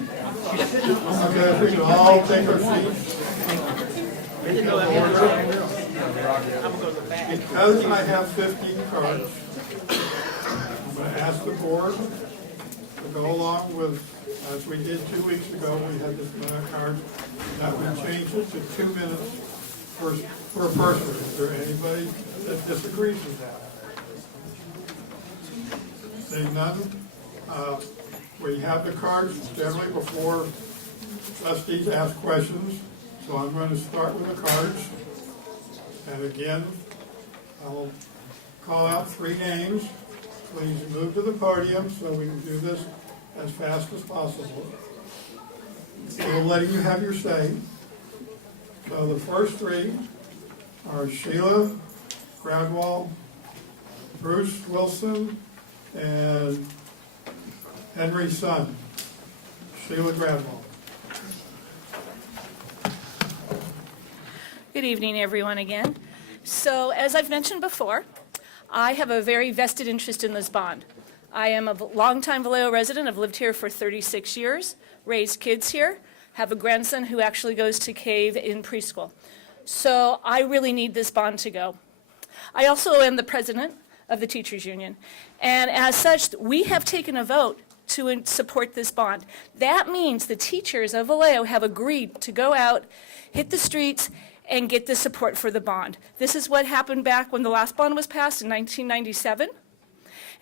Okay, if we can all take our seats. Because I have 15 cards, I'm going to ask the board to go along with, as we did 2 weeks ago, we had this amount of cards, that we changed it to 2 minutes per person. Is there anybody that disagrees with that? Seeing none, we have the cards generally before trustees ask questions, so I'm going to start with the cards. And again, I'll call out 3 names. Please move to the podium so we can do this as fast as possible. We're letting you have your say. So the first 3 are Sheila Gradwell, Bruce Wilson, and Henry's son, Sheila Gradwell. Good evening, everyone, again. So, as I've mentioned before, I have a very vested interest in this bond. I am a longtime Vallejo resident. I've lived here for 36 years, raised kids here, have a grandson who actually goes to Cave in preschool. So I really need this bond to go. I also am the president of the teachers union, and as such, we have taken a vote to support this bond. That means the teachers of Vallejo have agreed to go out, hit the streets, and get the support for the bond. This is what happened back when the last bond was passed in 1997,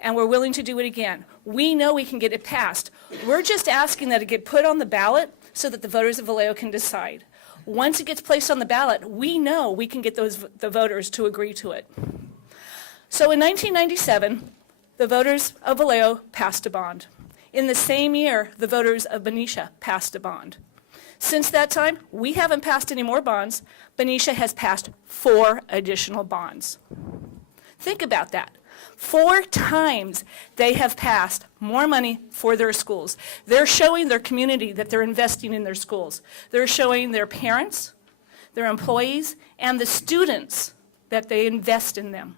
and we're willing to do it again. We know we can get it passed. We're just asking that it get put on the ballot so that the voters of Vallejo can decide. Once it gets placed on the ballot, we know we can get the voters to agree to it. So in 1997, the voters of Vallejo passed a bond. In the same year, the voters of Benicia passed a bond. Since that time, we haven't passed any more bonds. Benicia has passed 4 additional bonds. Think about that. 4 times they have passed more money for their schools. They're showing their community that they're investing in their schools. They're showing their parents, their employees, and the students that they invest in them.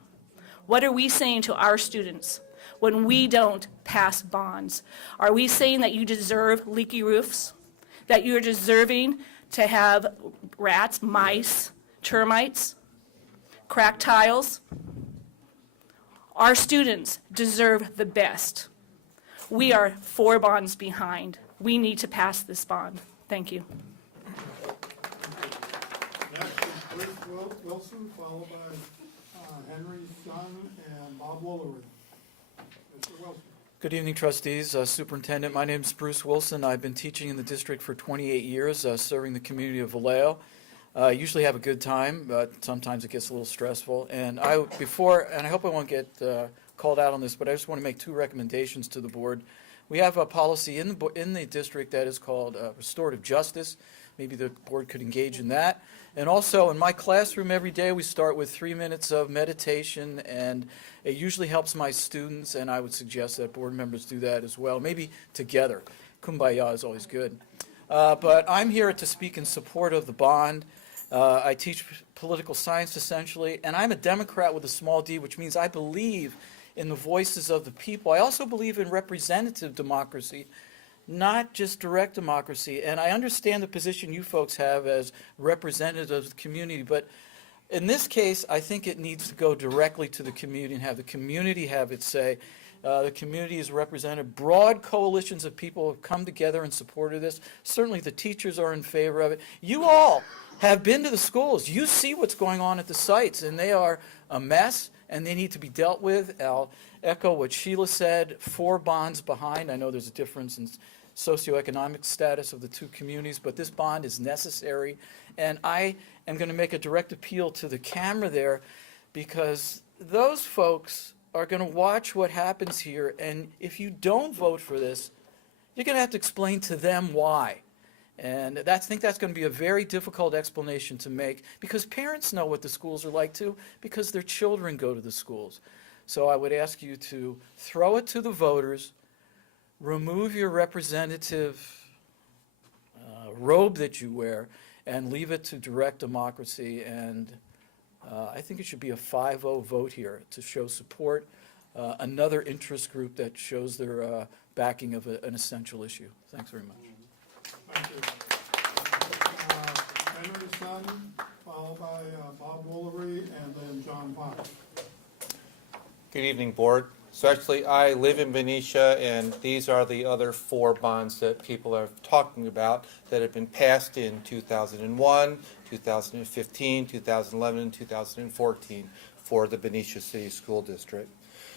What are we saying to our students when we don't pass bonds? Are we saying that you deserve leaky roofs? That you're deserving to have rats, mice, termites, cracked tiles? Our students deserve the best. We are 4 bonds behind. We need to pass this bond. Thank you. Next is Bruce Wilson, followed by Henry's son and Bob Woolery. Mr. Wilson. Good evening, trustees, superintendent. My name is Bruce Wilson. I've been teaching in the district for 28 years, serving the community of Vallejo. I usually have a good time, but sometimes it gets a little stressful. And I hope I won't get called out on this, but I just want to make 2 recommendations to the board. We have a policy in the district that is called restorative justice. Maybe the board could engage in that. And also in my classroom every day we start with 3 minutes of meditation, and it usually helps my students, and I would suggest that board members do that as well, maybe together. Kumbaya is always good. But I'm here to speak in support of the bond. I teach political science essentially, and I'm a Democrat with a small d, which means I believe in the voices of the people. I also believe in representative democracy, not just direct democracy. And I understand the position you folks have as representatives of the community, but in this case, I think it needs to go directly to the community and have the community have its say. The community is represented. Broad coalitions of people have come together in support of this. Certainly the teachers are in favor of it. You all have been to the schools. You see what's going on at the sites, and they are a mess, and they need to be dealt with. I'll echo what Sheila said, 4 bonds behind. I know there's a difference in socioeconomic status of the 2 communities, but this bond is necessary. And I am going to make a direct appeal to the camera there, because those folks are going to watch what happens here, and if you don't vote for this, you're going to have to explain to them why. And I think that's going to be a very difficult explanation to make, because parents know what the schools are like too, because their children go to the schools. So I would ask you to throw it to the voters, remove your representative robe that you wear, and leave it to direct democracy. And I think it should be a 5-0 vote here to show support, another interest group that shows their backing of an essential issue. Thanks very much. Thank you. Henry Sun, followed by Bob Woolery, and then John Fox. Good evening, Board. So actually, I live in Benicia, and these are the other 4 bonds that people are talking about that have been passed in 2001, 2015, 2011, and 2014 for the Benicia City School District.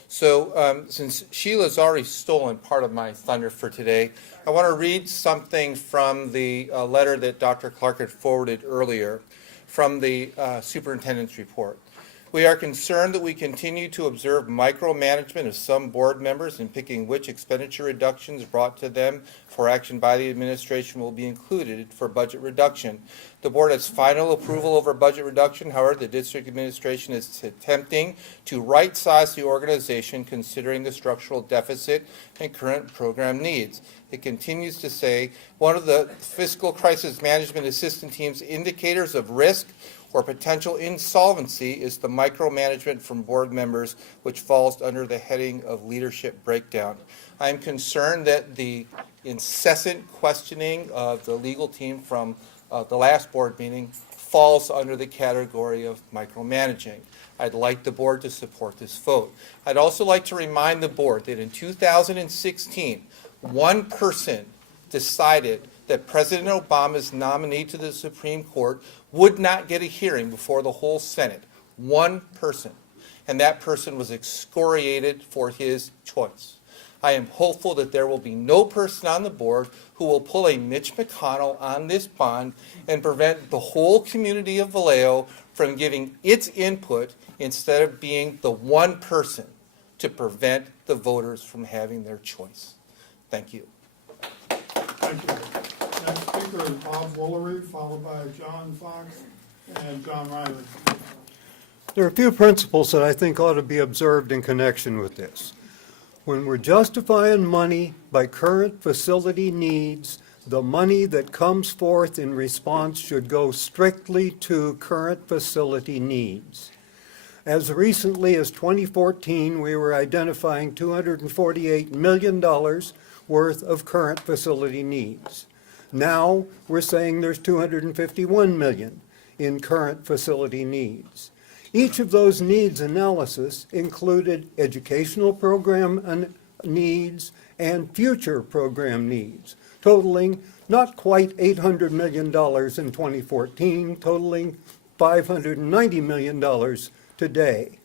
So since Sheila's already stolen part of my thunder for today, I want to read something from the letter that Dr. Clark had forwarded earlier from the superintendent's report. We are concerned that we continue to observe micromanagement of some board members in picking which expenditure reductions brought to them for action by the administration will be included for budget reduction. The board has final approval over budget reduction. However, the district administration is attempting to right-size the organization considering the structural deficit and current program needs. It continues to say, one of the fiscal crisis management assistant team's indicators of risk or potential insolvency is the micromanagement from board members, which falls under the heading of leadership breakdown. I am concerned that the incessant questioning of the legal team from the last board meeting falls under the category of micromanaging. I'd like the board to support this vote. I'd also like to remind the board that in 2016, one person decided that President Obama's nominee to the Supreme Court would not get a hearing before the whole Senate. One person. And that person was excoriated for his choice. I am hopeful that there will be no person on the board who will pull a Mitch McConnell on this bond and prevent the whole community of Vallejo from giving its input instead of being the one person to prevent the voters from having their choice. Thank you. Thank you. Next speaker is Bob Woolery, followed by John Fox and John Riley. There are a few principles that I think ought to be observed in connection with this. When we're justifying money by current facility needs, the money that comes forth in response should go strictly to current facility needs. As recently as 2014, we were identifying $248 million worth of current facility needs. Now, we're saying there's $251 million in current facility needs. Each of those needs analysis included educational program needs and future program needs, totaling not quite $800 million in 2014, totaling $590 million today.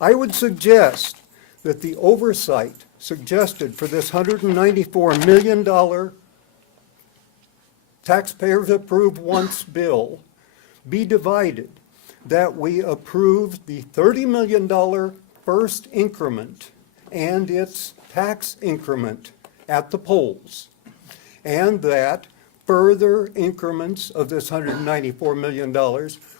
I would suggest that the oversight suggested for this $194 million taxpayers approved once bill be divided, that we approve the $30 million first increment and its tax increment at the polls, and that further increments of this $194 million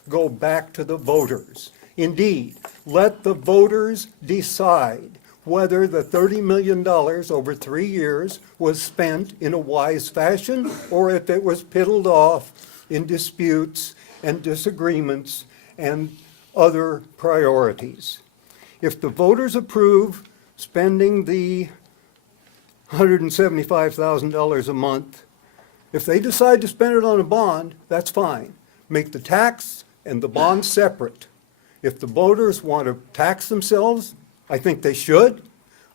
go back to the voters. Indeed, let the voters decide whether the $30 million over 3 years was spent in a wise fashion or if it was piddled off in disputes and disagreements and other priorities. If the voters approve spending the $175,000 a month, if they decide to spend it on a bond, that's fine. Make the tax and the bond separate. If the voters want to tax themselves, I think they should.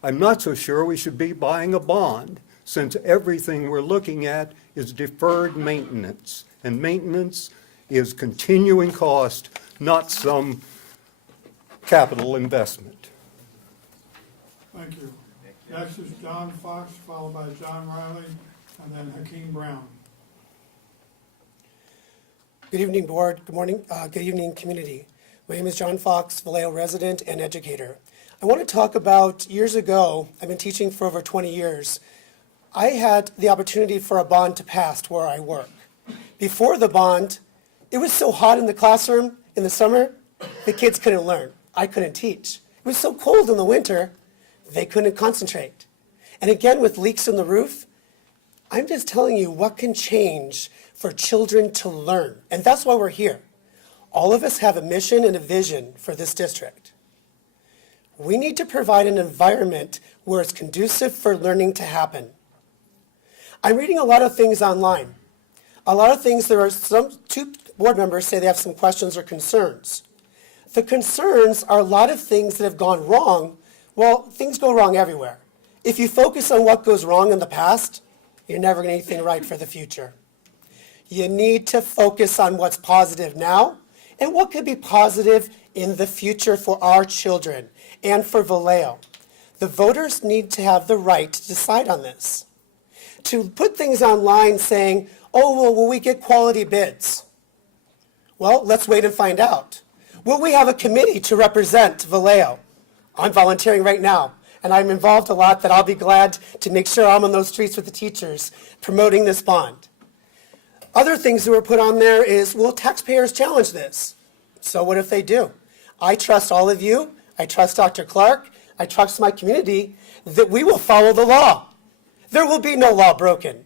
I'm not so sure we should be buying a bond, since everything we're looking at is deferred maintenance. And maintenance is continuing cost, not some capital investment. Thank you. Next is John Fox, followed by John Riley, and then Hakeem Brown. Good evening, Board. Good morning. Good evening, community. My name is John Fox, Vallejo resident and educator. I want to talk about years ago. I've been teaching for over 20 years. I had the opportunity for a bond to pass where I work. Before the bond, it was so hot in the classroom in the summer, the kids couldn't learn. I couldn't teach. It was so cold in the winter, they couldn't concentrate. And again, with leaks in the roof, I'm just telling you what can change for children to learn. And that's why we're here. All of us have a mission and a vision for this district. We need to provide an environment where it's conducive for learning to happen. I'm reading a lot of things online. A lot of things, there are two board members say they have some questions or concerns. The concerns are a lot of things that have gone wrong. Well, things go wrong everywhere. If you focus on what goes wrong in the past, you're never going to get anything right for the future. You need to focus on what's positive now and what could be positive in the future for our children and for Vallejo. The voters need to have the right to decide on this. To put things online saying, oh, well, will we get quality bids? Well, let's wait and find out. Will we have a committee to represent Vallejo? I'm volunteering right now, and I'm involved a lot that I'll be glad to make sure I'm on those streets with the teachers promoting this bond. Other things that were put on there is, will taxpayers challenge this? So what if they do? I trust all of you. I trust Dr. Clark. I trust my community that we will follow the law. There will be no law broken.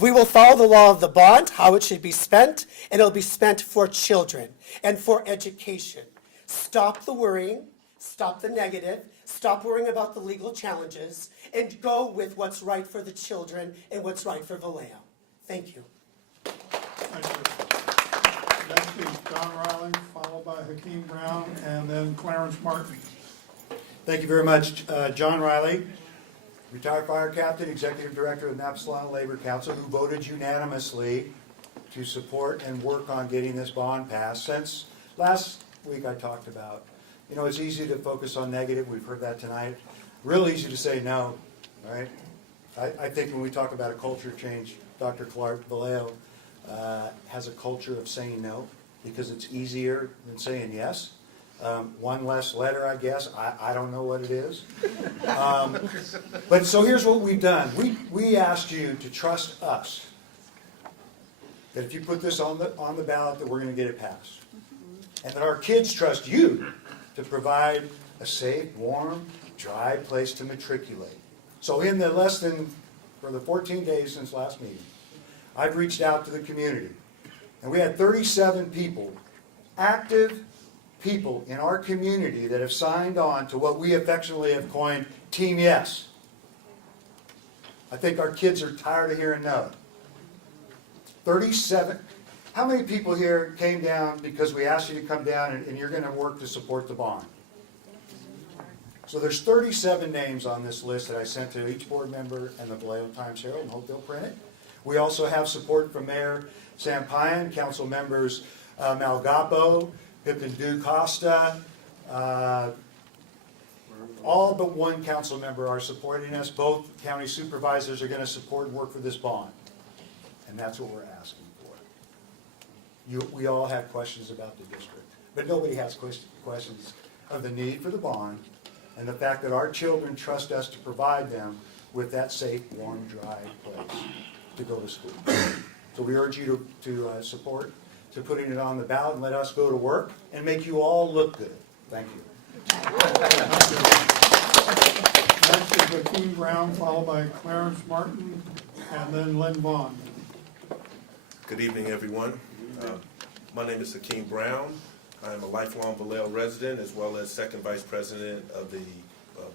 We will follow the law of the bond, how it should be spent, and it'll be spent for children and for education. Stop the worrying, stop the negative, stop worrying about the legal challenges, and go with what's right for the children and what's right for Vallejo. Thank you. Thank you. Next is John Riley, followed by Hakeem Brown, and then Clarence Martin. Thank you very much. John Riley, retired fire captain, executive director of the Napsalon Labor Council, who voted unanimously to support and work on getting this bond passed. Since last week I talked about, it's easy to focus on negative. We've heard that tonight. Real easy to say no, right? I think when we talk about a culture change, Dr. Clark, Vallejo has a culture of saying no because it's easier than saying yes. One less letter, I guess. I don't know what it is. But so here's what we've done. We asked you to trust us. That if you put this on the ballot, that we're going to get it passed. And that our kids trust you to provide a safe, warm, dry place to matriculate. So in for the 14 days since last meeting, I've reached out to the community. And we had 37 people, active people in our community that have signed on to what we affectionately have coined Team Yes. I think our kids are tired of hearing no. 37. How many people here came down because we asked you to come down and you're going to work to support the bond? So there's 37 names on this list that I sent to each board member and the Vallejo Times-Herald, and hope they'll print it. We also have support from Mayor Sampayan, council members Malgapo, Pippin DuCosta, all but one council member are supporting us. Both county supervisors are going to support and work for this bond. And that's what we're asking for. We all have questions about the district, but nobody has questions of the need for the bond and the fact that our children trust us to provide them with that safe, warm, dry place to go to school. So we urge you to support, to putting it on the ballot and let us go to work and make you all look good. Thank you. Next is Hakeem Brown, followed by Clarence Martin, and then Lynn Vaughn. Good evening, everyone. My name is Hakeem Brown. I am a lifelong Vallejo resident as well as second vice president of the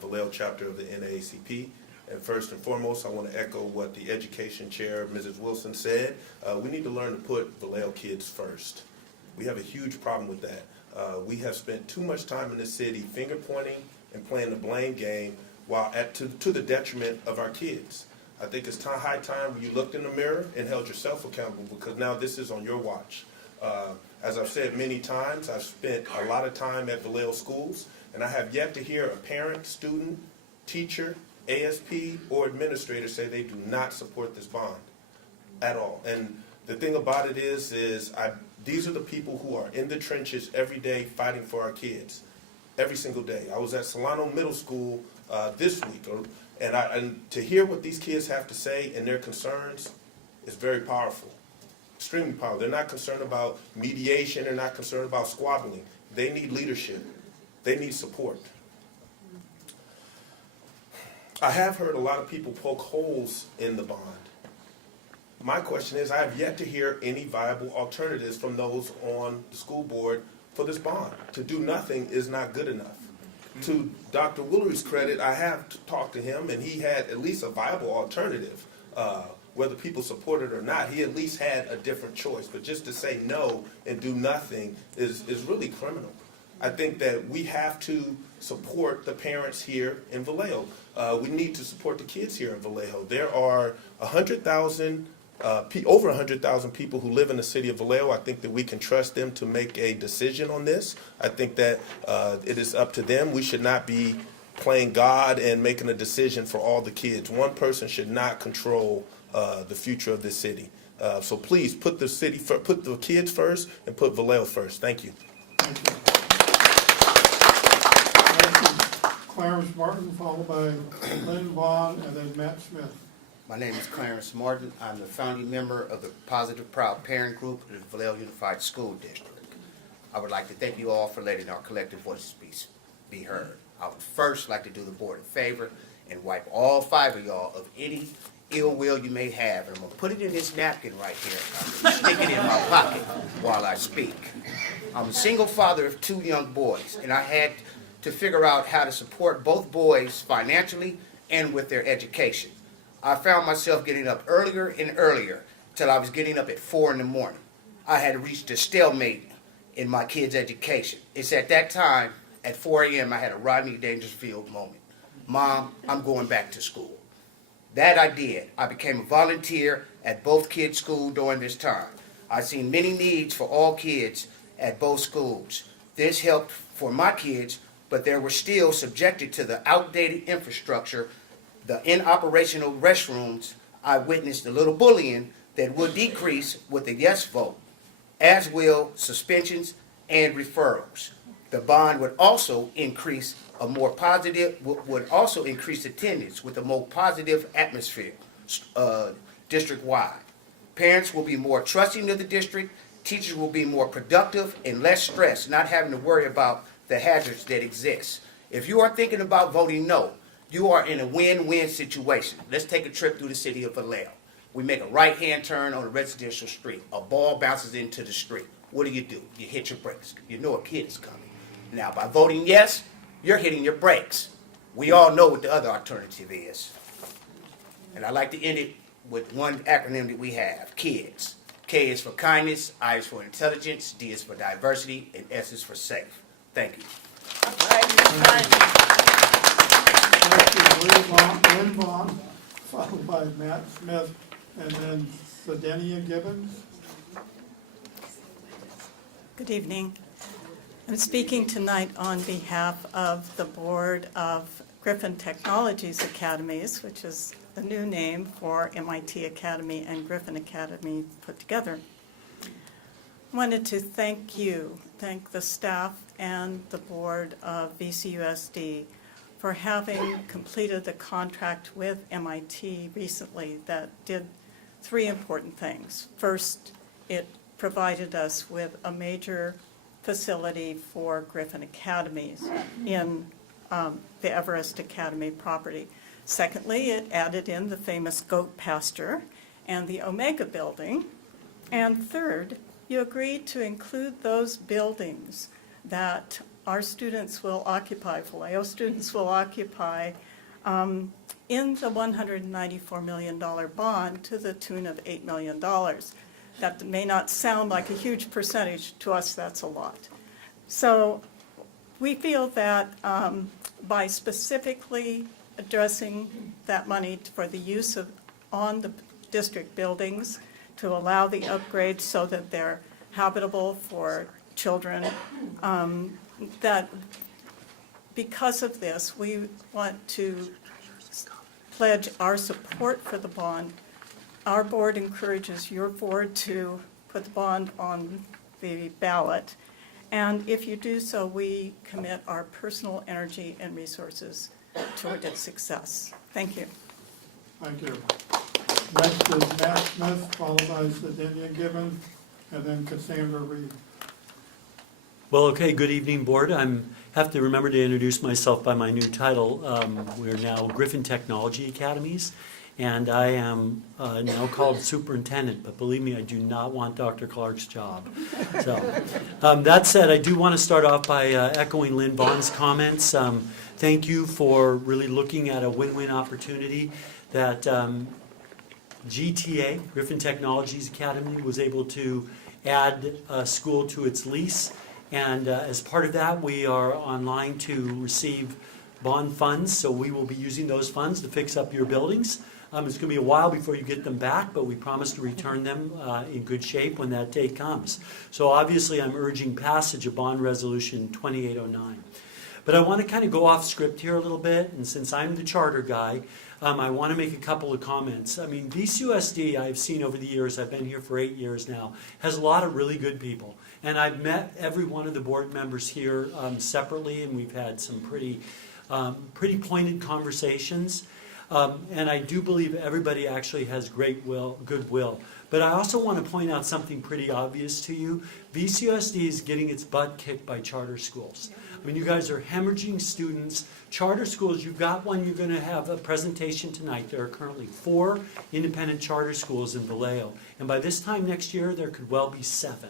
Vallejo chapter of the NAACP. And first and foremost, I want to echo what the education chair, Mrs. Wilson, said. We need to learn to put Vallejo kids first. We have a huge problem with that. We have spent too much time in this city finger pointing and playing the blame game while to the detriment of our kids. I think it's high time you looked in the mirror and held yourself accountable, because now this is on your watch. As I've said many times, I've spent a lot of time at Vallejo schools, and I have yet to hear a parent, student, teacher, ASP, or administrator say they do not support this bond at all. And the thing about it is these are the people who are in the trenches every day fighting for our kids, every single day. I was at Solano Middle School this week, and to hear what these kids have to say and their concerns is very powerful, extremely powerful. They're not concerned about mediation. They're not concerned about squabbling. They need leadership. They need support. I have heard a lot of people poke holes in the bond. My question is, I have yet to hear any viable alternatives from those on the school board for this bond. To do nothing is not good enough. To Dr. Woolery's credit, I have talked to him, and he had at least a viable alternative whether people support it or not, he at least had a different choice. But just to say no and do nothing is really criminal. I think that we have to support the parents here in Vallejo. We need to support the kids here in Vallejo. There are 100,000, over 100,000 people who live in the city of Vallejo. I think that we can trust them to make a decision on this. I think that it is up to them. We should not be playing God and making a decision for all the kids. One person should not control the future of this city. So please put the city, put the kids first, and put Vallejo first. Thank you. Thank you. Clarence Martin, followed by Lynn Vaughn, and then Matt Smith. My name is Clarence Martin. I'm the founding member of the Positive Proud Parent Group of the Vallejo Unified School District. I would like to thank you all for letting our collective voices be heard. I would first like to do the board a favor and wipe all 5 of y'all of any ill will you may have. And I'm going to put it in this napkin right here. I'm going to stick it in my pocket while I speak. I'm a single father of 2 young boys, and I had to figure out how to support both boys financially and with their education. I found myself getting up earlier and earlier till I was getting up at 4 in the morning. I had reached a stalemate in my kids' education. It's at that time, at 4 a.m., I had a Rodney Dangerfield moment. Mom, I'm going back to school. That I did. I became a volunteer at both kids' schools during this time. I've seen many needs for all kids at both schools. This helped for my kids, but they were still subjected to the outdated infrastructure, the inoperational restrooms. I witnessed a little bullying that will decrease with the yes vote, as will suspensions and referrals. The bond would also increase would also increase attendance with a more positive atmosphere district-wide. Parents will be more trusting of the district. Teachers will be more productive and less stressed, not having to worry about the hazards that exist. If you are thinking about voting no, you are in a win-win situation. Let's take a trip through the city of Vallejo. We make a right-hand turn on a residential street. A ball bounces into the street. What do? You hit your brakes. You know a kid is coming. Now, by voting yes, you're hitting your brakes. We all know what the other alternative is. And I like to end it with one acronym that we have, KIDS. K is for kindness, I is for intelligence, D is for diversity, and S is for safe. Thank you. Lynn Vaughn, followed by Matt Smith, and then Sedenia Gibbons. Good evening. I'm speaking tonight on behalf of the Board of Griffin Technologies Academies, which is the new name for MIT Academy and Griffin Academy put together. I wanted to thank the staff and the board of VCUSD for having completed the contract with MIT recently that did 3 important things. First, it provided us with a major facility for Griffin Academies in the Everest Academy property. Secondly, it added in the famous goat pasture and the Omega building. And third, you agreed to include those buildings that our students will occupy, Vallejo students will occupy, in the $194 million bond to the tune of $8 million. That may not sound like a huge percentage. To us, that's a lot. So we feel that by specifically addressing that money for the use of on the district buildings to allow the upgrades so that they're habitable for children, that because of this, we want to pledge our support for the bond. Our board encourages your board to put the bond on the ballot. And if you do so, we commit our personal energy and resources toward its success. Thank you. Thank you. Next is Matt Smith, followed by Sedenia Gibbons, and then Cassandra Reed. Well, okay, good evening, board. I have to remember to introduce myself by my new title. We're now Griffin Technology Academies, and I am now called superintendent, but believe me, I do not want Dr. Clark's job. So, that said, I do want to start off by echoing Lynn Vaughn's comments. Thank you for really looking at a win-win opportunity that GTA, Griffin Technologies Academy, was able to add a school to its lease. And as part of that, we are online to receive bond funds, so we will be using those funds to fix up your buildings. It's going to be a while before you get them back, but we promise to return them in good shape when that day comes. So obviously, I'm urging passage of Bond Resolution 2809. But I want to kind of go off script here a little bit, and since I'm the charter guy, I want to make a couple of comments. I mean, VCUSD, I've seen over the years, I've been here for 8 years now, has a lot of really good people. And I've met every one of the board members here separately, and we've had some pretty pointed conversations. And I do believe everybody actually has goodwill. But I also want to point out something pretty obvious to you. VCUSD is getting its butt kicked by charter schools. I mean, you guys are hemorrhaging students. Charter schools, you've got one, you're going to have a presentation tonight. There are currently 4 independent charter schools in Vallejo. And by this time next year, there could well be 7.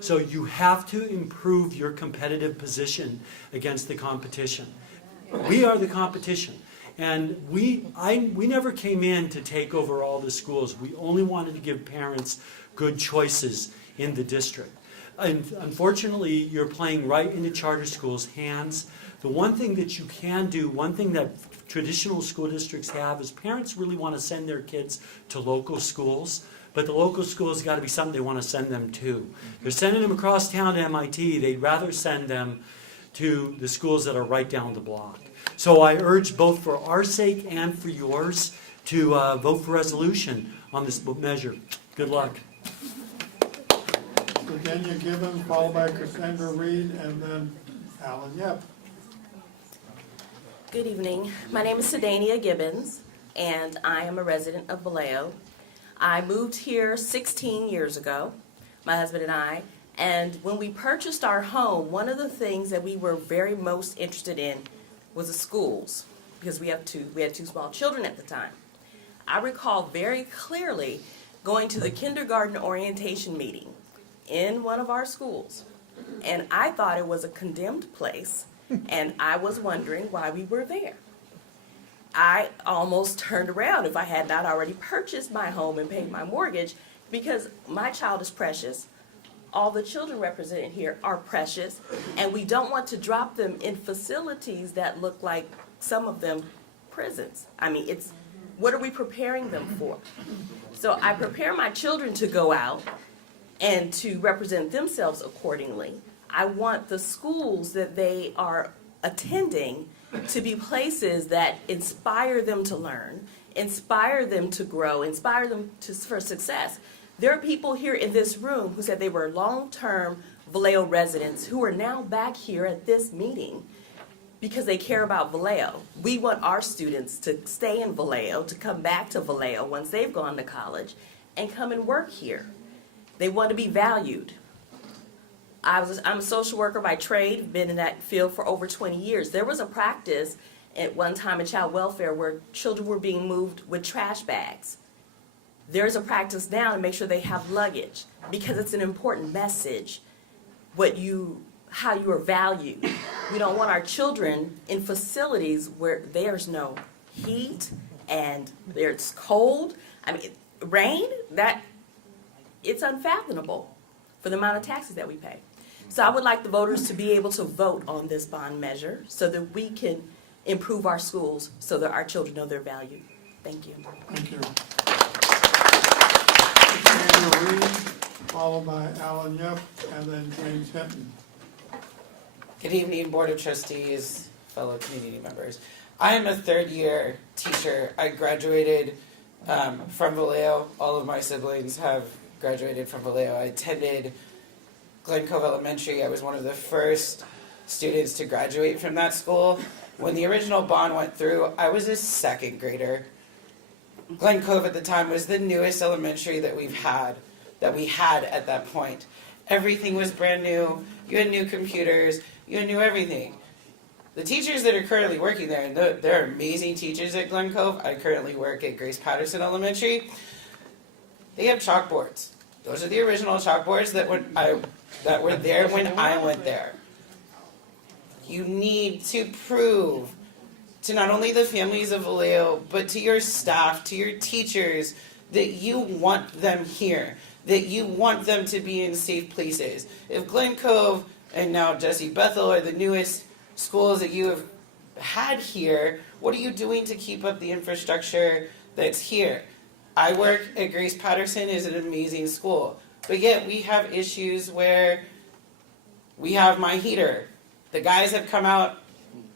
So you have to improve your competitive position against the competition. We are the competition. And we never came in to take over all the schools. We only wanted to give parents good choices in the district. And unfortunately, you're playing right into charter schools' hands. The one thing that you can do, one thing that traditional school districts have, is parents really want to send their kids to local schools. But the local schools got to be something they want to send them to. They're sending them across town to MIT. They'd rather send them to the schools that are right down the block. So I urge both for our sake and for yours to vote for resolution on this measure. Good luck. Virginia Gibbons, followed by Cassandra Reed, and then Alan Yep. Good evening. My name is Sedania Gibbons, and I am a resident of Vallejo. I moved here 16 years ago, my husband and I, and when we purchased our home, one of the things that we were very most interested in was the schools, because we had two small children at the time. I recall very clearly going to the kindergarten orientation meeting in one of our schools, and I thought it was a condemned place, and I was wondering why we were there. I almost turned around if I had not already purchased my home and paid my mortgage, because my child is precious. All the children represented here are precious, and we don't want to drop them in facilities that look like, some of them, prisons. I mean, what are we preparing them for? So I prepare my children to go out and to represent themselves accordingly. I want the schools that they are attending to be places that inspire them to learn, inspire them to grow, inspire them for success. There are people here in this room who said they were long-term Vallejo residents who are now back here at this meeting because they care about Vallejo. We want our students to stay in Vallejo, to come back to Vallejo once they've gone to college and come and work here. They want to be valued. I'm a social worker by trade, been in that field for over 20 years. There was a practice at one time in child welfare where children were being moved with trash bags. There's a practice now to make sure they have luggage, because it's an important message, how you are valued. We don't want our children in facilities where there's no heat and it's cold. I mean, rain, it's unfathomable for the amount of taxes that we pay. So I would like the voters to be able to vote on this bond measure so that we can improve our schools so that our children know their value. Thank you. Thank you. Cassandra Reed, followed by Alan Yep, and then James Hinton. Good evening, Board of Trustees, fellow community members. I am a third-year teacher. I graduated from Vallejo. All of my siblings have graduated from Vallejo. I attended Glen Cove Elementary. I was one of the first students to graduate from that school. When the original bond went through, I was a second grader. Glen Cove at the time was the newest elementary that we had at that point. Everything was brand new. You had new computers. You knew everything. The teachers that are currently working there, and they're amazing teachers at Glen Cove. I currently work at Grace Patterson Elementary. They have chalkboards. Those are the original chalkboards that were there when I went there. You need to prove to not only the families of Vallejo, but to your staff, to your teachers, that you want them here, that you want them to be in safe places. If Glen Cove and now Jesse Bethel are the newest schools that you have had here, what are you doing to keep up the infrastructure that's here? I work at Grace Patterson, is an amazing school, but yet we have issues where we have my heater. The guys have come out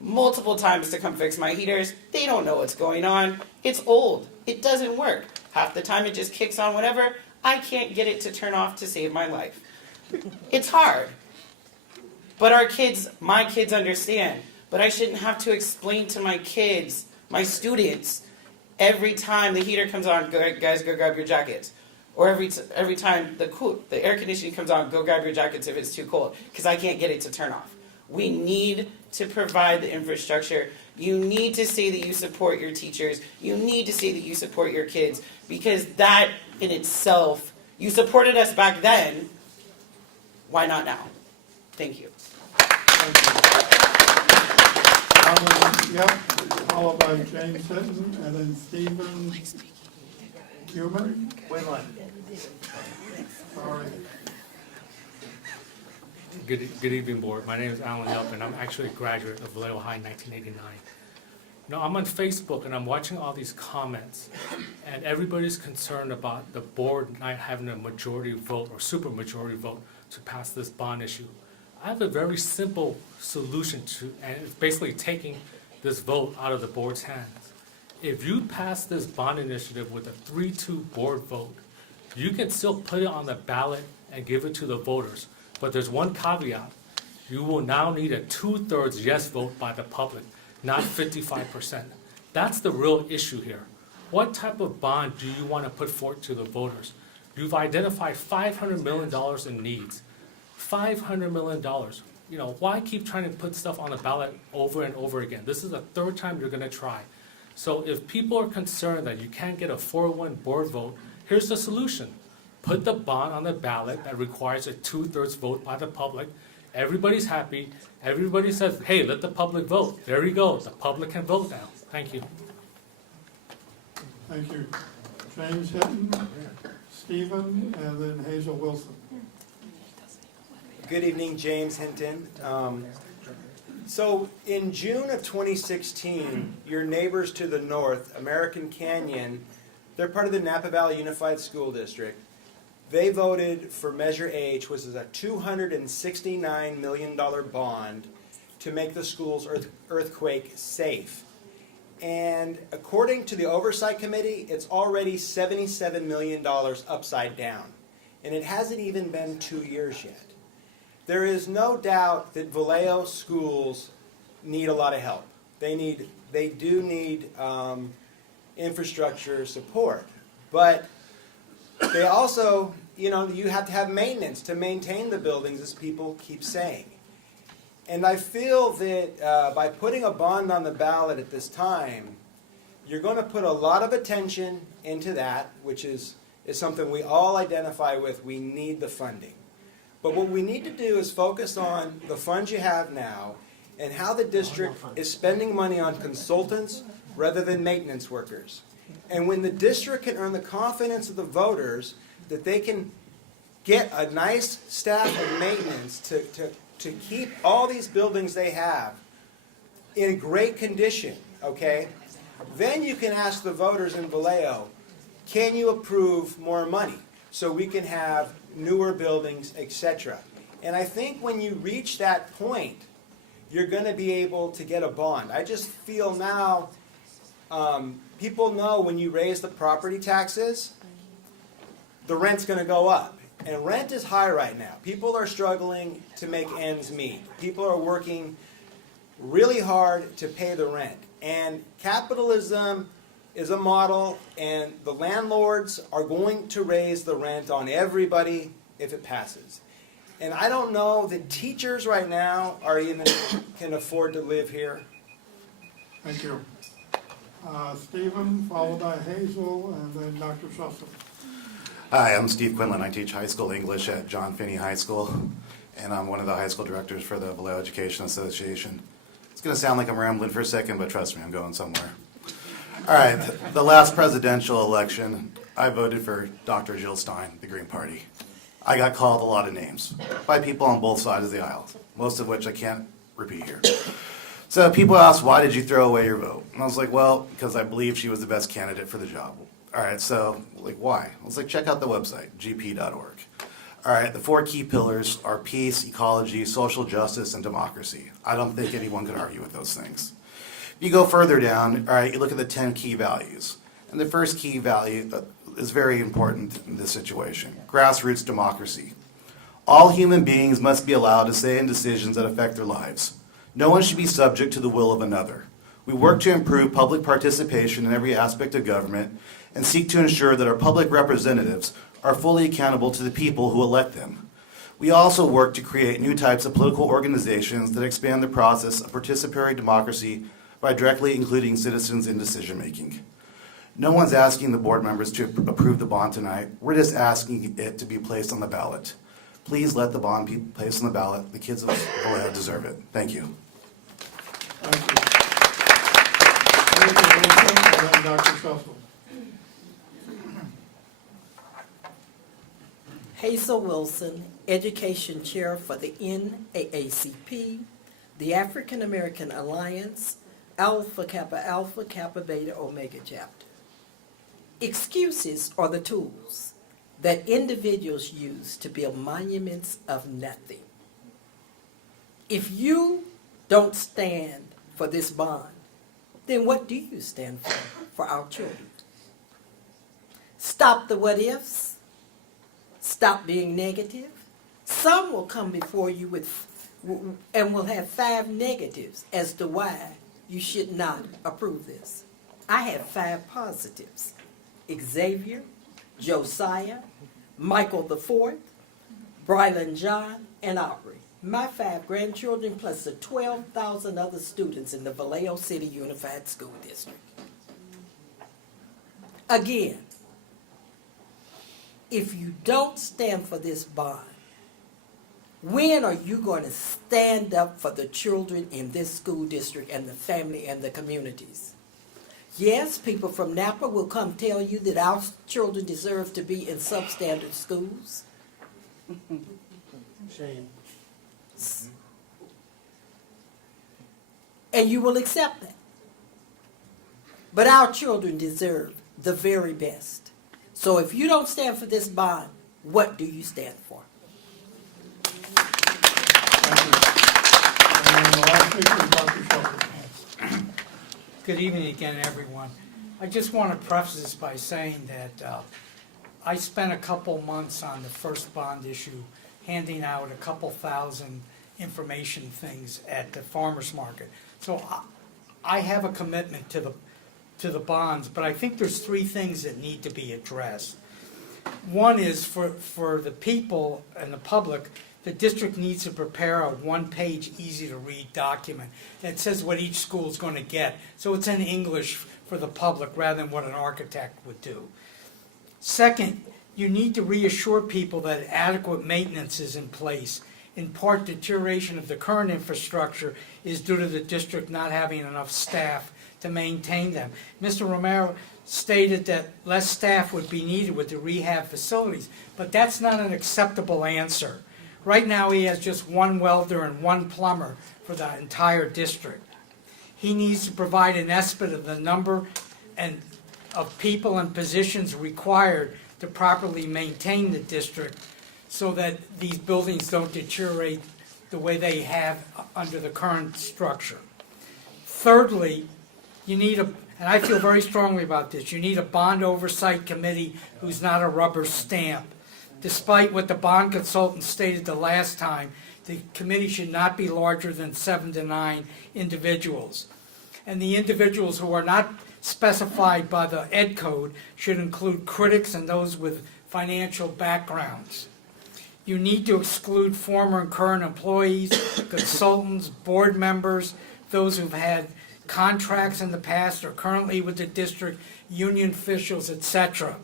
multiple times to come fix my heaters. They don't know what's going on. It's old. It doesn't work. Half the time it just kicks on whatever. I can't get it to turn off to save my life. It's hard. But our kids, my kids understand. But I shouldn't have to explain to my kids, my students, every time the heater comes on, guys, go grab your jackets. Or every time the air conditioning comes on, go grab your jackets if it's too cold, because I can't get it to turn off. We need to provide the infrastructure. You need to say that you support your teachers. You need to say that you support your kids, because that in itself, you supported us back then. Why not now? Thank you. Yep, followed by James Hinton, and then Stephen Human. Sorry. Good evening, board. My name is Alan Yelp, and I'm actually a graduate of Vallejo High in 1989. Now, I'm on Facebook, and I'm watching all these comments, and everybody's concerned about the board not having a majority vote or supermajority vote to pass this bond issue. I have a very simple solution to, and it's basically taking this vote out of the board's hands. If you pass this bond initiative with a 3-2 board vote, you can still put it on the ballot and give it to the voters. But there's one caveat. You will now need a 2/3 yes vote by the public, not 55%. That's the real issue here. What type of bond do you want to put forth to the voters? You've identified $500 million in needs. $500 million. You know, why keep trying to put stuff on the ballot over and over again? This is the third time you're going to try. So if people are concerned that you can't get a 4-1 board vote, here's the solution. Put the bond on the ballot that requires a 2/3 vote by the public. Everybody's happy. Everybody says, hey, let the public vote. There you go. The public can vote now. Thank you. Thank you. James Hinton, Stephen, and then Hazel Wilson. Good evening, James Hinton. So in June of 2016, your neighbors to the north, American Canyon, they're part of the Napa Valley Unified School District. They voted for Measure H, which is a $269 million bond to make the schools earthquake safe. And according to the Oversight Committee, it's already $77 million upside down. And it hasn't even been 2 years yet. There is no doubt that Vallejo schools need a lot of help. They do need infrastructure support. But they also, you know, you have to have maintenance to maintain the buildings, as people keep saying. And I feel that by putting a bond on the ballot at this time, you're going to put a lot of attention into that, which is something we all identify with. We need the funding. But what we need to do is focus on the funds you have now and how the district is spending money on consultants rather than maintenance workers. And when the district can earn the confidence of the voters that they can get a nice staff of maintenance to keep all these buildings they have in great condition, okay, then you can ask the voters in Vallejo, can you approve more money so we can have newer buildings, etc. And I think when you reach that point, you're going to be able to get a bond. I just feel now, people know when you raise the property taxes, the rent's going to go up. And rent is high right now. People are struggling to make ends meet. People are working really hard to pay the rent. And capitalism is a model, and the landlords are going to raise the rent on everybody if it passes. And I don't know that teachers right now are even can afford to live here. Thank you. Stephen, followed by Hazel, and then Dr. Sussman. Hi, I'm Steve Quinlan. I teach high school English at John Finney High School, and I'm one of the high school directors for the Vallejo Education Association. It's going to sound like I'm rambling for a second, but trust me, I'm going somewhere. All right, the last presidential election, I voted for Dr. Jill Stein, the Green Party. I got called a lot of names by people on both sides of the aisle, most of which I can't repeat here. So people ask, why did you throw away your vote? And I was like, well, because I believe she was the best candidate for the job. All right, so like, why? I was like, check out the website, gp.org. All right, the 4 key pillars are peace, ecology, social justice, and democracy. I don't think anyone could argue with those things. If you go further down, all right, you look at the 10 key values. And the first key value is very important in this situation, grassroots democracy. All human beings must be allowed to say in decisions that affect their lives. No one should be subject to the will of another. We work to improve public participation in every aspect of government and seek to ensure that our public representatives are fully accountable to the people who elect them. We also work to create new types of political organizations that expand the process of participatory democracy by directly including citizens in decision-making. No one's asking the board members to approve the bond tonight. We're just asking it to be placed on the ballot. Please let the bond be placed on the ballot. The kids of Vallejo deserve it. Thank you. Thank you. Dr. Sussel. Hazel Wilson, Education Chair for the NAACP, the African American Alliance, Alpha Kappa Beta Omega Chapter. Excuses are the tools that individuals use to build monuments of nothing. If you don't stand for this bond, then what do you stand for our children? Stop the what ifs. Stop being negative. Some will come before you and will have 5 negatives as to why you should not approve this. I have 5 positives. Xavier, Josiah, Michael IV, Brylan John, and Aubrey. My 5 grandchildren plus the 12,000 other students in the Vallejo City Unified School District. Again, if you don't stand for this bond, when are you going to stand up for the children in this school district and the family and the communities? Yes, people from Napa will come tell you that our children deserve to be in substandard schools. Shame. And you will accept that. But our children deserve the very best. So if you don't stand for this bond, what do you stand for? Good evening again, everyone. I just want to preface this by saying that I spent a couple months on the first bond issue handing out a couple thousand information things at the farmers market. So I have a commitment to the bonds, but I think there's 3 things that need to be addressed. One is for the people and the public, the district needs to prepare a 1-page, easy-to-read document that says what each school is going to get. So it's in English for the public rather than what an architect would do. Second, you need to reassure people that adequate maintenance is in place. In part, deterioration of the current infrastructure is due to the district not having enough staff to maintain them. Mr. Romero stated that less staff would be needed with the rehab facilities, but that's not an acceptable answer. Right now, he has just 1 welder and 1 plumber for the entire district. He needs to provide an estimate of the number of people and positions required to properly maintain the district so that these buildings don't deteriorate the way they have under the current structure. Thirdly, you need and I feel very strongly about this, you need a bond oversight committee who's not a rubber stamp. Despite what the bond consultant stated the last time, the committee should not be larger than 7 to 9 individuals. And the individuals who are not specified by the Ed Code should include critics and those with financial backgrounds. You need to exclude former and current employees, consultants, board members, those who've had contracts in the past or currently with the district, union officials, etc.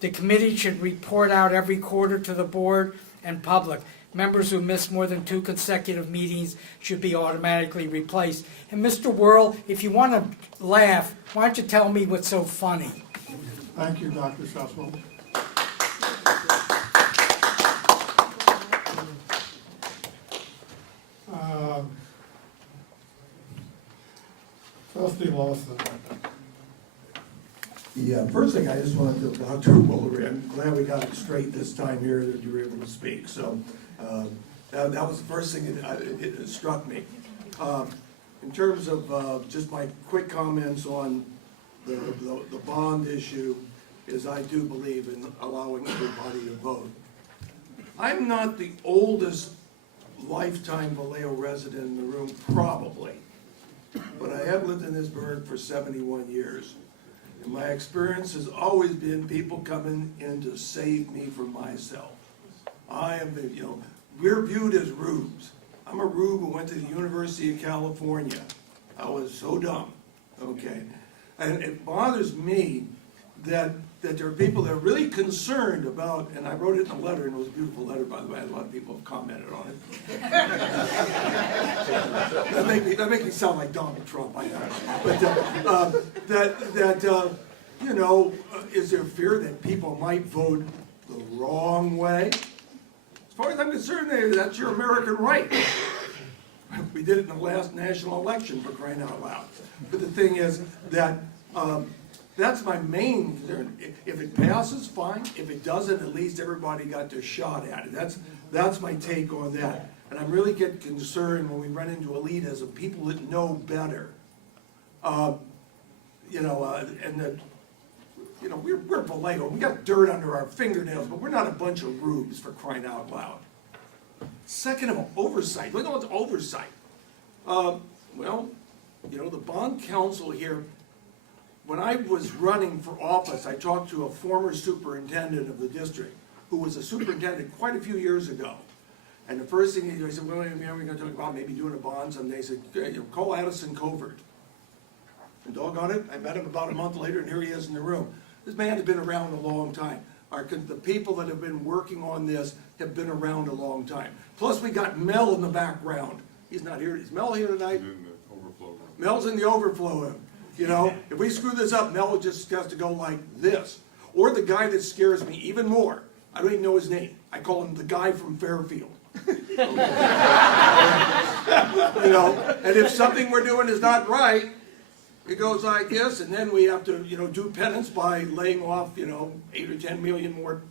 The committee should report out every quarter to the board and public. Members who miss more than 2 consecutive meetings should be automatically replaced. And Mr. Worrell, if you want to laugh, why don't you tell me what's so funny? Thank you, Dr. Sussman. Trustee Lawson. Yeah, first thing I just wanted to, Dr. Woolery, I'm glad we got it straight this time here that you were able to speak. So that was the first thing it struck me. In terms of just my quick comments on the bond issue, is I do believe in allowing everybody to vote. I'm not the oldest lifetime Vallejo resident in the room, probably, but I have lived in this burg for 71 years. And my experience has always been people coming in to save me from myself. I am, we're viewed as rubes. I'm a rube who went to the University of California. I was so dumb, okay? And it bothers me that there are people that are really concerned about, and I wrote it in a letter, and it was a beautiful letter, by the way, a lot of people have commented on it. that makes me sound like Donald Trump, I know. But is there fear that people might vote the wrong way? As far as I'm concerned, that's your American right. We did it in the last national election, for crying out loud. But the thing is that that's my main concern. If it passes, fine. If it doesn't, at least everybody got their shot at it. That's my take on that. And I really get concerned when we run into elitism, people that know better. We're Vallejo. We got dirt under our fingernails, but we're not a bunch of rubes, for crying out loud. Second of all, oversight. Look at what's oversight. The bond council here, when I was running for office, I talked to a former superintendent of the district who was a superintendent quite a few years ago. And the first thing he said, well, we're going to talk about maybe doing a bond someday. He said, call Addison Covert. And doggone it, I met him about a month later, and here he is in the room. This man has been around a long time. The people that have been working on this have been around a long time. Plus, we got Mel in the background. He's not here. Is Mel here tonight? In the overflow room. Mel's in the overflow room. If we screw this up, Mel just has to go like this. Or the guy that scares me even more. I don't even know his name. I call him the guy from Fairfield. And if something we're doing is not right, it goes like this, and then we have to, do penance by laying off, 8 or 10 million more,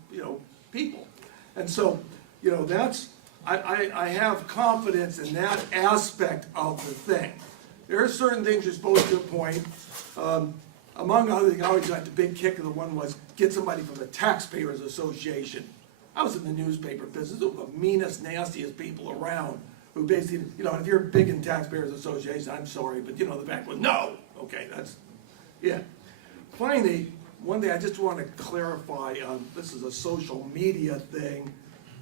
people. And so, I have confidence in that aspect of the thing. There are certain things you're supposed to appoint. Among other things, I always got the big kick of the one was get somebody from the Taxpayers Association. I was in the newspaper business, the meanest, nastiest people around who basically, if you're big in Taxpayers Association, I'm sorry, but the back was no. Okay, yeah. Finally, one thing I just want to clarify, this is a social media thing.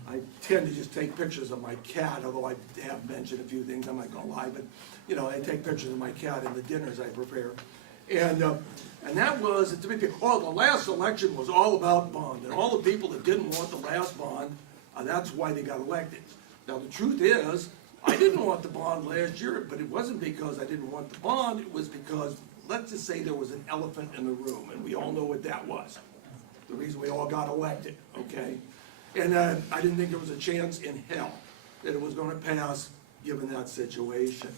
I tend to just take pictures of my cat, although I have mentioned a few things, I'm not going to lie, but, I take pictures of my cat in the dinners I prepare. And that was, the last election was all about bond, and all the people that didn't want the last bond, that's why they got elected. Now, the truth is, I didn't want the bond last year, but it wasn't because I didn't want the bond, it was because, let's just say there was an elephant in the room, and we all know what that was. The reason we all got elected, okay? And I didn't think there was a chance in hell that it was going to pass, given that situation.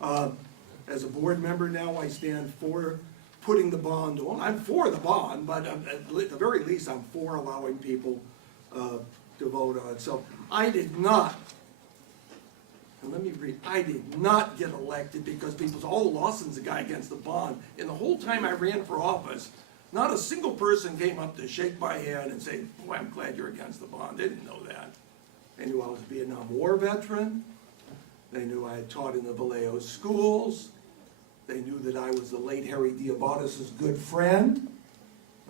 As a board member now, I stand for putting the bond on. I'm for the bond, but at the very least, I'm for allowing people to vote on it. So I did not, and let me read, I did not get elected because people said, oh, Lawson's the guy against the bond. And the whole time I ran for office, not a single person came up to shake my hand and say, boy, I'm glad you're against the bond. They didn't know that. They knew I was a Vietnam War veteran. They knew I had taught in the Vallejo schools. They knew that I was the late Harry Diabatis' good friend.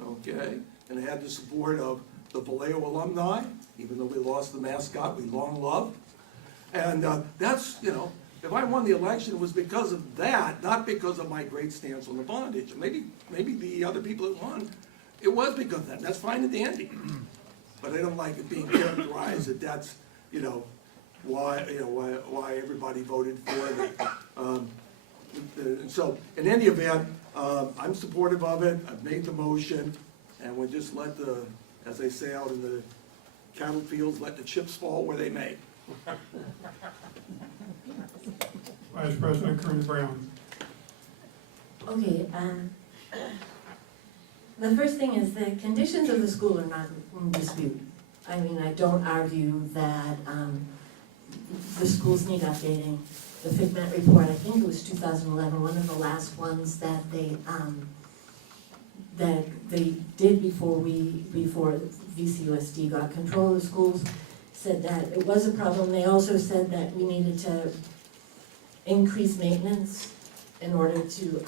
Okay? And I had the support of the Vallejo alumni, even though we lost the mascot we long loved. And that's, if I won the election, it was because of that, not because of my great stance on the bond issue. Maybe the other people that won, it was because of that. That's fine and dandy. But I don't like it being characterized that that's, why everybody voted for it. So, in any event, I'm supportive of it. I've made the motion. and we just let the, as they say out in the cattle fields, let the chips fall where they may. Vice President Kearney-Brown. Okay, the first thing is the conditions of the school are not in dispute. I mean, I don't argue that the schools need updating. The FIGMAT report, I think it was 2011, one of the last ones that they did before VCUSD got control of the schools, said that it was a problem. They also said that we needed to increase maintenance in order to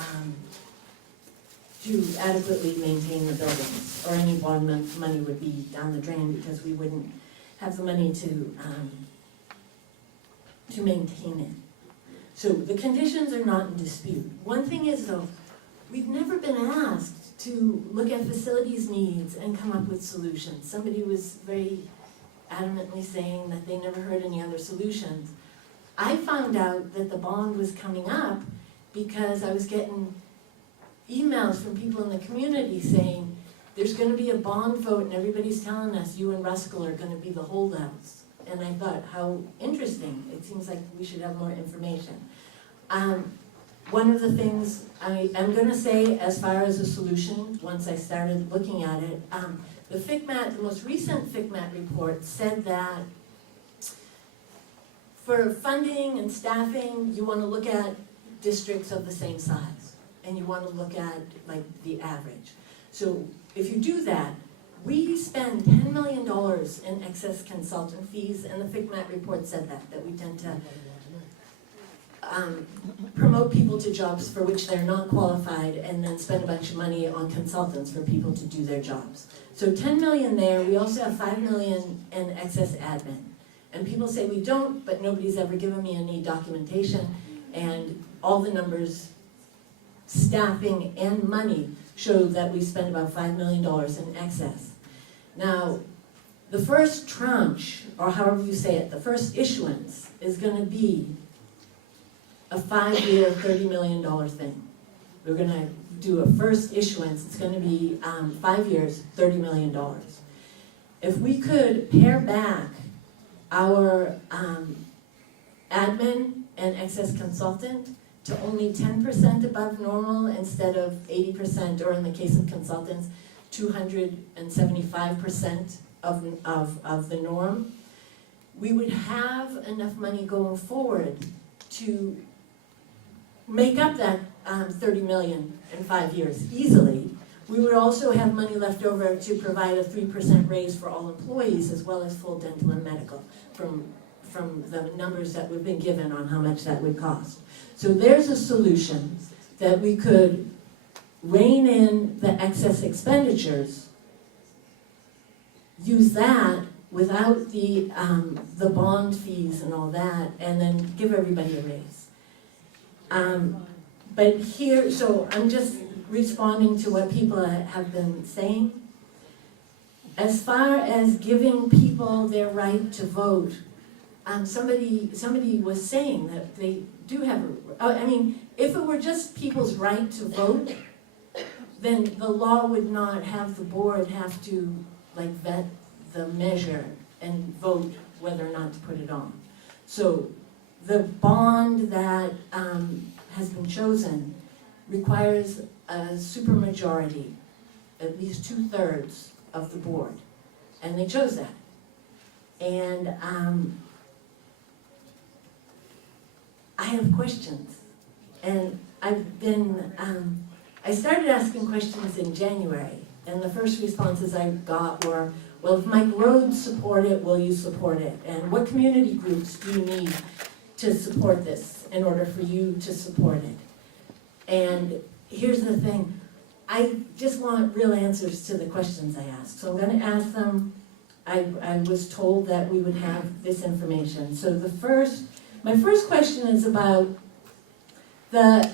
adequately maintain the buildings, or any bond money would be down the drain because we wouldn't have the money to maintain it. So the conditions are not in dispute. One thing is though, we've never been asked to look at facilities needs and come up with solutions. Somebody was very adamantly saying that they never heard any other solutions. I found out that the bond was coming up because I was getting emails from people in the community saying, there's going to be a bond vote and everybody's telling us you and Ruskell are going to be the holdouts. And I thought, how interesting. It seems like we should have more information. One of the things I am going to say as far as a solution, once I started looking at it, the FIGMAT, the most recent FIGMAT report said that for funding and staffing, you want to look at districts of the same size. And you want to look at like the average. So if you do that, we spend $10 million in excess consultant fees, and the FIGMAT report said that we tend to promote people to jobs for which they're not qualified and then spend a bunch of money on consultants for people to do their jobs. So 10 million there. We also have 5 million in excess admin. And people say we don't, but nobody's ever given me any documentation, and all the numbers, staffing and money, show that we spend about $5 million in excess. Now, the first tranche, or however you say it, the first issuance is going to be a 5-year, $30 million thing. We're going to do a first issuance. It's going to be 5 years, $30 million. If we could pare back our admin and excess consultant to only 10% above normal instead of 80%, or in the case of consultants, 275% of the norm, we would have enough money going forward to make up that 30 million in 5 years easily. We would also have money left over to provide a 3% raise for all employees, as well as full dental and medical, from the numbers that we've been given on how much that would cost. So there's a solution that we could rein in the excess expenditures, use that without the bond fees and all that, and then give everybody a raise. But here, so I'm just responding to what people have been saying. As far as giving people their right to vote, somebody was saying that they do have I mean, if it were just people's right to vote, then the law would not have the board have to like vet the measure and vote whether or not to put it on. So the bond that has been chosen requires a supermajority, at least 2/3 of the board, and they chose that. And I have questions, and I've been, I started asking questions in January, and the first responses I got were, well, if Mike Rhodes support it, will you support it? And what community groups do you need to support this in order for you to support it? And here's the thing, I just want real answers to the questions I asked. So I'm going to ask them. I was told that we would have this information. So my first question is about the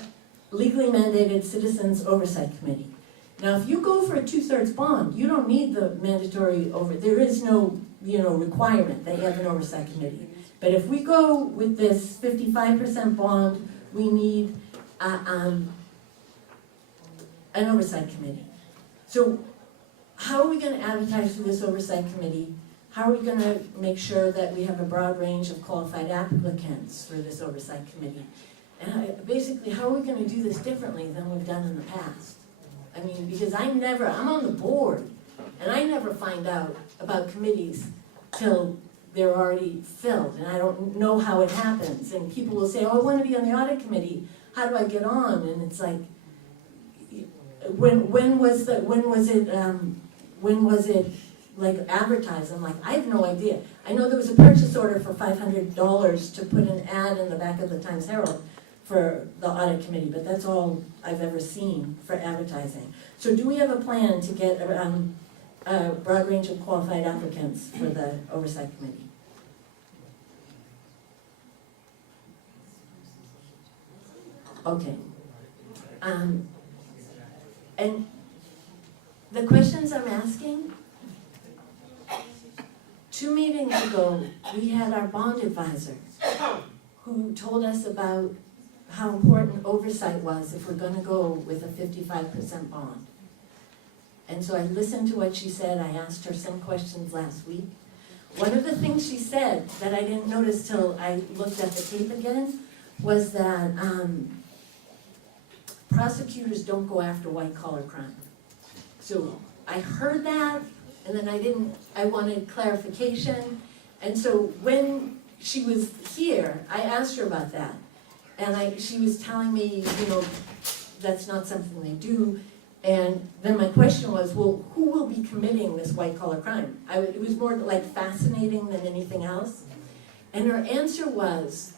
legally mandated Citizens Oversight Committee. Now, if you go for a 2/3 bond, you don't need the mandatory there is no, requirement that you have an oversight committee. But if we go with this 55% bond, we need an oversight committee. So how are we gonna advertise for this oversight committee? How are we gonna make sure that we have a broad range of qualified applicants for this oversight committee? And basically, how are we gonna do this differently than we've done in the past? I mean, because I'm on the board, and I never find out about committees till they're already filled, and I don't know how it happens. And people will say, oh, I wanna be on the audit committee, how do I get on? And it's like, when was it like advertised? I'm like, I have no idea. I know there was a purchase order for $500 to put an ad in the back of the Times Herald for the audit committee, but that's all I've ever seen for advertising. So do we have a plan to get a broad range of qualified applicants for the oversight committee? Okay. And the questions I'm asking, 2 meetings ago, we had our bond advisor who told us about how important oversight was if we're gonna go with a 55% bond. And so I listened to what she said. I asked her some questions last week. One of the things she said that I didn't notice till I looked at the tape again was that prosecutors don't go after white-collar crime. So I heard that, and then I wanted clarification. And so when she was here, I asked her about that. And she was telling me, that's not something they do. And then my question was, well, who will be committing this white-collar crime? It was more like fascinating than anything else. And her answer was,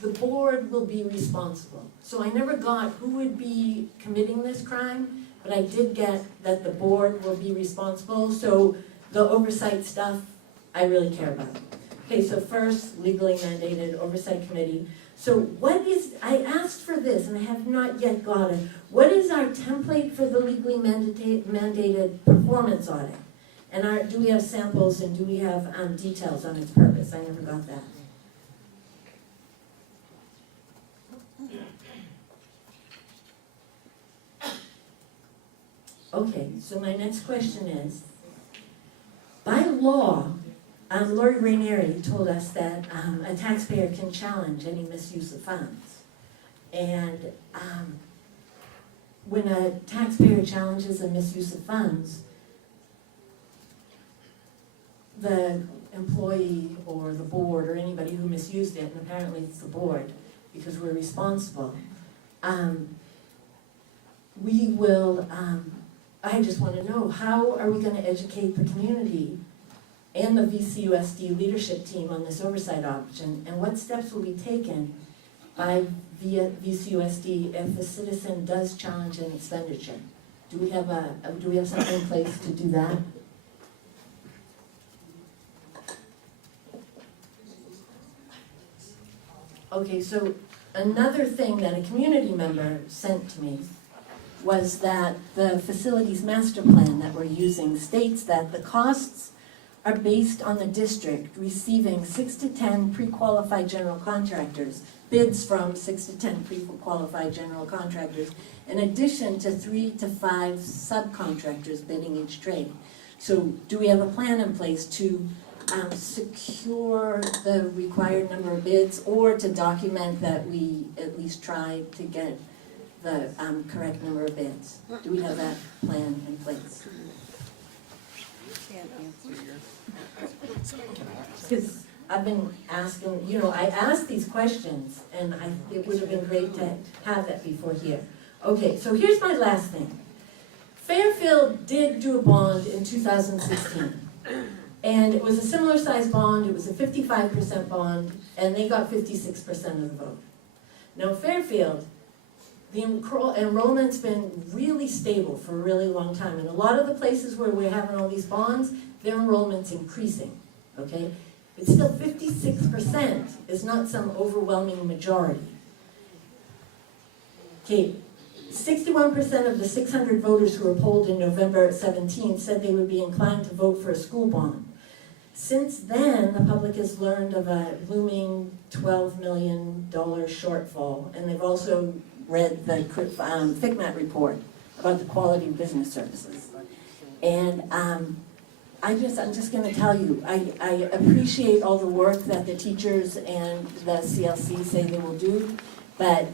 the board will be responsible. So I never got who would be committing this crime, but I did get that the board will be responsible. So the oversight stuff, I really care about. Okay, so first, legally mandated oversight committee. So I asked for this, and I have not yet got it. What is our template for the legally mandated performance audit? And do we have samples, and do we have details on its purpose? I never got that. Okay, so my next question is, by law, Lori Rainieri told us that a taxpayer can challenge any misuse of funds. And when a taxpayer challenges a misuse of funds, the employee or the board or anybody who misused it, and apparently it's the board because we're responsible, we will, I just want to know, how are we going to educate the community and the VCUSD leadership team on this oversight option, and what steps will be taken by VCUSD if a citizen does challenge an expenditure? Do we have something in place to do that? Okay, so another thing that a community member sent to me was that the facilities master plan that we're using states that the costs are based on the district receiving 6 to 10 pre-qualified general contractors, bids from 6 to 10 pre-qualified general contractors, in addition to 3 to 5 subcontractors bidding each trade. So do we have a plan in place to secure the required number of bids, or to document that we at least try to get the correct number of bids? Do we have that plan in place? Can't answer your. Because I've been asking, I asked these questions, and it would have been great to have that before here. Okay, so here's my last thing. Fairfield did do a bond in 2016. And it was a similar size bond, it was a 55% bond, and they got 56% of the vote. Now Fairfield, the enrollment's been really stable for a really long time, and a lot of the places where we're having all these bonds, their enrollment's increasing, okay? But still 56% is not some overwhelming majority. Okay, 61% of the 600 voters who were polled in November 17 said they would be inclined to vote for a school bond. Since then, the public has learned of a looming $12 million shortfall, and they've also read the FICMAT report about the quality of business services. And I'm just gonna tell you, I appreciate all the work that the teachers and the CLC say they will do, but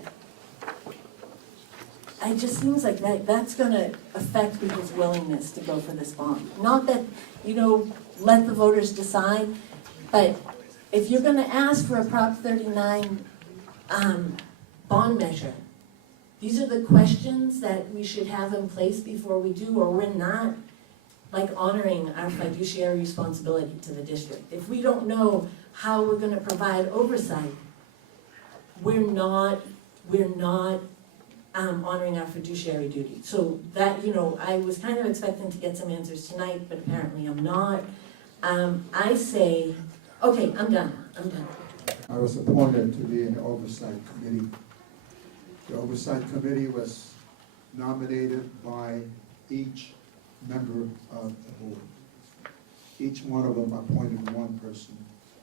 it just seems like that's gonna affect people's willingness to go for this bond. Not that, let the voters decide, but if you're gonna ask for a Prop 39 bond measure, these are the questions that we should have in place before we do, or we're not honoring our fiduciary responsibility to the district. If we don't know how we're gonna provide oversight, we're not honoring our fiduciary duty. So that, I was kind of expecting to get some answers tonight, but apparently I'm not. I say, okay, I'm done. I was appointed to be in the Oversight Committee. The Oversight Committee was nominated by each member of the board. Each one of them appointed one person,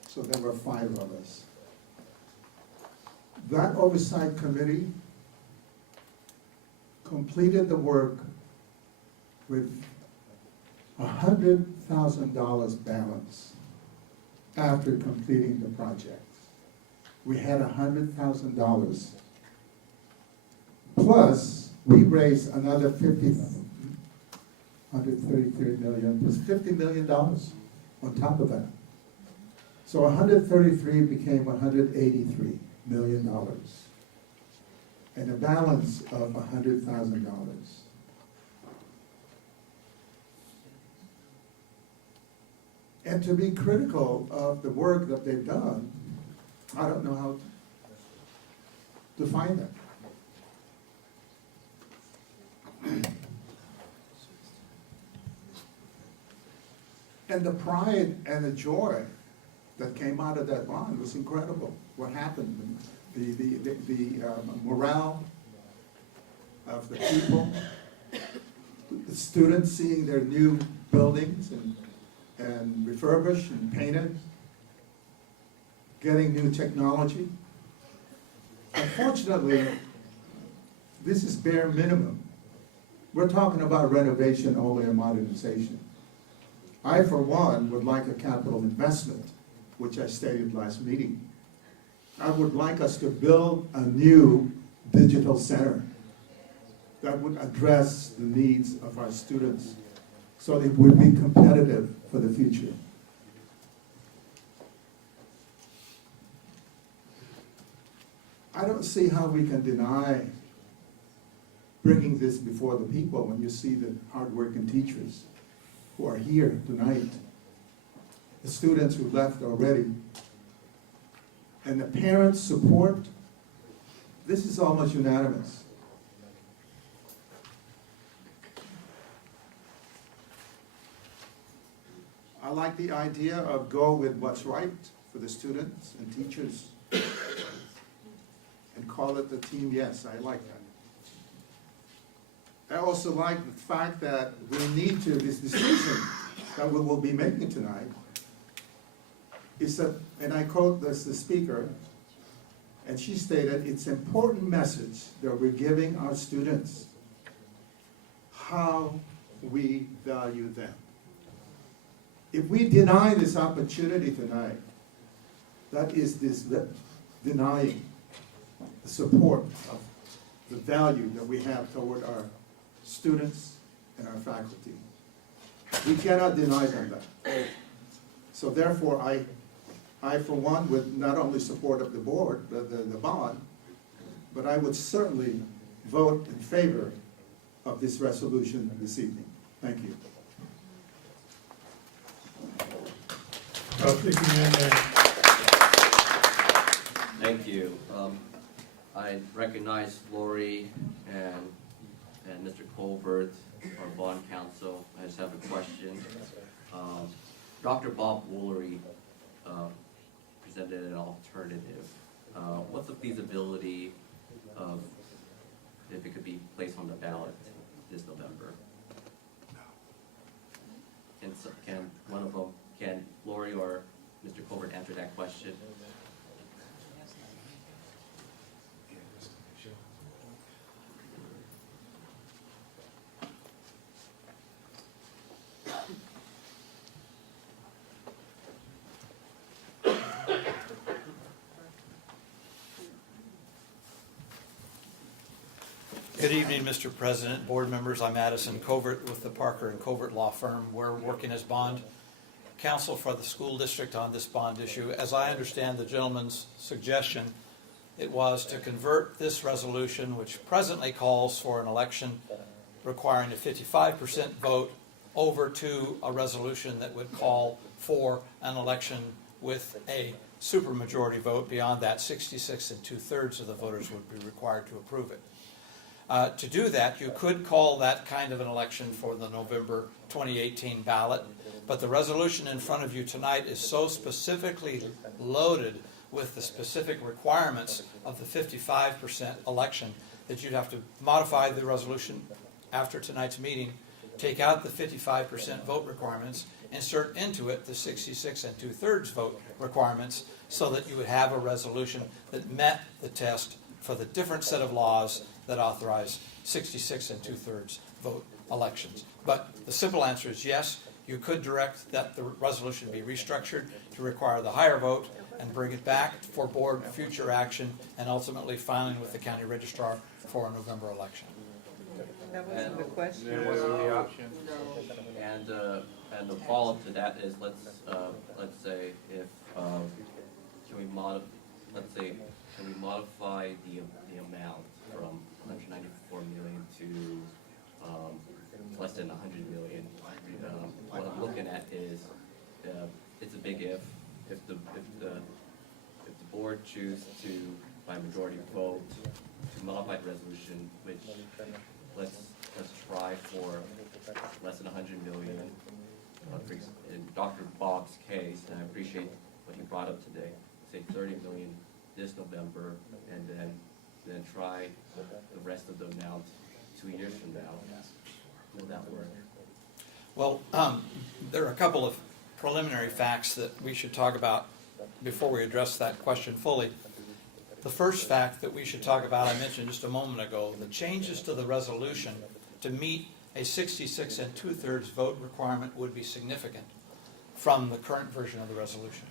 so there were 5 of us. That Oversight Committee completed the work with $100,000 balance after completing the project. We had $100,000. Plus, we raised another $133 million, plus $50 million on top of that. So 133 became $183 million. And a balance of $100,000. And to be critical of the work that they've done, I don't know how to find that. And the pride and the joy that came out of that bond was incredible. What happened, the morale of the people, the students seeing their new buildings and refurbished and painted, getting new technology. Unfortunately, this is bare minimum. We're talking about renovation only and modernization. I, for one, would like a capital investment, which I stated last meeting. I would like us to build a new digital center that would address the needs of our students so it would be competitive for the future. I don't see how we can deny bringing this before the people when you see the hardworking teachers who are here tonight, the students who left already, and the parents' support. This is almost unanimous. I like the idea of go with what's right for the students and teachers and call it the team yes. I like that. I also like the fact that we need to, this decision that we will be making tonight is that, and I quote the speaker, and she stated, it's an important message that we're giving our students how we value them. If we deny this opportunity tonight, that is denying the support of the value that we have toward our students and our faculty. We cannot deny them that. So therefore, I for one would not only support of the board, the bond, but I would certainly vote in favor of this resolution this evening. Thank you. Thank you. I recognize Lori and Mr. Colbert, our bond counsel. I just have a question. Dr. Bob Woolery presented an alternative. What's the feasibility of if it could be placed on the ballot this November? Can one of them, can Lori or Mr. Colbert answer that question? Good evening, Mr. President, board members. I'm Addison Covert with the Parker and Covert Law Firm. We're working as bond counsel for the school district on this bond issue. As I understand the gentleman's suggestion, it was to convert this resolution, which presently calls for an election requiring a 55% vote, over to a resolution that would call for an election with a supermajority vote. Beyond that, 66 2/3 of the voters would be required to approve it. To do that, you could call that kind of an election for the November 2018 ballot, but the resolution in front of you tonight is so specifically loaded with the specific requirements of the 55% election that you'd have to modify the resolution after tonight's meeting, take out the 55% vote requirements, insert into it the 66 2/3 vote requirements, so that you would have a resolution that met the test for the different set of laws that authorize 66 2/3 vote elections. But the simple answer is yes, you could direct that the resolution be restructured to require the higher vote and bring it back for board future action and ultimately filing with the county registrar for a November election. That wasn't the question. There wasn't the option. And the follow-up to that is, let's say if can we modify the amount from 194 million to less than 100 million? What I'm looking at is it's a big if. If the board choose to by majority vote to modify the resolution, which let's try for less than 100 million. In Dr. Bob's case, and I appreciate what he brought up today, say 30 million this November, and then try the rest of the amount 2 years from now. Will that work? Well, there are a couple of preliminary facts that we should talk about before we address that question fully. The first fact that we should talk about, I mentioned just a moment ago, the changes to the resolution to meet a 66 2/3 vote requirement would be significant from the current version of the resolution.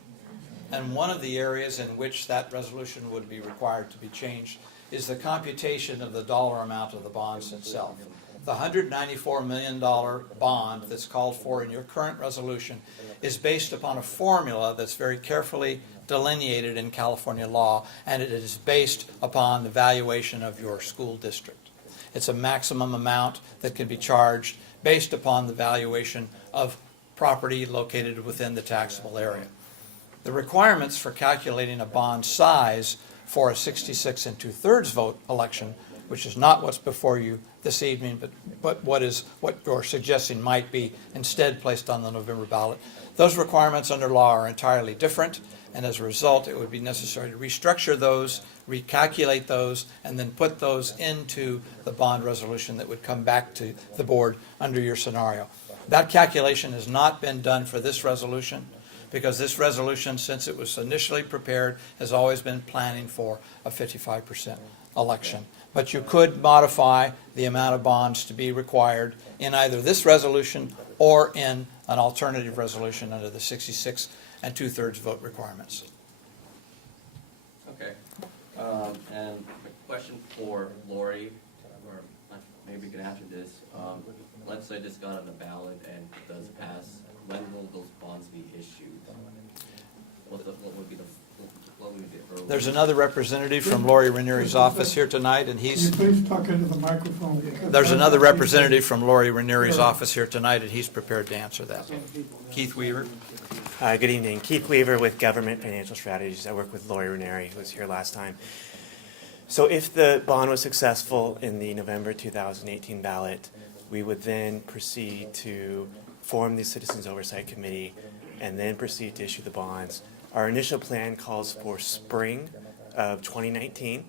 And one of the areas in which that resolution would be required to be changed is the computation of the dollar amount of the bonds itself. The $194 million bond that's called for in your current resolution is based upon a formula that's very carefully delineated in California law, and it is based upon the valuation of your school district. It's a maximum amount that can be charged based upon the valuation of property located within the taxable area. The requirements for calculating a bond size for a 66 2/3 vote election, which is not what's before you this evening, but what you're suggesting might be instead placed on the November ballot, those requirements under law are entirely different, and as a result, it would be necessary to restructure those, recalculate those, and then put those into the bond resolution that would come back to the board under your scenario. That calculation has not been done for this resolution, because this resolution, since it was initially prepared, has always been planning for a 55% election. But you could modify the amount of bonds to be required in either this resolution or in an alternative resolution under the 66 2/3 vote requirements. Okay. And a question for Lori, or maybe you can answer this. Let's say this got on the ballot and does pass. When will those bonds be issued? What would be the earliest? There's another representative from Lori Ranieri's office here tonight, and he's. Can you please talk into the microphone? There's another representative from Lori Ranieri's office here tonight, and he's prepared to answer that. Keith Weaver. Hi, good evening. Keith Weaver with Government Financial Strategies. I work with Lori Ranieri, who was here last time. So if the bond was successful in the November 2018 ballot, we would then proceed to form the Citizens Oversight Committee and then proceed to issue the bonds. Our initial plan calls for spring of 2019,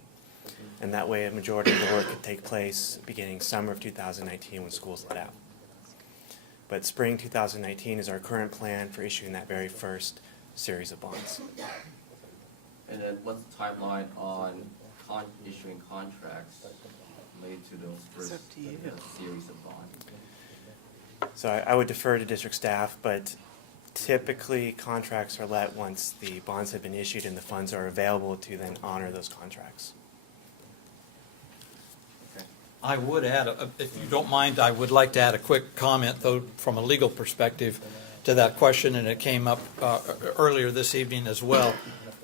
and that way a majority of the work could take place beginning summer of 2019 when school's let out. But spring 2019 is our current plan for issuing that very first series of bonds. And then what's the timeline on issuing contracts related to those first series of bonds? So I would defer to district staff, but typically contracts are let once the bonds have been issued and the funds are available to then honor those contracts. Okay. I would add, if you don't mind, I would like to add a quick comment, though, from a legal perspective to that question, and it came up earlier this evening as well.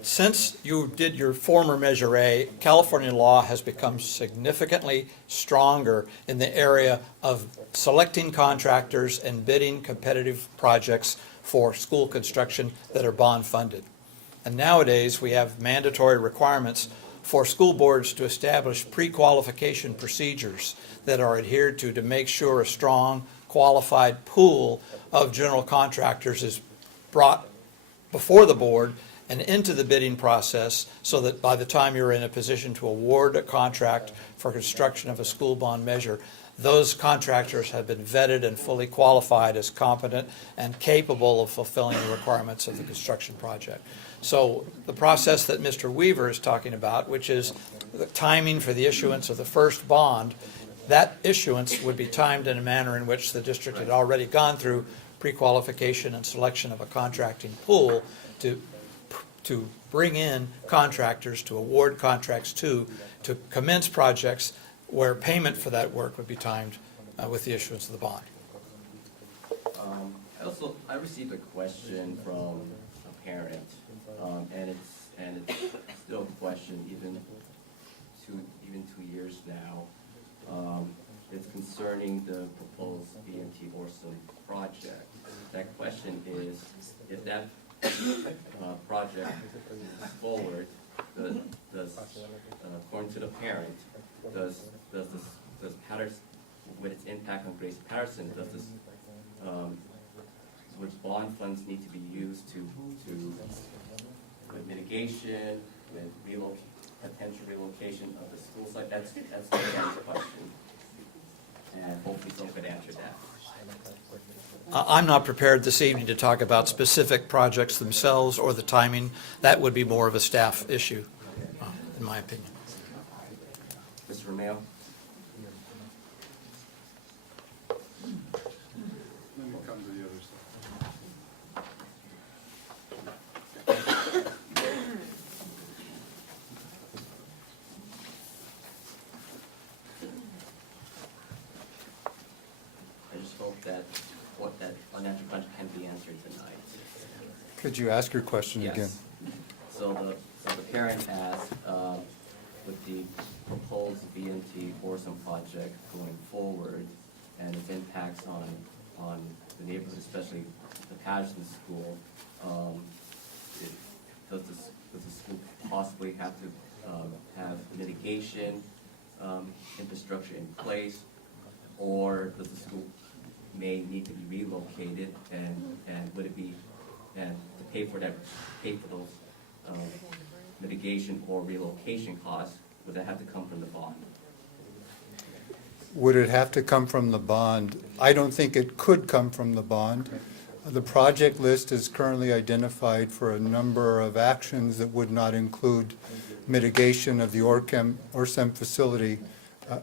Since you did your former Measure A, California law has become significantly stronger in the area of selecting contractors and bidding competitive projects for school construction that are bond funded. And nowadays, we have mandatory requirements for school boards to establish pre-qualification procedures that are adhered to make sure a strong, qualified pool of general contractors is brought before the board and into the bidding process, so that by the time you're in a position to award a contract for construction of a school bond measure, those contractors have been vetted and fully qualified as competent and capable of fulfilling the requirements of the construction project. So the process that Mr. Weaver is talking about, which is the timing for the issuance of the first bond, that issuance would be timed in a manner in which the district had already gone through pre-qualification and selection of a contracting pool to bring in contractors, to award contracts to commence projects where payment for that work would be timed with the issuance of the bond. I received a question from a parent, and it's still a question even 2 years now. It's concerning the proposed BMT Orson project. That question is, if that project moves forward, does according to the parent, does Patterson, with its impact on Grace Patterson, does this would bond funds need to be used to with mitigation, with potential relocation of the school site? That's the question, and hopefully someone could answer that. I'm not prepared this evening to talk about specific projects themselves or the timing. That would be more of a staff issue, in my opinion. Mr. Romeo? Let me come to the other side. I just hope that that unanswered question can be answered tonight. Could you ask your question Yes. again? So the parent asked, with the proposed BMT Orson project going forward and its impacts on the neighborhood, especially the Patterson School, does the school possibly have to have mitigation infrastructure in place, or does the school may need to be relocated, and would it be, and to pay for those mitigation or relocation costs, would that have to come from the bond? Would it have to come from the bond? I don't think it could come from the bond. The project list is currently identified for a number of actions that would not include mitigation of the ORSEM facility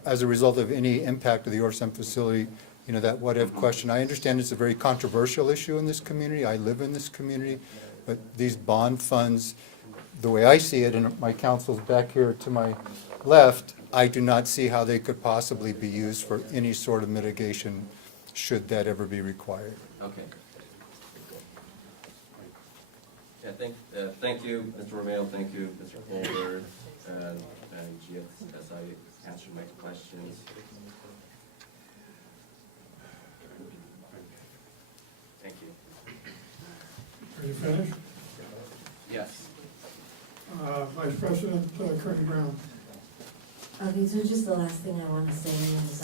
as a result of any impact of the ORSEM facility. You know, that what-if question. I understand it's a very controversial issue in this community. I live in this community. But these bond funds, the way I see it, and my counsel's back here to my left, I do not see how they could possibly be used for any sort of mitigation should that ever be required. Okay. Yeah, thank you, Mr. Romeo. Thank you, Mr. Colbert, and as I answered my questions. Thank you. Are you finished? Yes. Vice President Kearney-Brown. Okay, so just the last thing I want to say is,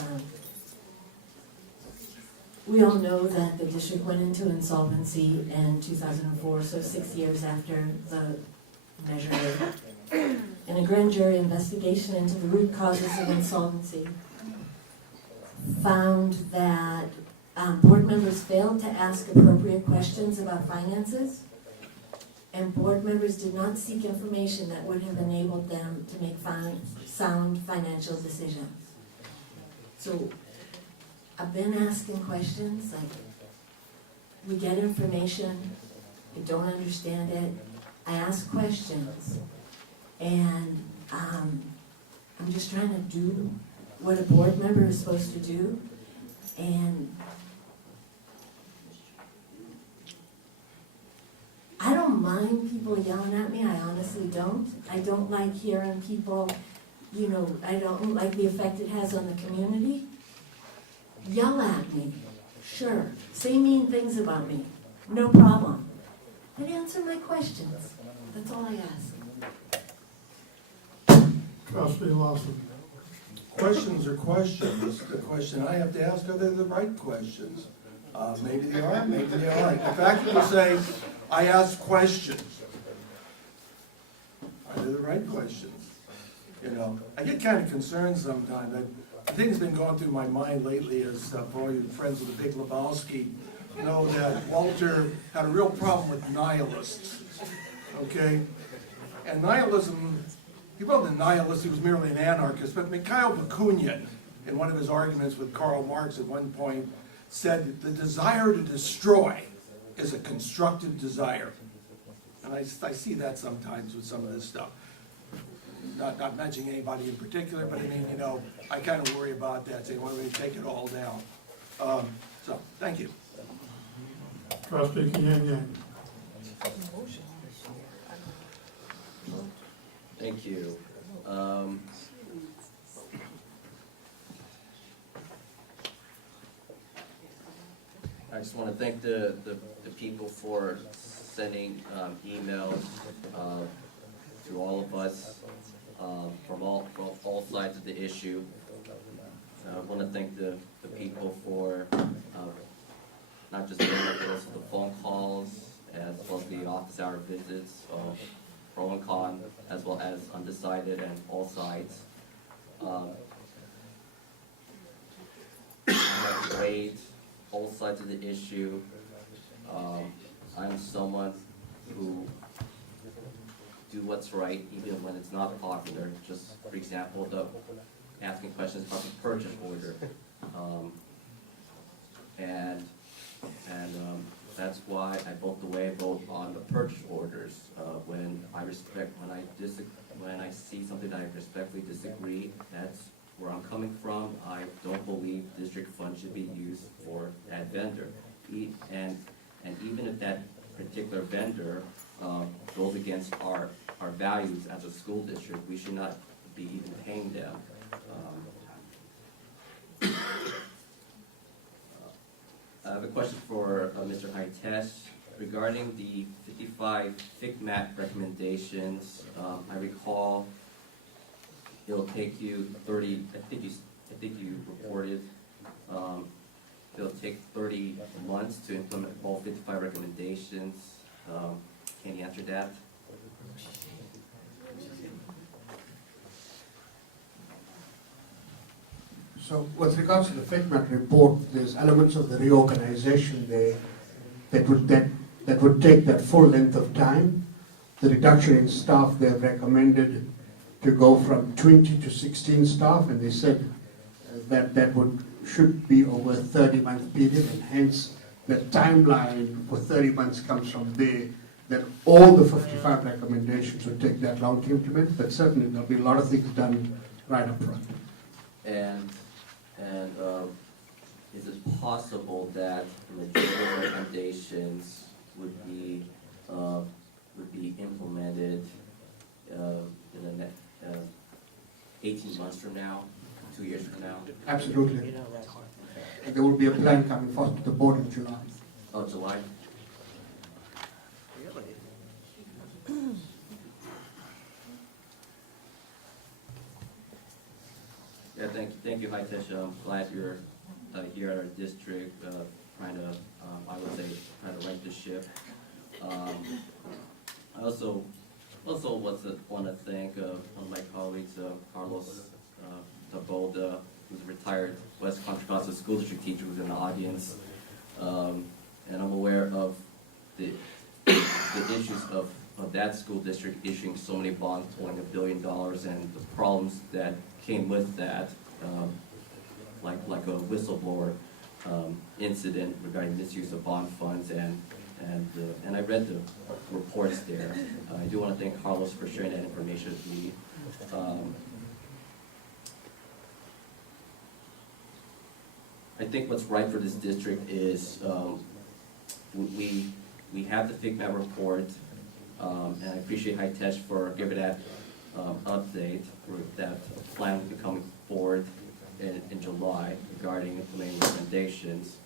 we all know that the district went into insolvency in 2004, so 6 years after the Measure A. And a grand jury investigation into the root causes of insolvency found that board members failed to ask appropriate questions about finances, and board members did not seek information that would have enabled them to make sound financial decisions. So I've been asking questions, like, we get information, I don't understand it, I ask questions, and I'm just trying to do what a board member is supposed to do. And I don't mind people yelling at me, I honestly don't. I don't like hearing people, you know, I don't like the effect it has on the community. Yell at me, sure. Say mean things about me, no problem. But answer my questions. That's all I ask. Trustee Lawson. Questions are questions. The question I have to ask, are they the right questions? Maybe they are, maybe they aren't. The fact that you say, I ask questions, are they the right questions? You know, I get kind of concerned sometimes. The thing that's been going through my mind lately is, for all you friends of the Big Lebowski, know that Walter had a real problem with nihilists, okay? And nihilism, he wasn't a nihilist, he was merely an anarchist, but Mikhail Bakunin, in one of his arguments with Karl Marx at one point, said that the desire to destroy is a constructive desire. And I see that sometimes with some of this stuff. Not mentioning anybody in particular, but I mean, you know, I kind of worry about that, saying, why don't we take it all down? So, thank you. Trustee Kian. Thank you. I just want to thank the people for sending emails to all of us from all sides of the issue. I want to thank the people for not just the emails, but also the phone calls, as well as the office hour visits, pro and con, as well as undecided and all sides. I've weighed all sides of the issue. I'm someone who do what's right even when it's not popular. Just for example, asking questions about the purchase order, and that's why I vote the way I vote on the purchase orders. When I see something that I respectfully disagree, that's where I'm coming from. I don't believe district funds should be used for that vendor. And even if that particular vendor goes against our values as a school district, we should not be even paying them. I have a question for Mr. Hitesh regarding the 55 FICMAT recommendations. I recall it'll take you 30. I think you reported it'll take 30 months to implement all 55 recommendations. Can you answer that? So with regards to the FICMAT report, there's elements of the reorganization there that would take that full length of time. The reduction in staff, they have recommended to go from 20 to 16 staff, and they said that should be over a 30-month period, and hence the timeline for 30 months comes from there, that all the 55 recommendations would take that long to implement, but certainly there'll be a lot of things done right up front. And is it possible that the majority of recommendations would be implemented in the next 18 months from now, 2 years from now? Absolutely. There will be a plan coming forth to the board in July. Oh, July? Yeah, thank you, Hitesh. I'm glad you're here at our district, trying to, I would say, trying to right the ship. I also want to thank one of my colleagues, Carlos Tabolda, who's a retired West Contra Costa School District teacher, who's in the audience, and I'm aware of the issues of that school district issuing so many bonds totaling $1 billion and the problems that came with that, like a whistleblower incident regarding misuse of bond funds, and I read the reports there. I do want to thank Carlos for sharing that information with me. I think what's right for this district is we have the FIGMAT report, and I appreciate High Tech for giving that update, or that plan will be coming forward in July regarding implementing recommendations.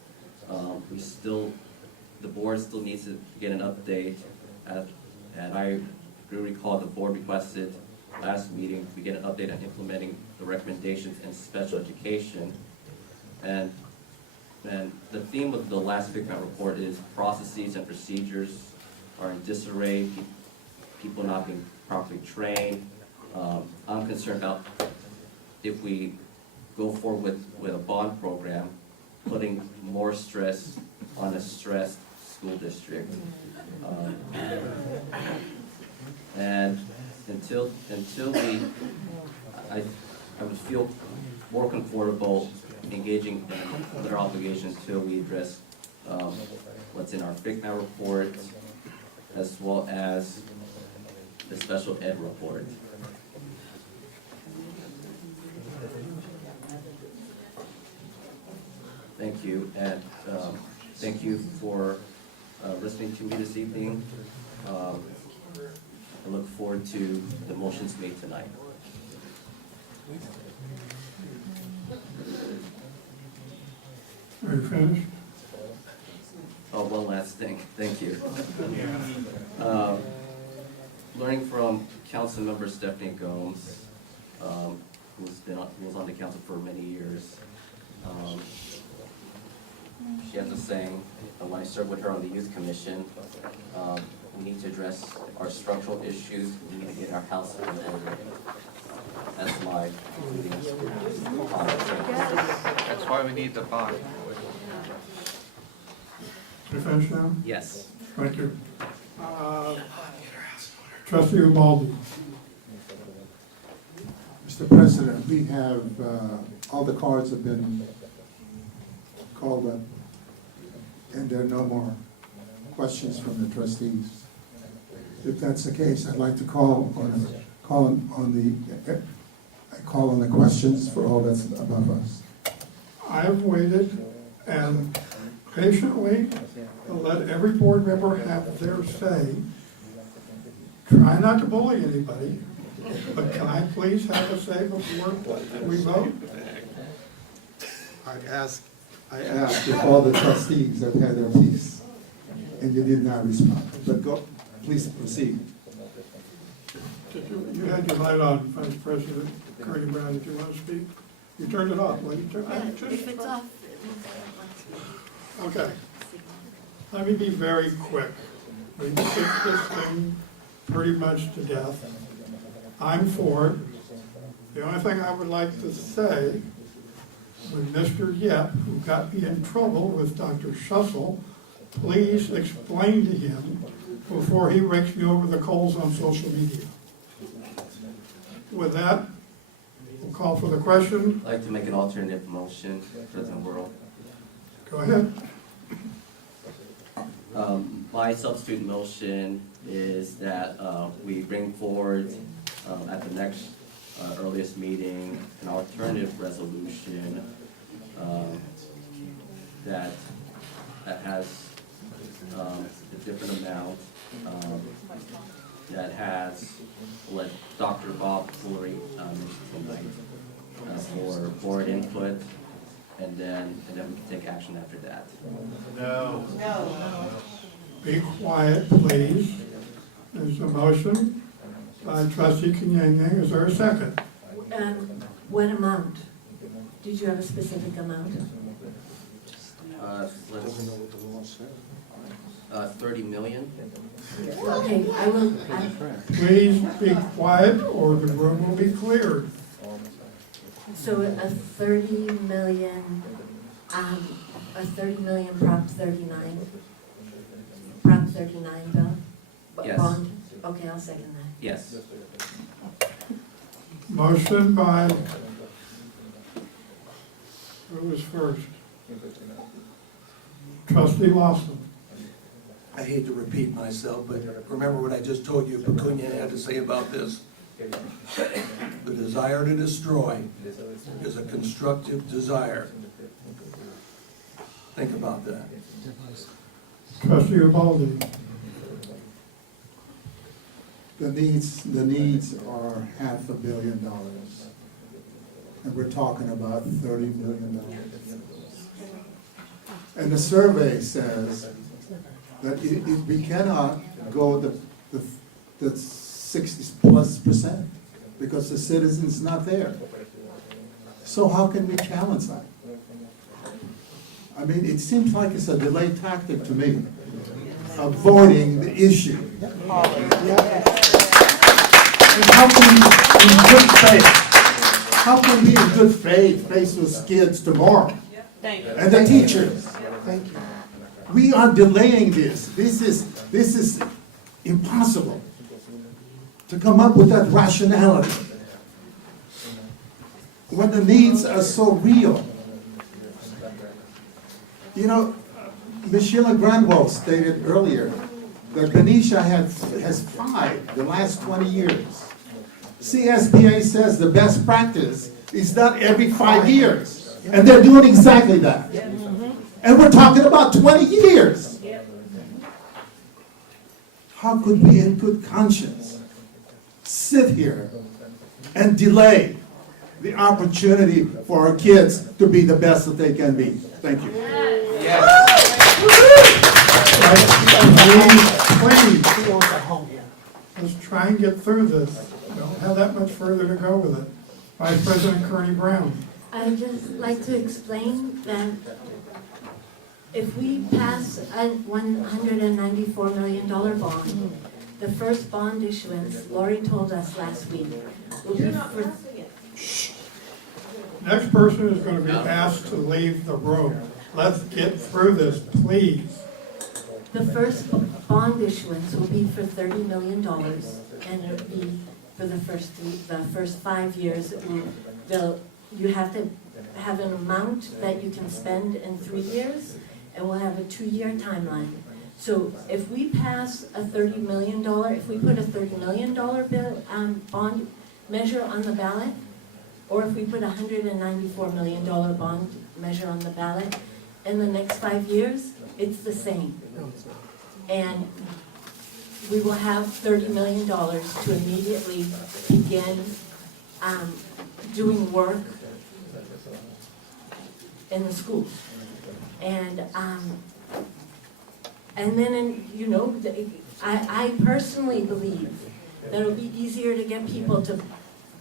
The board still needs to get an update, and I do recall the board requested last meeting we get an update on implementing the recommendations in special education. And the theme of the last FIGMAT report is processes and procedures are in disarray, people not being properly trained. I'm concerned about if we go forward with a bond program, putting more stress on a stressed school district. And until I would feel more comfortable engaging in other obligations until we address what's in our FIGMAT report, as well as the special ed report. Thank you, and thank you for listening to me this evening. I look forward to the motions made tonight. Are you finished? Oh, one last thing. Thank you. Learning from Council Member Stephanie Gomes, who was on the council for many years. She has a saying, when I served with her on the Youth Commission, we need to address our structural issues, we need to get our house in order. That's my That's why we need the bond. You finished now? Yes. Thank you. Trustee Ubaldi. Mr. President, we have, all the cards have been called up, and there are no more questions from the trustees. If that's the case, I'd like to call on the questions for all that's above us. I've waited and patiently let every board member have their say. Try not to bully anybody, but can I please have a say before we vote? I asked if all the trustees have had their piece, and you did not respond. But go, please proceed. You had your light on, Vice President Kearney-Brown. Did you want to speak? You turned it off. Well, If it's off, okay. Let me be very quick. We kicked this thing pretty much to death. I'm for it. The only thing I would like to say, when Mr. Yep, who got me in trouble with Dr. Schussel, please explain to him before he rakes me over the coals on social media. With that, we'll call for the question. I'd like to make an alternative motion, President Worrell. Go ahead. My substitute motion is that we bring forward at the next earliest meeting an alternative resolution that has a different amount, that has what Dr. Bob Fuller mentioned tonight for board input, and then we can take action after that. No. Be quiet, please. There's a motion by Trustee Kenyang. Is there a second? what amount? Did you have a specific amount? 30 million. Okay, I will, Please be quiet or the room will be cleared. so a 30 million, Prop 39, Prop 39 bill? Yes. Bond? Okay, I'll second that. Yes. Motion by, who was first? Trustee Lawson. I hate to repeat myself, but remember what I just told you Pecunia had to say about this. The desire to destroy is a constructive desire. think about that. Trustee Ubaldi. The needs are $500 million. And we're talking about $30 million. And the survey says that we cannot go the 60+% because the citizen's not there. So how can we challenge that? I mean, it seems like it's a delay tactic to me, avoiding the issue. And how can we, in good faith, face those kids tomorrow? And the teachers? Thank you. We are delaying this. This is impossible to come up with that rationality when the needs are so real. You know, Michelle Grandwell stated earlier that Benicia has 5 the last 20 years. CSBA says the best practice is done every 5 years. And they're doing exactly that. And we're talking about 20 years. How could we in good conscience sit here and delay the opportunity for our kids to be the best that they can be? Thank you. Please, let's try and get through this. We don't have that much further to go with it. Vice President Kearney-Brown. I'd just like to explain that if we pass a $194 million bond, the first bond issuance, Lori told us last week, will be for... Next person is going to be asked to leave the room. Let's get through this, please. The first bond issuance will be for $30 million, and it'll be for the first 5 years. You have to have an amount that you can spend in 3 years, and we'll have a 2-year timeline. So if we pass a $30 million, if we put a $30 million bill, bond measure on the ballot, or if we put a $194 million bond measure on the ballot, in the next 5 years, it's the same. And we will have $30 million to immediately begin doing work in the schools. And then, I personally believe that it'll be easier to get people to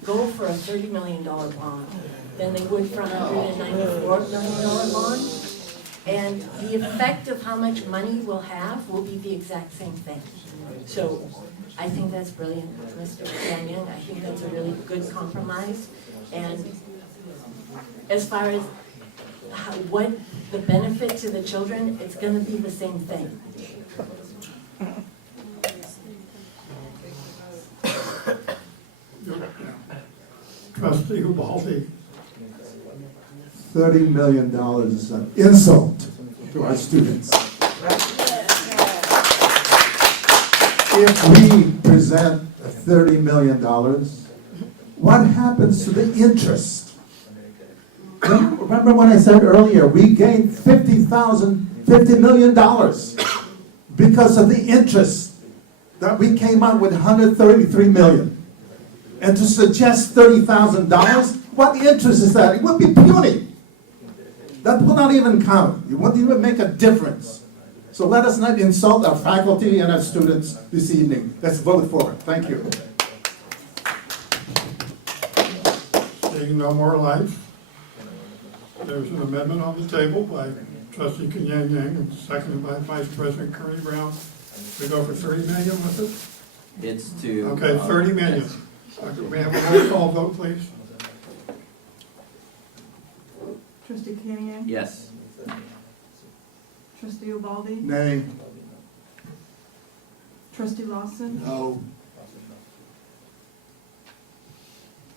go for a $30 million bond than they would for a $194 million bond. And the effect of how much money we'll have will be the exact same thing. So I think that's brilliant, Mr. Canyon. I think that's a really good compromise. And as far as what the benefit to the children, it's going to be the same thing. Trustee Ubaldi. $30 million is an insult to our students. If we present $30 million, what happens to the interest? Remember when I said earlier, we gained $50 million because of the interest that we came out with $133 million. And to suggest $30,000, what interest is that? It would be puny. That will not even count. It won't even make a difference. So let us not insult our faculty and our students this evening. Let's vote for it. Thank you. Seeing no more lights, there's an amendment on the table by Trustee Kenyang and seconded by Vice President Kearney-Brown. We go for 30 million with it? It's to... Okay, 30 million. Okay, we have a roll call vote, please. Trustee Keating? Yes. Trustee Ubaldi? Nay. Trustee Lawson? No.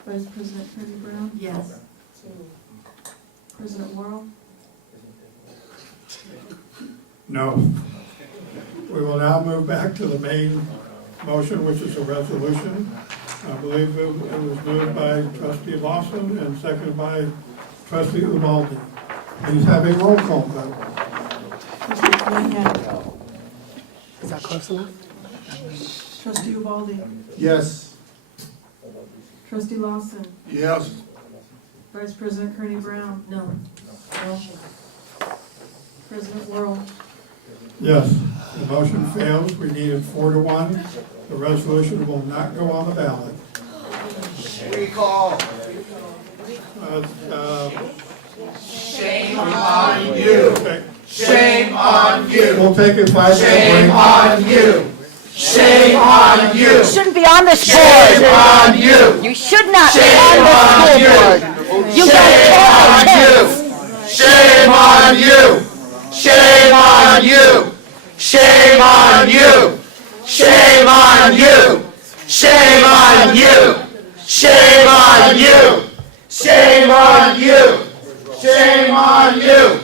Vice President Kearney-Brown? Yes. President Worrell? No. We will now move back to the main motion, which is a resolution. I believe it was moved by Trustee Lawson and seconded by Trustee Ubaldi. Please have a roll call vote. Cunningham. Is that close enough? Trustee Ubaldi. Yes. Trustee Lawson. Yes. Vice President Kearney-Brown. No. No. President Worrell. Yes, the motion fails. We needed 4-1. The resolution will not go on the ballot. Recall. Shame on you. Okay. Shame on you. We'll take a 5-minute Shame break. on you. Shame on you. You shouldn't be on this board. Shame on you. You should not be Shame on this on school you. board. You Shame guys on can't you. Shame on you. Shame on you. Shame on you. Shame on you. Shame on you. Shame on you. Shame on you. Shame on you.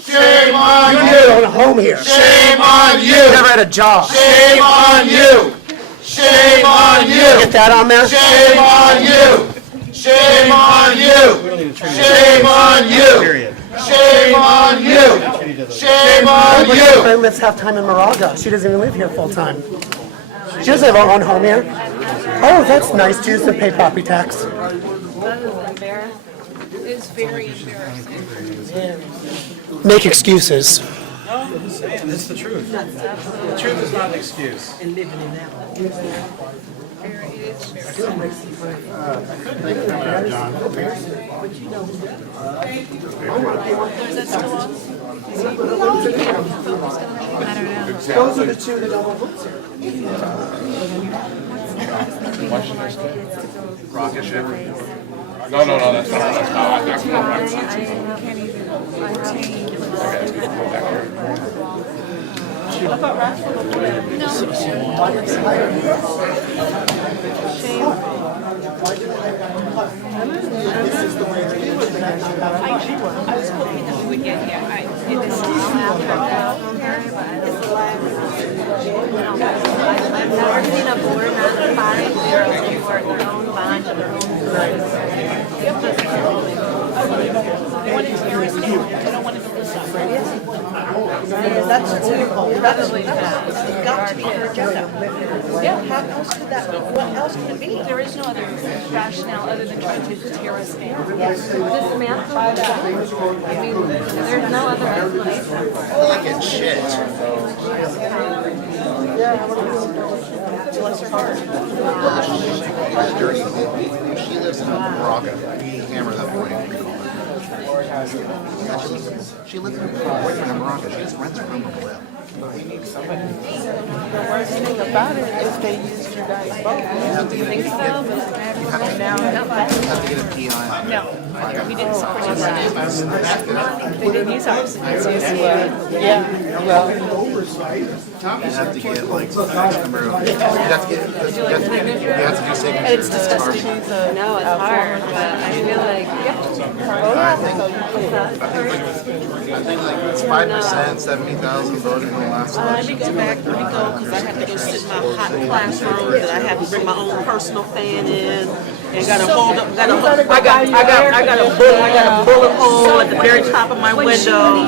Shame on You you. never own a home here. Shame on you. You never had a job. Shame on you. Shame on you. Get that on there? Shame on you. Shame on you. Shame on you. Shame on you. Shame on My you. friend lives half-time in Moraga. She doesn't even live here full-time. She doesn't have her own home here. Oh, that's nice. She doesn't pay property tax. It's very embarrassing. Make excuses. No, I'm just saying, it's the truth. The truth is not an excuse. And living in that one. Those are the two that don't vote. Rocket ship? No, that's not. That's not right. I was hoping that we would get here. I'm targeting a board, not the body. They're looking for their own bond and their own. That's incredibly fast. It's got to be an agenda. Yeah, how else could that, what else could it be? There is no other rationale other than trying to tear us down. This math, I mean, there's no other explanation. Fucking shit. Bless her heart. She lives in Moraga. Hammer that boy. She lives in boyfriend in Moraga. She just rents a room over there. The worst thing about it is they used your guys' boat. Do you think so? You have to get a PI. No, we didn't support that. They didn't use ours. Yeah, well. You have to get like X number of. You have to get. You have to do signatures. It's disgusting. No, it's hard, but I feel like, I think like it's 5%, 70,000 voted in the last Let me election. go back, let me go, because I have to go sit in my hot classroom that I have to bring my own personal fan in. And gotta hold up, I got a bullet hole at the very top of my window.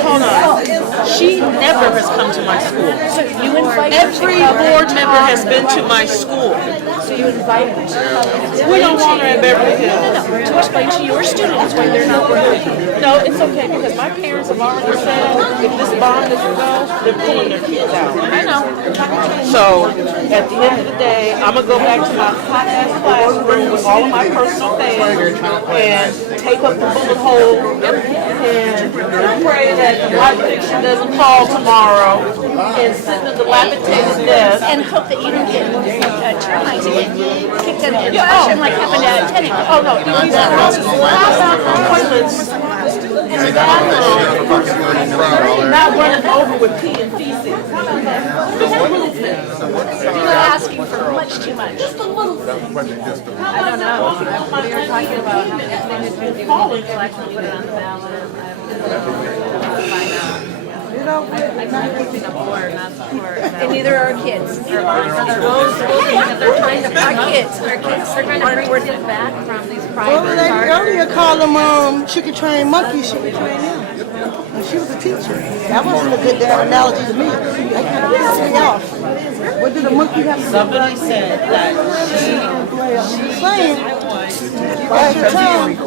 Hold on. She never has come to my school. So you invite Every board member has been to my school. So you invite her to We don't want her in Beverly Hills. No, to explain to your students why they're not working. No, it's okay, because my parents have already said if this bond doesn't go, they're pulling their kids out. I know. So, at the end of the day, I'm gonna go back to my hot ass classroom with all of my personal fans and tape up the bullet hole and pray that the light fixture doesn't fall tomorrow and sit at the dilapidated desk. And hope that you don't get termites again. Kicked out of education like happened at Teddy. Oh, no, these are toilets in the bathroom, not running over with pee and feces. You're asking for much too much. Just a little thing. I don't know. We were talking about how many things we do to collect and put it on the ballot. I'm keeping up for and neither are our kids. They're trying to our kids. They're trying to bring kids back from these private. Well, the lady earlier called them she could train monkeys, she could train them. And she was a teacher. That wasn't a good analogy to me. That kind of pissed me off. What did a monkey have to do? Somebody said that I'm saying. What's your time?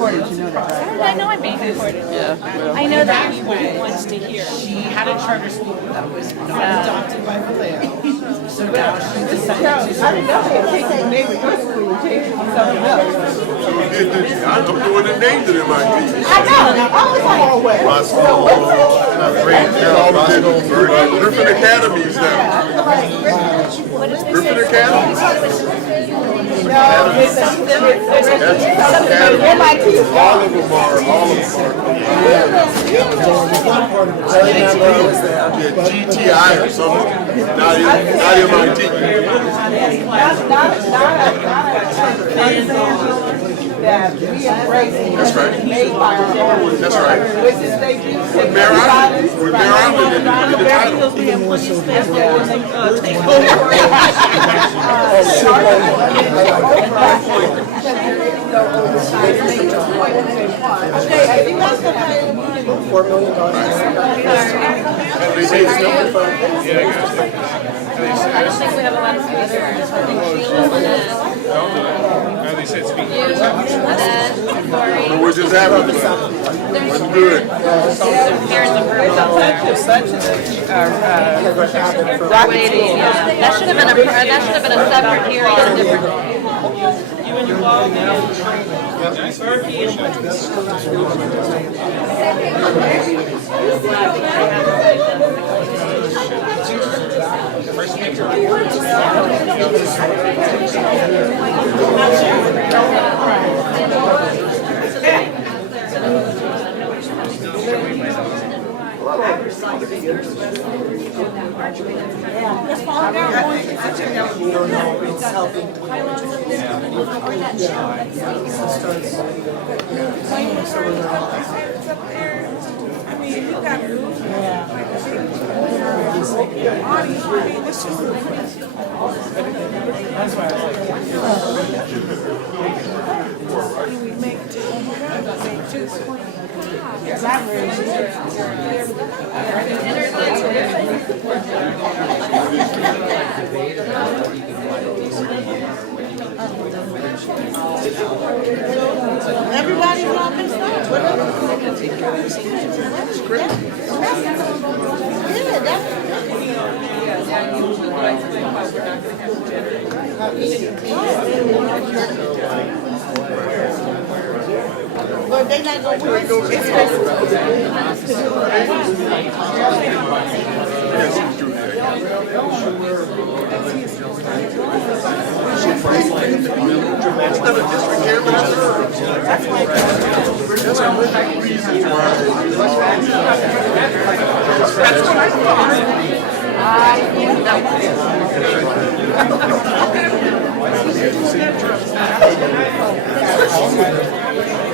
I know I'm being recorded. Yeah. I know that everyone wants to hear. She had a charter school that was not adopted by Vallejo. So now she decided to. I didn't know they take the name of your school and change it to something else. I'm doing the names of them, I think. I know. I was like, oh, wait. Griffin Academies now. Griffin Academies. No, it's MIT. All of them are. Yeah, GTI or something. Not MIT. That we embrace That's right. made by our own. That's right. Which is they do With Mayor Island. With Mayor Island in the title. Okay, have you guys got $4 million? They say it's number 5. I don't think we have a lot of speakers. I think They said speak. Lori. We're just having fun. It's good. Parents of groups out there. Waiting. That should have been a separate hearing on a different day. You and your Everybody's not missed out. That's great. Yeah, but they not going to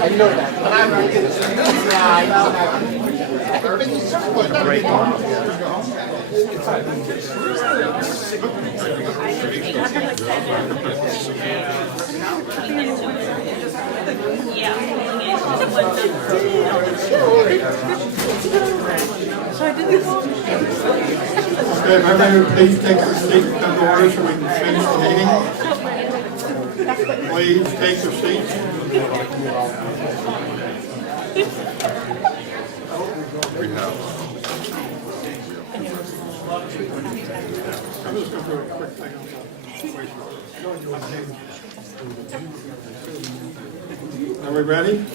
I know that. But I'm going to get it. Great. Okay, everybody, please take your seat, come to order so we can finish the meeting. Please take your seats. I'm just going to do a quick thing on that. Are we ready?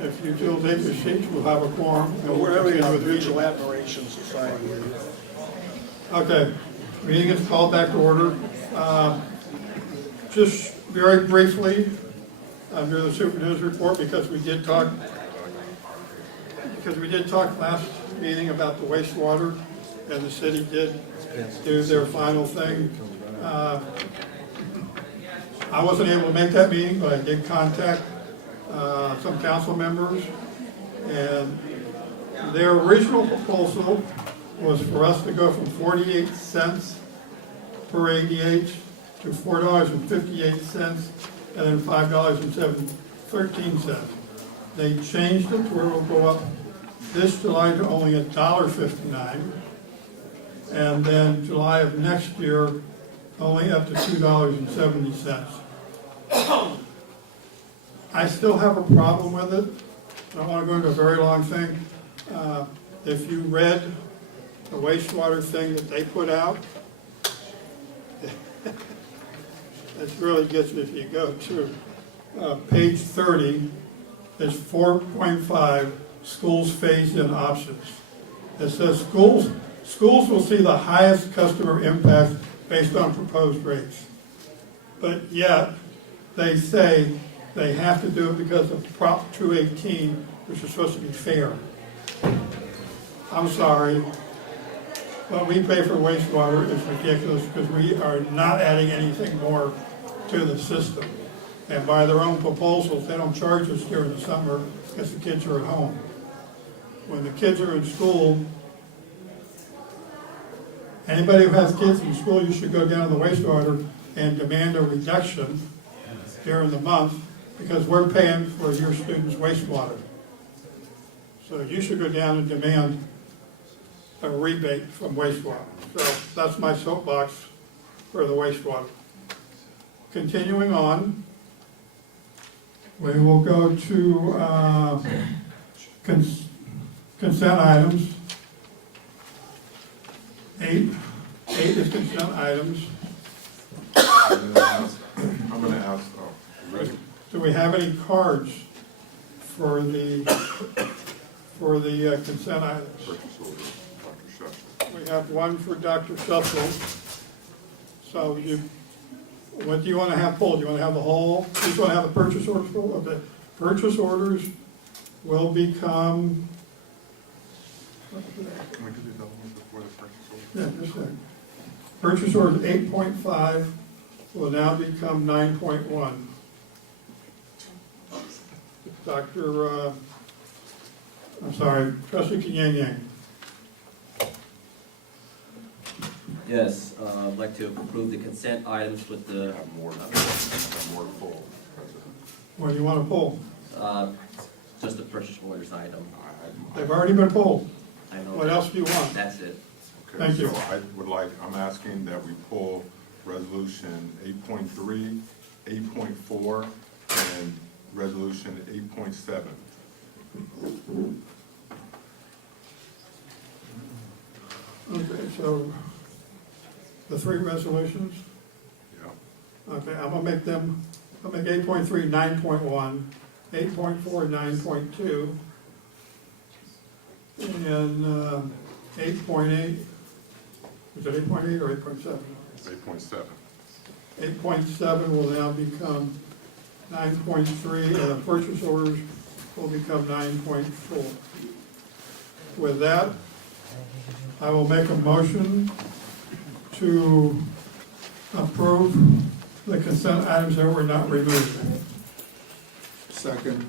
If you two will take your seats, we'll have a quorum. And we'll continue with Mutual Admiration Society. Okay, meeting is called back to order. Just very briefly, under the superintendent's report, because we did talk last meeting about the wastewater, and the city did do their final thing. I wasn't able to make that meeting, but I did contact some council members, and their original proposal was for us to go from 48 cents per ADH to $4.58 and then $5.13. They changed it to where it will go up this July to only $1.59, and then July of next year only up to $2.70. I still have a problem with it. I don't want to go into a very long thing. If you read the wastewater thing that they put out, it really gets you if you go to page 30, there's 4.5 schools phased in options. It says schools will see the highest customer impact based on proposed rates. But yet, they say they have to do it because of Prop 218, which is supposed to be fair. I'm sorry, what we pay for wastewater is ridiculous because we are not adding anything more to the system. And by their own proposals, they don't charge us during the summer because the kids are at home. When the kids are in school, anybody who has kids in school, you should go down to the wastewater and demand a reduction during the month because we're paying for your students' wastewater. So you should go down and demand a rebate from wastewater. So that's my soapbox for the wastewater. Continuing on, we will go to consent items. 8 is consent items. I'm going to ask, ready? Do we have any cards for the consent items? Purchase order, Dr. Sheffield. We have one for Dr. Sheffield. So what do you want to have pulled? Do you want to have the whole? You just want to have the purchase orders pulled? Okay. Purchase orders will become. Can we do the other one before the purchase order? Yeah, just a second. Purchase order 8.5 will now become 9.1. Trustee Kenyang. Yes, I'd like to approve the consent items with the, More full, President. What do you want to pull? just the purchase orders item. They've already been pulled. I know. What that. else do you want? That's it. Okay, Thank you. so I'm asking that we pull resolution 8.3, 8.4, and resolution 8.7. Okay, so the 3 resolutions? Yeah. Okay, I'm gonna make 8.3 9.1, 8.4 9.2, and 8.8, is it 8.8 or 8.7? 8.7. 8.7 will now become 9.3, and the purchase orders will become 9.4. With that, I will make a motion to approve the consent items that were not removed. Second.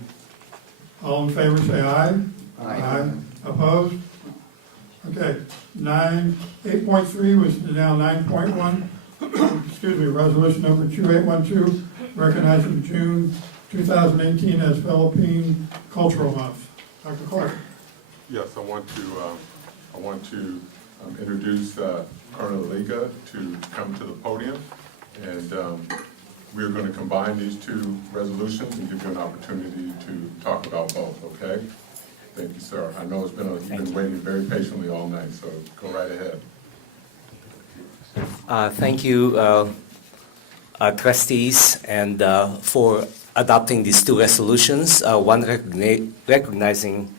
All in favor, say aye. Aye. Opposed? Okay, 8.3 was now 9.1. Excuse me, resolution number 2812, recognizing June 2018 as Philippine Cultural Month. Dr. Clark. Yes, I want to introduce Colonel Liga to come to the podium, and we are going to combine these 2 resolutions and give you an opportunity to talk about both, okay? Thank you, sir. I know you've been waiting very patiently all night, so go right ahead. Thank you, trustees, and for adopting these 2 resolutions. One recognizing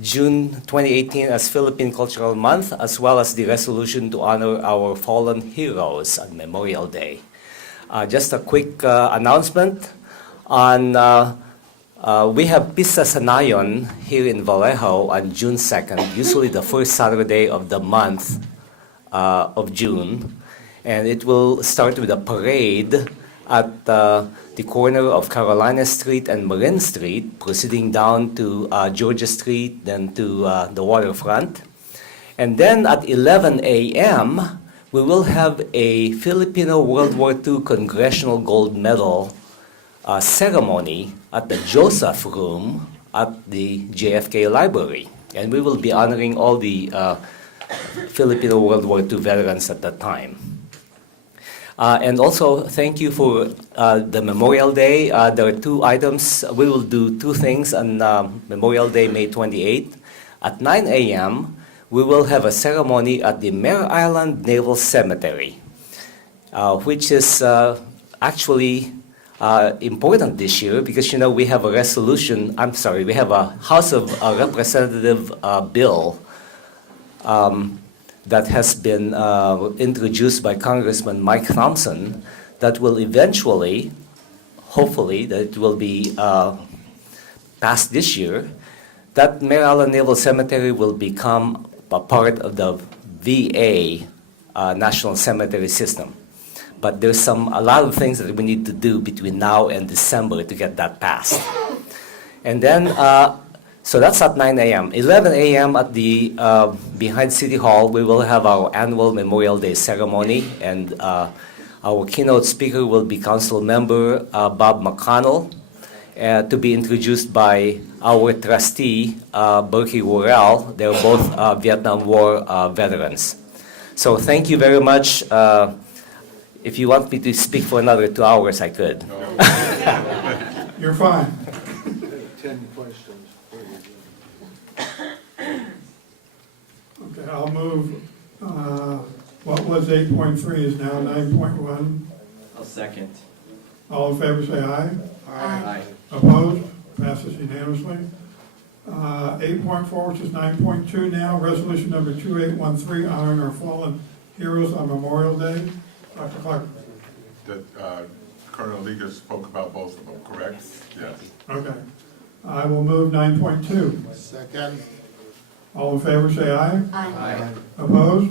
June 2018 as Philippine Cultural Month, as well as the resolution to honor our fallen heroes on Memorial Day. Just a quick announcement on we have Pista Sanayon here in Vallejo on June 2nd, usually the first Saturday of the month of June. And it will start with a parade at the corner of Carolina Street and Marin Street, proceeding down to Georgia Street, then to the waterfront. And then at 11 a.m., we will have a Filipino World War II Congressional Gold Medal ceremony at the Joseph Room at the JFK Library. And we will be honoring all the Filipino World War II veterans at that time. And also, thank you for the Memorial Day. There are two items. We will do two things on Memorial Day, May 28th. At 9 a.m., we will have a ceremony at the Mare Island Naval Cemetery, which is actually important this year because, you know, we have a resolution, we have a House of Representative bill that has been introduced by Congressman Mike Thompson that will eventually, hopefully, that it will be passed this year, that Mare Island Naval Cemetery will become a part of the VA National Cemetery System. But there's a lot of things that we need to do between now and December to get that passed. And then, so that's at 9 a.m. 11 a.m. at the behind City Hall, we will have our annual Memorial Day ceremony, and our keynote speaker will be Council Member Bob McConnell, to be introduced by our trustee, Berkey Worrell. They're both Vietnam War veterans. So thank you very much. If you want me to speak for another 2 hours, I could. You're fine. 10 questions. Okay, I'll move, what was 8.3 is now 9.1. I'll second. All in favor say aye. Aye. Opposed? Passes unanimously. 8.4, which is 9.2 now, resolution number 2813, honoring our fallen heroes on Memorial Day. Dr. Clark. That Colonel Liga spoke about both of them, correct? Yes. Okay. I will move 9.2. Second. All in favor say aye. Aye. Opposed?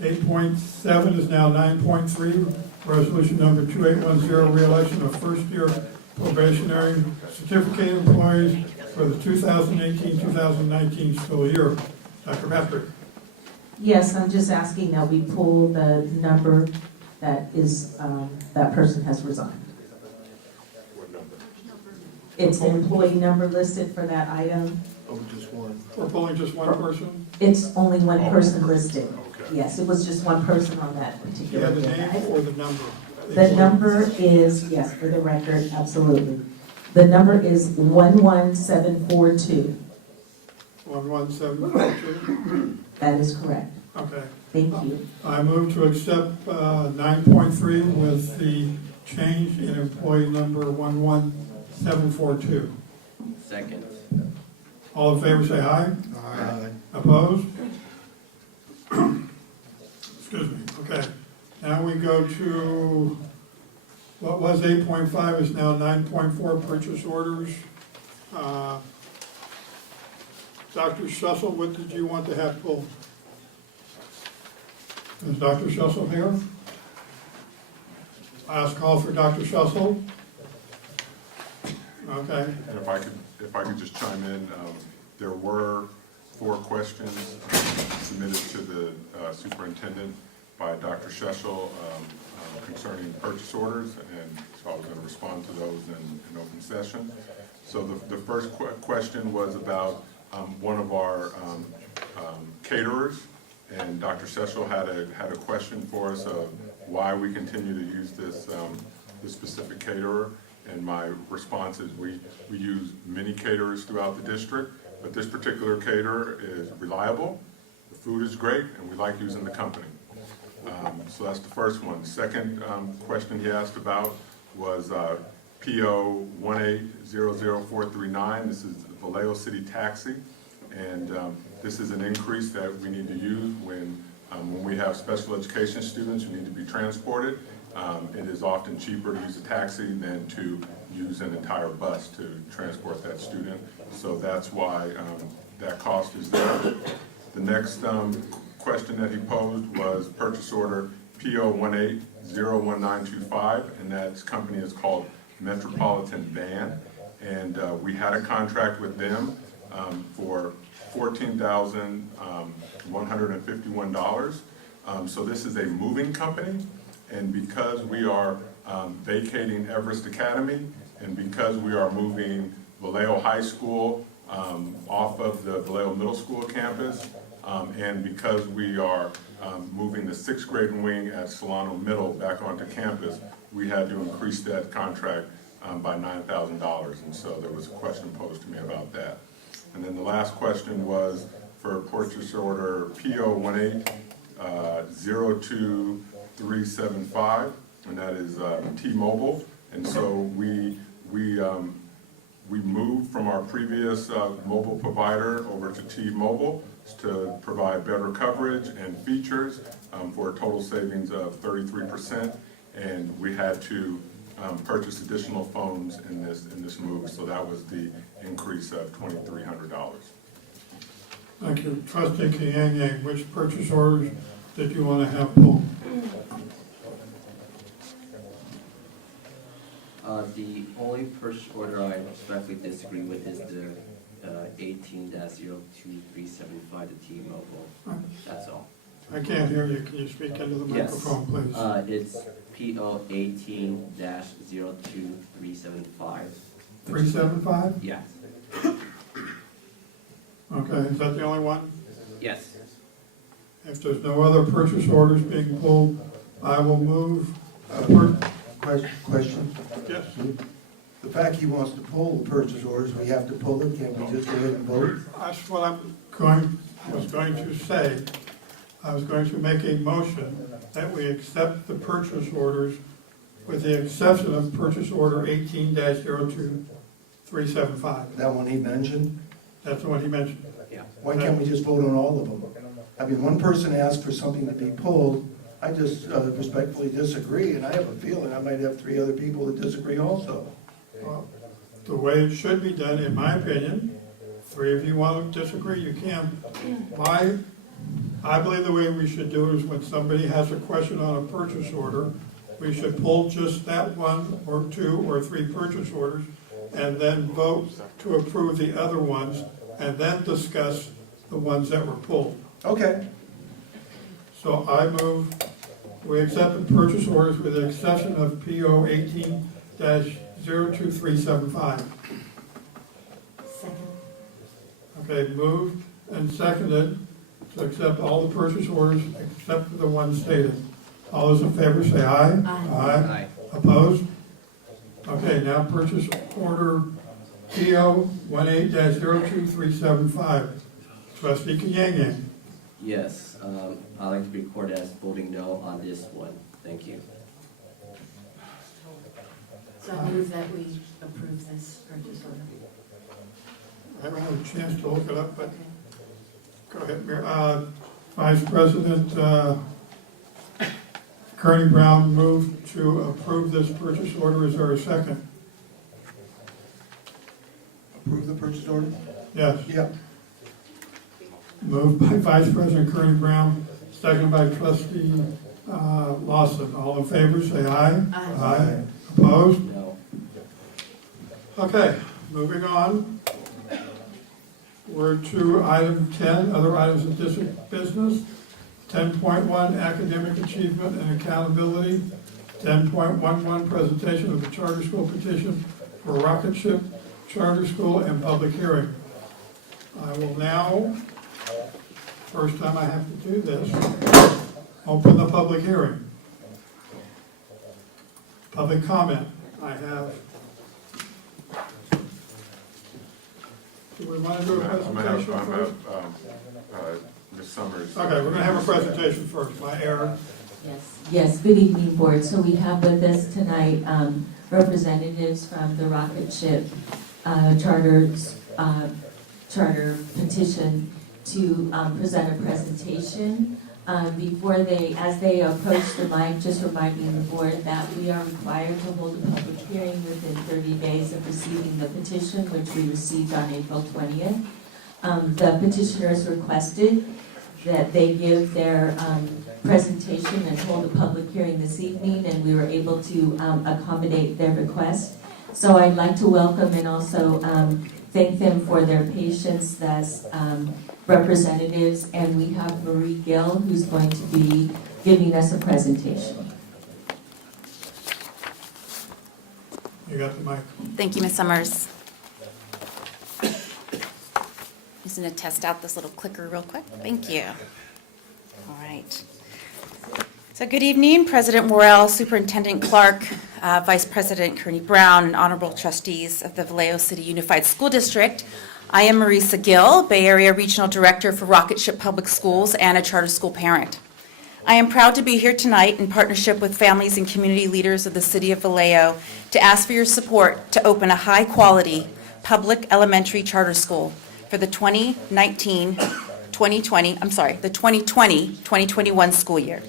8.7 is now 9.3, resolution number 2810, reelection of first-year probationary certificated employees for the 2018-2019 school year. Dr. Patrick. Yes, I'm just asking that we pull the number that is, that person has resigned. What number? It's an employee number listed for that item. Oh, just one. We're pulling just one person? It's only one person listed. Okay. Yes, it was just one person on that Do you particular have the agenda name item. or the number? The number is, yes, for the record, absolutely. The number is 11742. 11742? That is correct. Okay. Thank you. I move to accept 9.3 with the change in employee number 11742. Second. All in favor say aye. Aye. Opposed? Excuse me, okay. Now we go to, what was 8.5 is now 9.4, purchase orders. Dr. Schussel, what did you want to have pulled? Is Dr. Schussel here? Last call for Dr. Schussel. Okay. And if I could just chime in, there were 4 questions submitted to the superintendent by Dr. Sheshel concerning purchase orders, and so I was going to respond to those in open session. So the first question was about one of our caterers, and Dr. Sheshel had a question for us of why we continue to use this specific caterer. And my response is we use many caterers throughout the district, but this particular caterer is reliable, the food is great, and we like using the company. So that's the first one. Second question he asked about was PO 1800439. This is the Vallejo City Taxi, and this is an increase that we need to use when we have special education students who need to be transported. It is often cheaper to use a taxi than to use an entire bus to transport that student. So that's why that cost is there. The next question that he posed was purchase order PO 18011925, and that company is called Metropolitan Van. And we had a contract with them for $14,151. So this is a moving company, and because we are vacating Everest Academy, and because we are moving Vallejo High School off of the Vallejo Middle School campus, and because we are moving the 6th grade wing at Solano Middle back onto campus, we had to increase that contract by $9,000, and so there was a question posed to me about that. And then the last question was for purchase order PO 18-02375, and that is T-Mobile. And so we moved from our previous mobile provider over to T-Mobile to provide better coverage and features for a total savings of 33%, and we had to purchase additional phones in this move, so that was the increase of $2,300. Thank you. Trustee Kienge, which purchase orders did you want to have pulled? The only purchase order I respectfully disagree with is the 18-02375, the T-Mobile. That's all. I can't hear you. Can you speak into the microphone, please? It's PO 18-02375. 375? Yeah. Okay, is that the only one? Yes. If there's no other purchase orders being pulled, I will move. Question? Yes. The fact he wants to pull the purchase orders, we have to pull them, can't we just go ahead and vote? That's what I was going to say. I was going to make a motion that we accept the purchase orders with the exception of purchase order 18-02375. That one he mentioned? That's the one he mentioned. Yeah. Why can't we just vote on all of them? I mean, one person asked for something to be pulled. I just respectfully disagree, and I have a feeling I might have 3 other people that disagree also. Well, the way it should be done, in my opinion, 3 of you want to disagree, you can. I believe the way we should do it is when somebody has a question on a purchase order, we should pull just that 1 or 2 or 3 purchase orders and then vote to approve the other ones and then discuss the ones that were pulled. Okay. So I move we accept the purchase orders with the exception of PO 18-02375. Second. Okay, moved and seconded to accept all the purchase orders except for the ones stated. All those in favor say aye. Aye. Opposed? Okay, now purchase order PO 18-02375. Trustee Kienge. Yes, I'd like to be recorded as voting no on this one. Thank you. So I move that we approve this purchase order. I haven't had a chance to look it up, but go ahead, Mayor. Vice President Kearney-Brown moved to approve this purchase order. Is there a second? Approve the purchase order? Yes. Yeah. Moved by Vice President Kearney-Brown, seconded by Trustee Lawson. All in favor, say aye. Aye. Opposed? No. Okay, moving on. We're to item 10, other items of district business. 10.1, academic achievement and accountability. 10.11, presentation of the charter school petition for rocket ship charter school and public hearing. I will now, first time I have to do this, open the public hearing. Public comment. I have. Do we want to do a presentation first? Ms. Summers. Okay, we're going to have a presentation first. My error. Yes, good evening, board. So we have with us tonight representatives from the rocket ship charter petition to present a presentation. Before as they approach the mic, just reminding the board that we are required to hold a public hearing within 30 days of receiving the petition, which we received on April 20th. The petitioners requested that they give their presentation and hold a public hearing this evening, and we were able to accommodate their request. So I'd like to welcome and also thank them for their patience as representatives, and we have Marie Gill, who's going to be giving us a presentation. You got the mic. Thank you, Ms. Summers. Just going to test out this little clicker real quick. Thank you. All right. So good evening, President Morrell, Superintendent Clark, Vice President Kearney-Brown, and honorable trustees of the Vallejo City Unified School District. I am Marisa Gill, Bay Area Regional Director for Rocketship Public Schools and a charter school parent. I am proud to be here tonight in partnership with families and community leaders of the City of Vallejo to ask for your support to open a high-quality public elementary charter school for the 2020-2021 school year.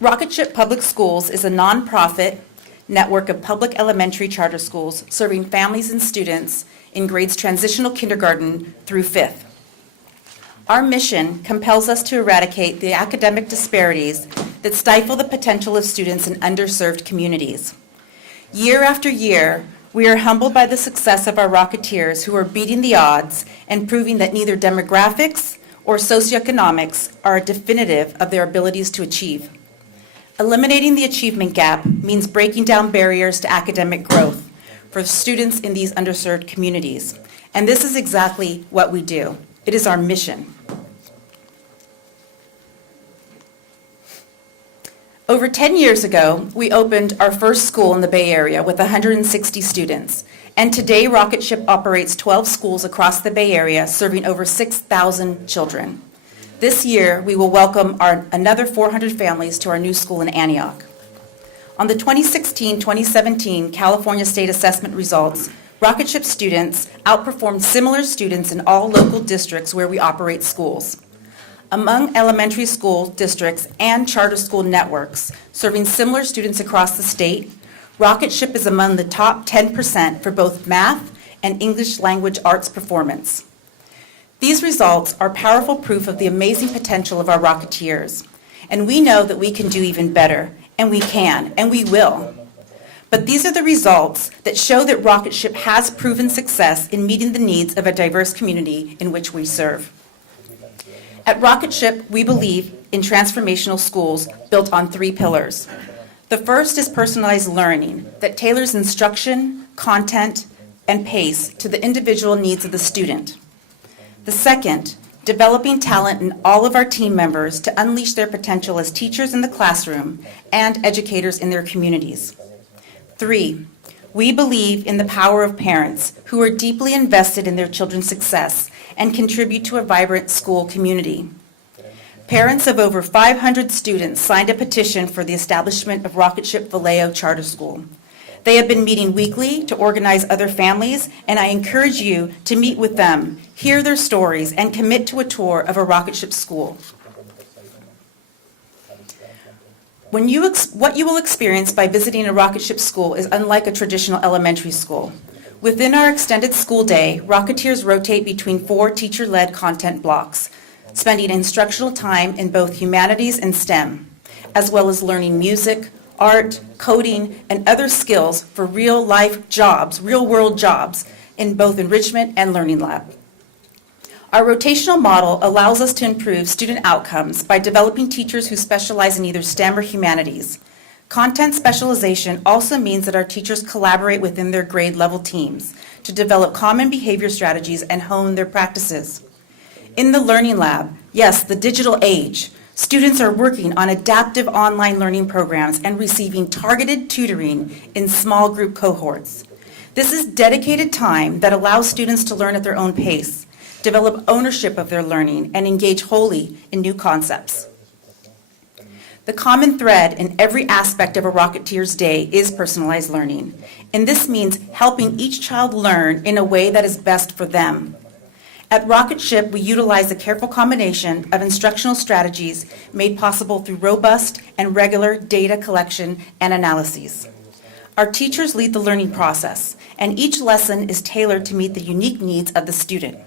Rocketship Public Schools is a nonprofit network of public elementary charter schools serving families and students in grades transitional kindergarten through 5th. Our mission compels us to eradicate the academic disparities that stifle the potential of students in underserved communities. Year after year, we are humbled by the success of our Rocketeers who are beating the odds and proving that neither demographics or socioeconomics are definitive of their abilities to achieve. Eliminating the achievement gap means breaking down barriers to academic growth for students in these underserved communities. And this is exactly what we do. It is our mission. Over 10 years ago, we opened our first school in the Bay Area with 160 students. And today, Rocketship operates 12 schools across the Bay Area, serving over 6,000 children. This year, we will welcome another 400 families to our new school in Antioch. On the 2016-2017 California State Assessment results, Rocketship students outperformed similar students in all local districts where we operate schools. Among elementary school districts and charter school networks serving similar students across the state, Rocketship is among the top 10% for both math and English language arts performance. These results are powerful proof of the amazing potential of our Rocketeers, and we know that we can do even better, and we can, and we will. But these are the results that show that Rocketship has proven success in meeting the needs of a diverse community in which we serve. At Rocketship, we believe in transformational schools built on 3 pillars. The first is personalized learning that tailors instruction, content, and pace to the individual needs of the student. The second, developing talent in all of our team members to unleash their potential as teachers in the classroom and educators in their communities. 3, we believe in the power of parents who are deeply invested in their children's success and contribute to a vibrant school community. Parents of over 500 students signed a petition for the establishment of Rocketship Vallejo Charter School. They have been meeting weekly to organize other families, and I encourage you to meet with them, hear their stories, and commit to a tour of a Rocketship school. What you will experience by visiting a Rocketship school is unlike a traditional elementary school. Within our extended school day, Rocketeers rotate between 4 teacher-led content blocks, spending instructional time in both humanities and STEM, as well as learning music, art, coding, and other skills for real-life jobs, real-world jobs, in both enrichment and learning lab. Our rotational model allows us to improve student outcomes by developing teachers who specialize in either STEM or humanities. Content specialization also means that our teachers collaborate within their grade level teams to develop common behavior strategies and hone their practices. In the Learning Lab, yes, the digital age, students are working on adaptive online learning programs and receiving targeted tutoring in small group cohorts. This is dedicated time that allows students to learn at their own pace, develop ownership of their learning, and engage wholly in new concepts. The common thread in every aspect of a Rocketeer's day is personalized learning, and this means helping each child learn in a way that is best for them. At Rocketship, we utilize a careful combination of instructional strategies made possible through robust and regular data collection and analyses. Our teachers lead the learning process, and each lesson is tailored to meet the unique needs of the student.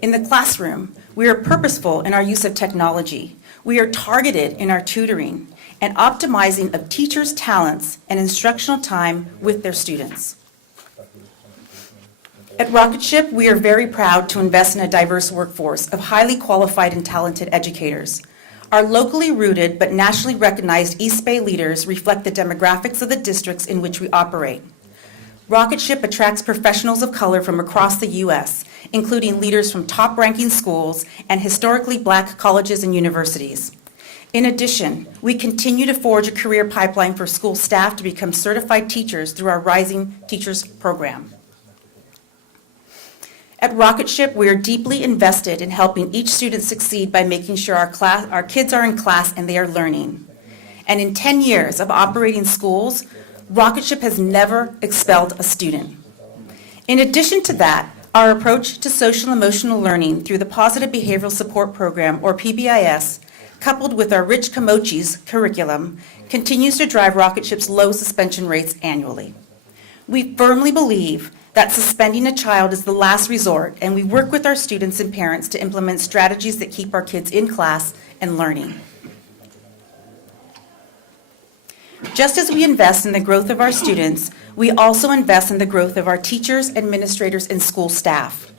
In the classroom, we are purposeful in our use of technology. We are targeted in our tutoring and optimizing of teachers' talents and instructional time with their students. At Rocketship, we are very proud to invest in a diverse workforce of highly qualified and talented educators. Our locally rooted but nationally recognized East Bay leaders reflect the demographics of the districts in which we operate. Rocketship attracts professionals of color from across the U.S., including leaders from top-ranking schools and historically black colleges and universities. In addition, we continue to forge a career pipeline for school staff to become certified teachers through our Rising Teachers program. At Rocketship, we are deeply invested in helping each student succeed by making sure our kids are in class and they are learning. And in 10 years of operating schools, Rocketship has never expelled a student. In addition to that, our approach to social and emotional learning through the Positive Behavioral Support Program, or PBIS, coupled with our Rich Kamochi's curriculum, continues to drive Rocketship's low suspension rates annually. We firmly believe that suspending a child is the last resort, and we work with our students and parents to implement strategies that keep our kids in class and learning. Just as we invest in the growth of our students, we also invest in the growth of our teachers, administrators, and school staff.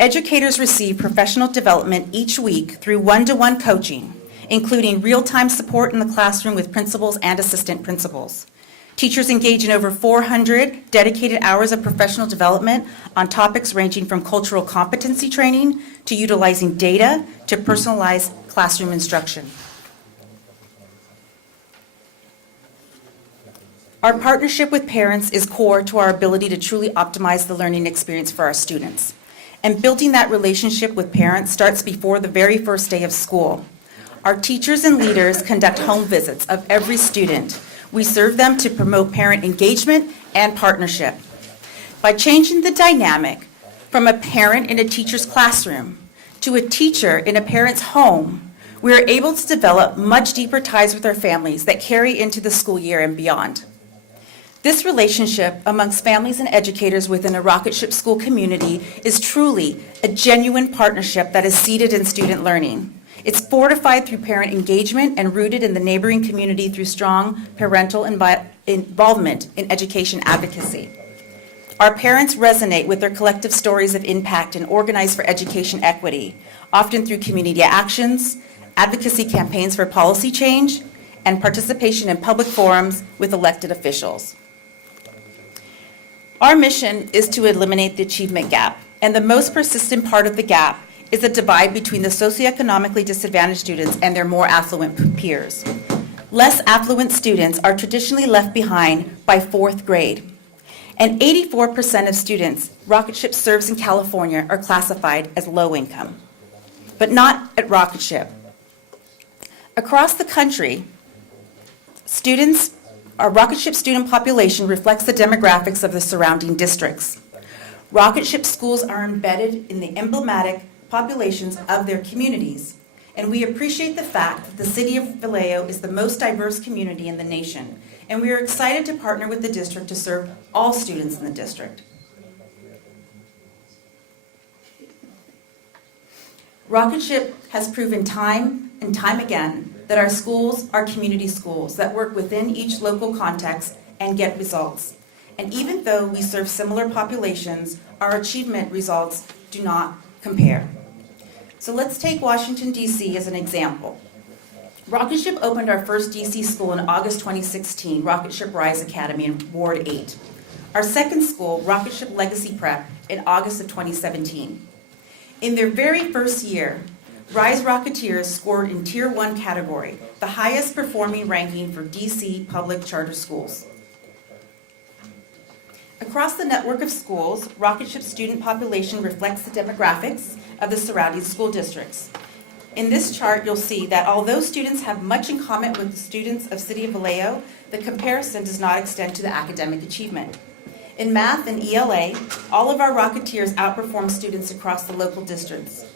Educators receive professional development each week through one-to-one coaching, including real-time support in the classroom with principals and assistant principals. Teachers engage in over 400 dedicated hours of professional development on topics ranging from cultural competency training to utilizing data to personalized classroom instruction. Our partnership with parents is core to our ability to truly optimize the learning experience for our students. And building that relationship with parents starts before the very first day of school. Our teachers and leaders conduct home visits of every student. We serve them to promote parent engagement and partnership. By changing the dynamic from a parent in a teacher's classroom to a teacher in a parent's home, we are able to develop much deeper ties with our families that carry into the school year and beyond. This relationship amongst families and educators within a Rocketship school community is truly a genuine partnership that is seated in student learning. It's fortified through parent engagement and rooted in the neighboring community through strong parental involvement in education advocacy. Our parents resonate with their collective stories of impact and organize for education equity, often through community actions, advocacy campaigns for policy change, and participation in public forums with elected officials. Our mission is to eliminate the achievement gap, and the most persistent part of the gap is the divide between the socioeconomically disadvantaged students and their more affluent peers. Less affluent students are traditionally left behind by 4th grade, and 84% of students Rocketship serves in California are classified as low income, but not at Rocketship. Across the country, our Rocketship student population reflects the demographics of the surrounding districts. Rocketship schools are embedded in the emblematic populations of their communities, and we appreciate the fact that the city of Vallejo is the most diverse community in the nation, and we are excited to partner with the district to serve all students in the district. Rocketship has proven time and time again that our schools are community schools that work within each local context and get results. And even though we serve similar populations, our achievement results do not compare. So let's take Washington, D.C. as an example. Rocketship opened our first D.C. school in August 2016, Rocketship Rise Academy in Ward 8. Our second school, Rocketship Legacy Prep, in August of 2017. In their very first year, Rise Rocketeers scored in Tier 1 category, the highest performing ranking for D.C. public charter schools. Across the network of schools, Rocketship's student population reflects the demographics of the surrounding school districts. In this chart, you'll see that although students have much in common with the students of City of Vallejo, the comparison does not extend to the academic achievement. In math and ELA, all of our Rocketeers outperform students across the local districts.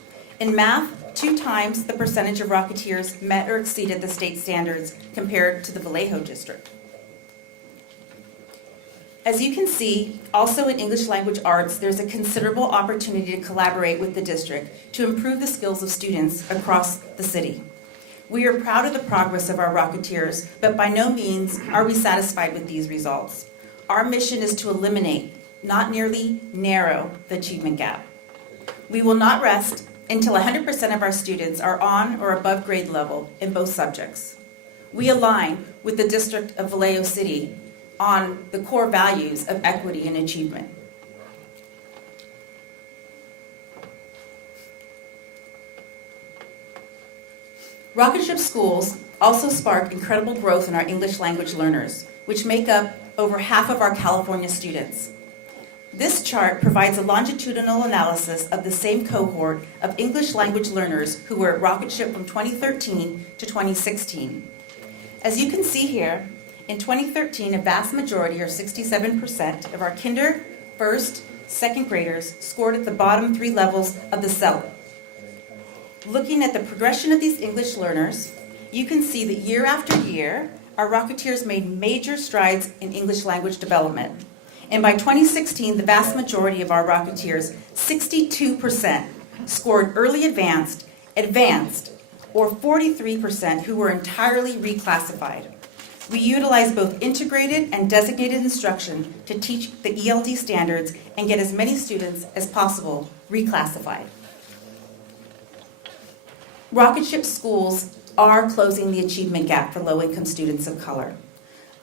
In math, 2 times the percentage of Rocketeers met or exceeded the state standards compared to the Vallejo district. As you can see, also in English language arts, there's a considerable opportunity to collaborate with the district to improve the skills of students across the city. We are proud of the progress of our Rocketeers, but by no means are we satisfied with these results. Our mission is to eliminate, not merely narrow, the achievement gap. We will not rest until 100% of our students are on or above grade level in both subjects. We align with the District of Vallejo City on the core values of equity and achievement. Rocketship schools also spark incredible growth in our English language learners, which make up over half of our California students. This chart provides a longitudinal analysis of the same cohort of English language learners who were at Rocketship from 2013 to 2016. As you can see here, in 2013, a vast majority, or 67%, of our kinder, first, second graders scored at the bottom 3 levels of the CELA. Looking at the progression of these English learners, you can see that year after year, our Rocketeers made major strides in English language development. And by 2016, the vast majority of our Rocketeers, 62%, scored early advanced, or 43% who were entirely reclassified. We utilize both integrated and designated instruction to teach the ELD standards and get as many students as possible reclassified. Rocketship schools are closing the achievement gap for low-income students of color.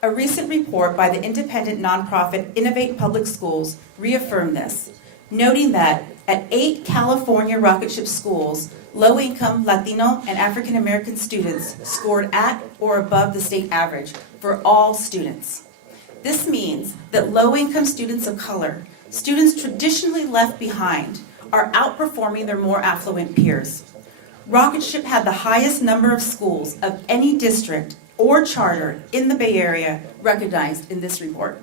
A recent report by the independent nonprofit Innovate Public Schools reaffirmed this, noting that at 8 California Rocketship schools, low-income Latino and African American students scored at or above the state average for all students. This means that low-income students of color, students traditionally left behind, are outperforming their more affluent peers. Rocketship had the highest number of schools of any district or charter in the Bay Area recognized in this report.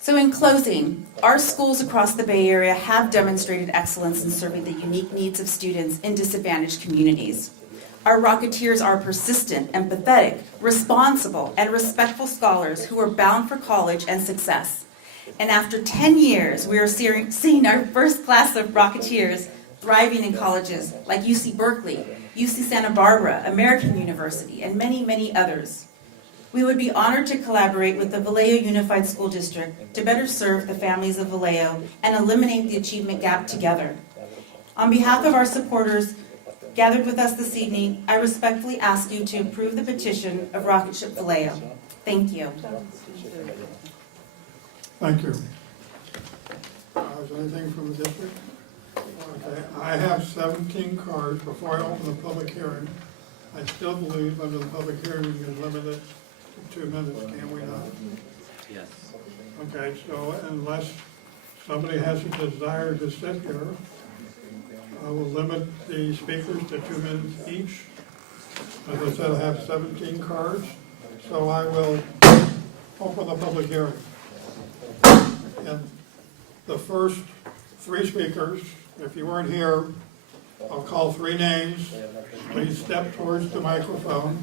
So in closing, our schools across the Bay Area have demonstrated excellence in serving the unique needs of students in disadvantaged communities. Our Rocketeers are persistent, empathetic, responsible, and respectful scholars who are bound for college and success. And after 10 years, we are seeing our first class of Rocketeers thriving in colleges like UC Berkeley, UC Santa Barbara, American University, and many, many others. We would be honored to collaborate with the Vallejo Unified School District to better serve the families of Vallejo and eliminate the achievement gap together. On behalf of our supporters gathered with us this evening, I respectfully ask you to approve the petition of Rocketship Vallejo. Thank you. Thank you. Is there anything from the district? Okay, I have 17 cards. Before I open the public hearing, I still believe under the public hearing we can limit it to 2 minutes, can we not? Yes. Okay, so unless somebody has a desire to sit here, I will limit the speakers to 2 minutes each. As I said, I have 17 cards, so I will open the public hearing. And the first 3 speakers, if you weren't here, I'll call 3 names. Please step towards the microphone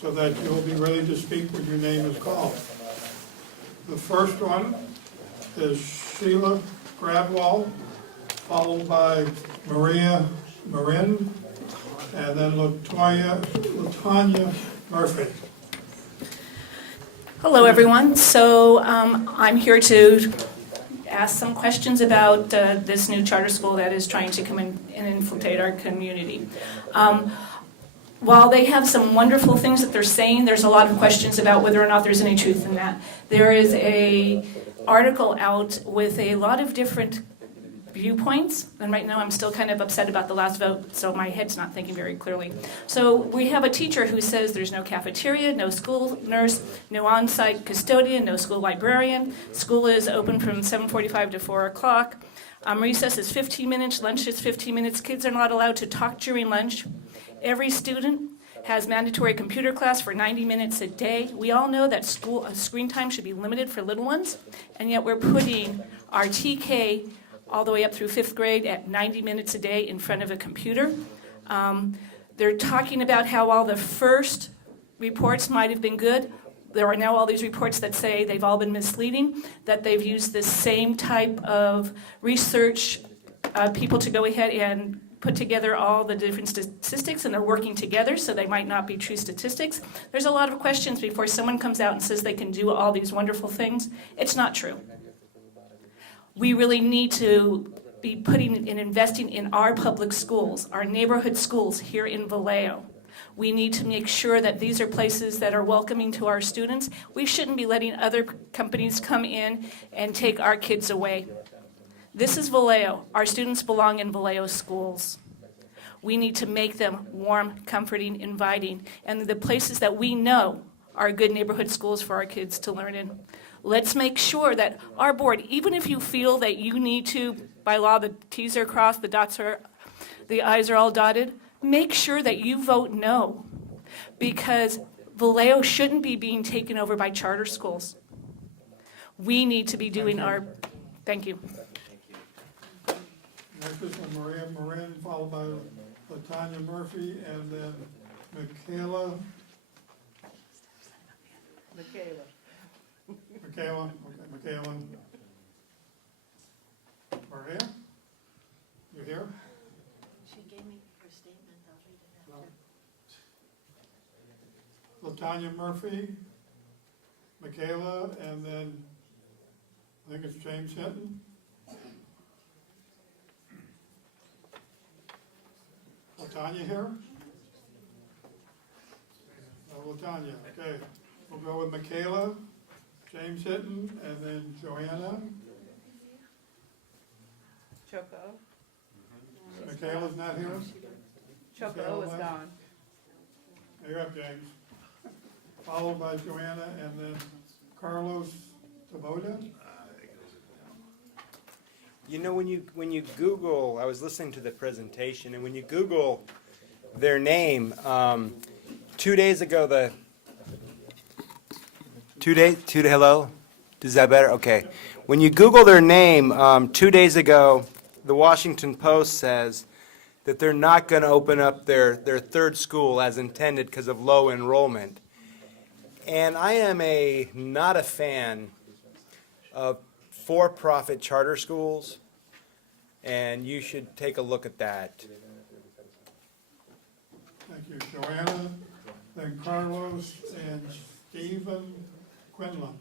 so that you'll be ready to speak when your name is called. The first one is Sheila Gradwell, followed by Maria Marin, and then Latanya Murphy. Hello, everyone. So I'm here to ask some questions about this new charter school that is trying to come in and infiltrate our community. While they have some wonderful things that they're saying, there's a lot of questions about whether or not there's any truth in that. There is an article out with a lot of different viewpoints, and right now I'm still kind of upset about the last vote, so my head's not thinking very clearly. So we have a teacher who says there's no cafeteria, no school nurse, no on-site custodian, no school librarian. School is open from 7:45 to 4 o'clock. Recess is 15 minutes, lunch is 15 minutes. Kids are not allowed to talk during lunch. Every student has mandatory computer class for 90 minutes a day. We all know that school screen time should be limited for little ones, and yet we're putting our TK all the way up through 5th grade at 90 minutes a day in front of a computer. They're talking about how all the first reports might have been good. There are now all these reports that say they've all been misleading, that they've used the same type of research people to go ahead and put together all the different statistics, and they're working together, so they might not be true statistics. There's a lot of questions before someone comes out and says they can do all these wonderful things. It's not true. We really need to be putting and investing in our public schools, our neighborhood schools here in Vallejo. We need to make sure that these are places that are welcoming to our students. We shouldn't be letting other companies come in and take our kids away. This is Vallejo. Our students belong in Vallejo schools. We need to make them warm, comforting, inviting, and the places that we know are good neighborhood schools for our kids to learn in. Let's make sure that our board, even if you feel that you need to, by law, the T's are crossed, the I's are all dotted, make sure that you vote no, because Vallejo shouldn't be being taken over by charter schools. We need to be doing our, thank you. Next is Maria Marin, followed by LaTanya Murphy, and then Michaela. Michaela, okay, Michaela. Maria, you here? She gave me her statement, I'll read it after. LaTanya Murphy, Michaela, and then I think it's James Hinton. LaTanya here? No, LaTanya, okay. We'll go with Michaela, James Hinton, and then Joanna. Choco. Michaela's not here? Choco was gone. You're up, James. Followed by Joanna, and then Carlos Taboda. You know, when you Google, I was listening to the presentation, and when you Google their name, 2 days ago, hello? Is that better? Okay. When you Google their name, 2 days ago, the Washington Post says that they're not going to open up their third school as intended because of low enrollment. And I am not a fan of for-profit charter schools, and you should take a look at that. Thank you, Joanna, then Carlos and Stephen Quinlan.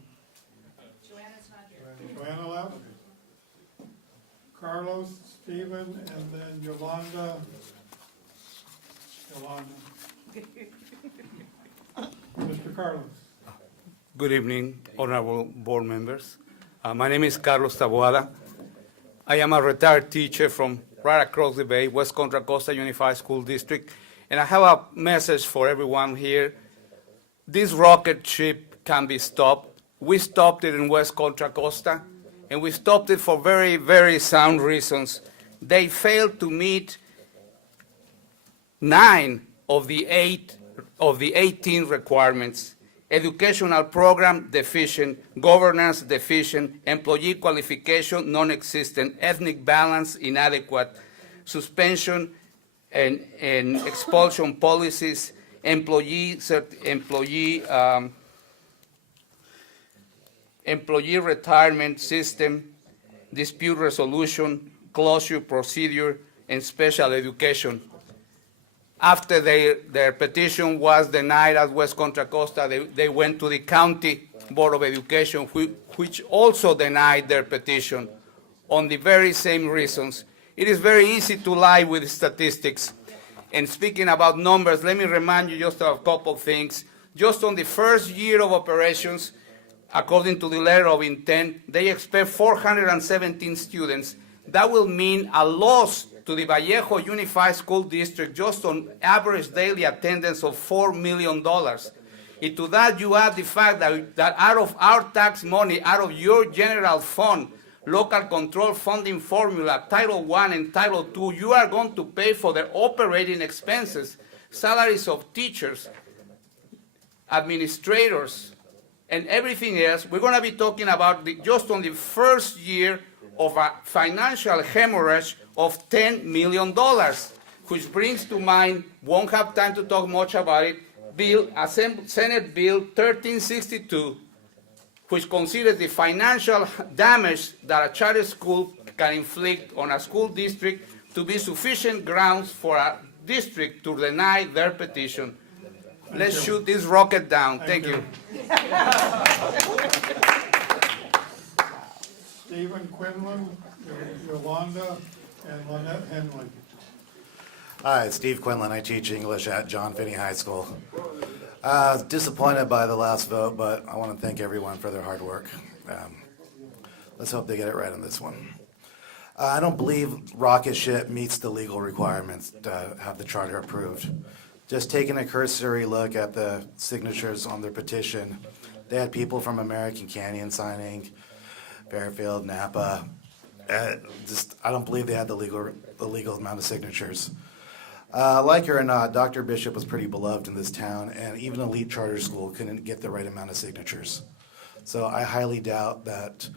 Joanna's not here. Joanna left. Carlos, Stephen, and then Yolanda. Mr. Carlos. Good evening, honorable board members. My name is Carlos Taboada. I am a retired teacher from right across the bay, West Contra Costa Unified School District, and I have a message for everyone here. This rocket ship can be stopped. We stopped it in West Contra Costa, and we stopped it for very, very sound reasons. They failed to meet 9 of the 18 requirements. Educational program deficient, governance deficient, employee qualification non-existent, ethnic balance inadequate, suspension and expulsion policies, employee retirement system, dispute resolution, closure procedure, and special education. After their petition was denied at West Contra Costa, they went to the County Board of Education, which also denied their petition on the very same reasons. It is very easy to lie with statistics. And speaking about numbers, let me remind you just of a couple things. Just on the first year of operations, according to the letter of intent, they expect 417 students. That will mean a loss to the Vallejo Unified School District just on average daily attendance of $4 million. And to that you add the fact that out of our tax money, out of your general fund, local control funding formula, Title I and Title II, you are going to pay for their operating expenses, salaries of teachers, administrators, and everything else. We're going to be talking about just on the first year of a financial hemorrhage of $10 million, which brings to mind, won't have time to talk much about it, Senate Bill 1362, which considers the financial damage that a charter school can inflict on a school district to be sufficient grounds for a district to deny their petition. Let's shoot this rocket down. Thank you. Stephen Quinlan, Yolanda, and Lynette Henley. Hi, it's Steve Quinlan. I teach English at John Finney High School. Disappointed by the last vote, but I want to thank everyone for their hard work. Let's hope they get it right on this one. I don't believe Rocket Ship meets the legal requirements to have the charter approved. Just taking a cursory look at the signatures on their petition, they had people from American Canyon signing, Fairfield, Napa. I don't believe they had the legal amount of signatures. Like it or not, Dr. Bishop was pretty beloved in this town, and even an elite charter school couldn't get the right amount of signatures. So I highly doubt that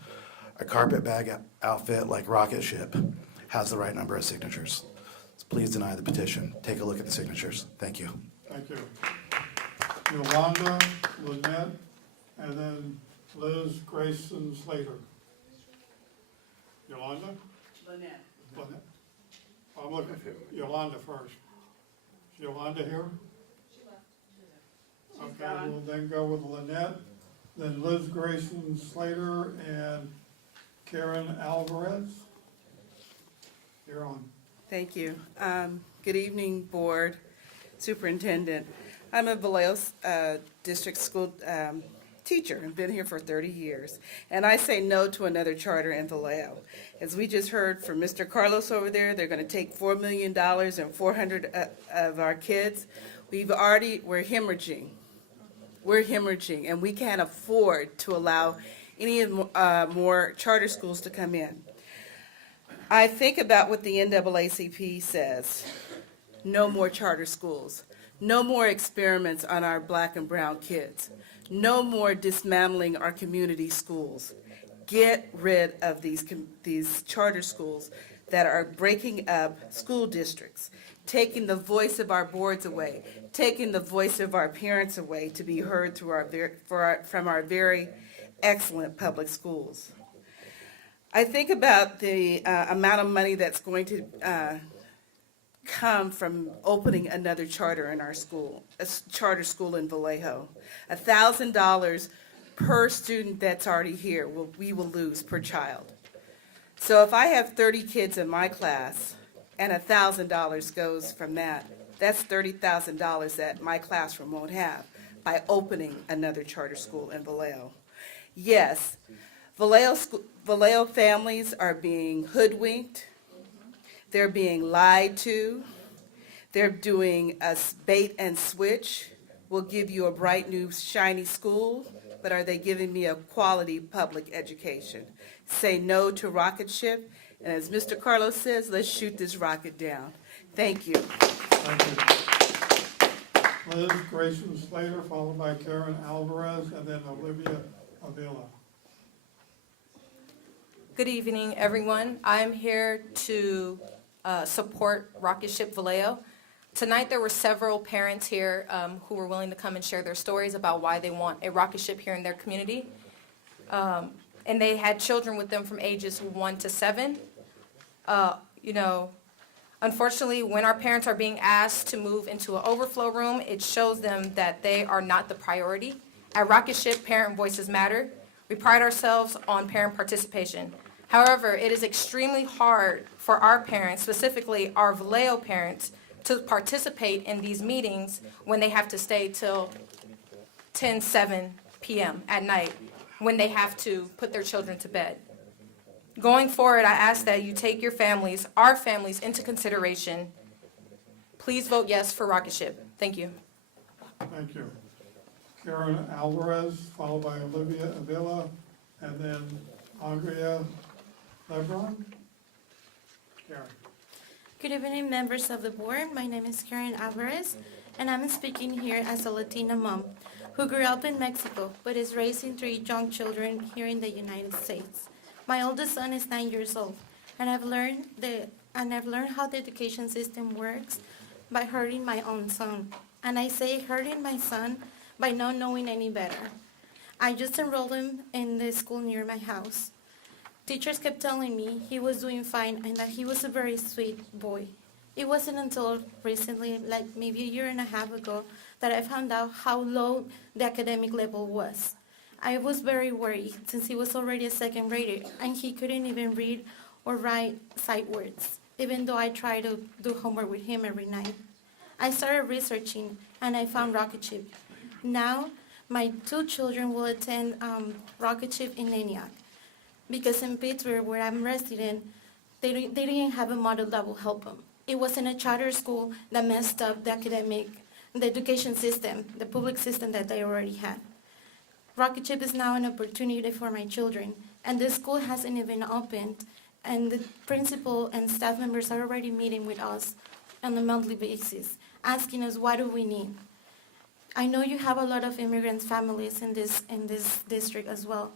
a carpetbag outfit like Rocket Ship has the right number of signatures. So please deny the petition. Take a look at the signatures. Thank you. Thank you. Yolanda, Lynette, and then Liz Grayson Slater. Yolanda? Lynette. Lynette. I'm looking for Yolanda first. Is Yolanda here? She left. Okay, we'll then go with Lynette, then Liz Grayson Slater, and Karen Alvarez. You're on. Thank you. Good evening, Board, Superintendent. I'm a Vallejo District School teacher and been here for 30 years. And I say no to another charter in Vallejo. As we just heard from Mr. Carlos over there, they're going to take $4 million and 400 of our kids. We're hemorrhaging. We're hemorrhaging, and we can't afford to allow any more charter schools to come in. I think about what the NAACP says. No more charter schools. No more experiments on our black and brown kids. No more dismantling our community schools. Get rid of these charter schools that are breaking up school districts, taking the voice of our boards away, taking the voice of our parents away to be heard through from our very excellent public schools. I think about the amount of money that's going to come from opening another charter in our school, a charter school in Vallejo. $1,000 per student that's already here we will lose per child. So if I have 30 kids in my class and $1,000 goes from that, that's $30,000 that my classroom won't have by opening another charter school in Vallejo. Yes, Vallejo families are being hoodwinked. They're being lied to. They're doing a bait and switch. We'll give you a bright new shiny school, but are they giving me a quality public education? Say no to rocket ship, and as Mr. Carlos says, let's shoot this rocket down. Thank you. Thank you. Liz Grayson Slater, followed by Karen Alvarez, and then Olivia Avila. Good evening, everyone. I'm here to support Rocket Ship Vallejo. Tonight, there were several parents here who were willing to come and share their stories about why they want a rocket ship here in their community. And they had children with them from ages 1 to 7. Unfortunately, when our parents are being asked to move into an overflow room, it shows them that they are not the priority. At Rocket Ship, parent voices matter. We pride ourselves on parent participation. However, it is extremely hard for our parents, specifically our Vallejo parents, to participate in these meetings when they have to stay till 7 p.m. at night, when they have to put their children to bed. Going forward, I ask that you take your families, our families, into consideration. Please vote yes for Rocket Ship. Thank you. Thank you. Karen Alvarez, followed by Olivia Avila, and then Andrea Lebron. Karen. Good evening, members of the board. My name is Karen Alvarez, and I'm speaking here as a Latina mom who grew up in Mexico but is raising 3 young children here in the United States. My oldest son is 9 years old, and I've learned how the education system works by hurting my own son. and I say hurting my son by not knowing any better. I just enrolled him in the school near my house. Teachers kept telling me he was doing fine and that he was a very sweet boy. It wasn't until recently, like maybe a year and a half ago, that I found out how low the academic level was. I was very worried since he was already a second grader and he couldn't even read or write sight words, even though I tried to do homework with him every night. I started researching and I found Rocket Ship. Now, my 2 children will attend Rocket Ship in ENIAC because in Pittsburgh, where I'm resident, they didn't have a model that will help them. It wasn't a charter school that messed up the education system, the public system that they already had. Rocket Ship is now an opportunity for my children, and the school hasn't even opened, and the principal and staff members are already meeting with us on a monthly basis, asking us what do we need. I know you have a lot of immigrant families in this district as well.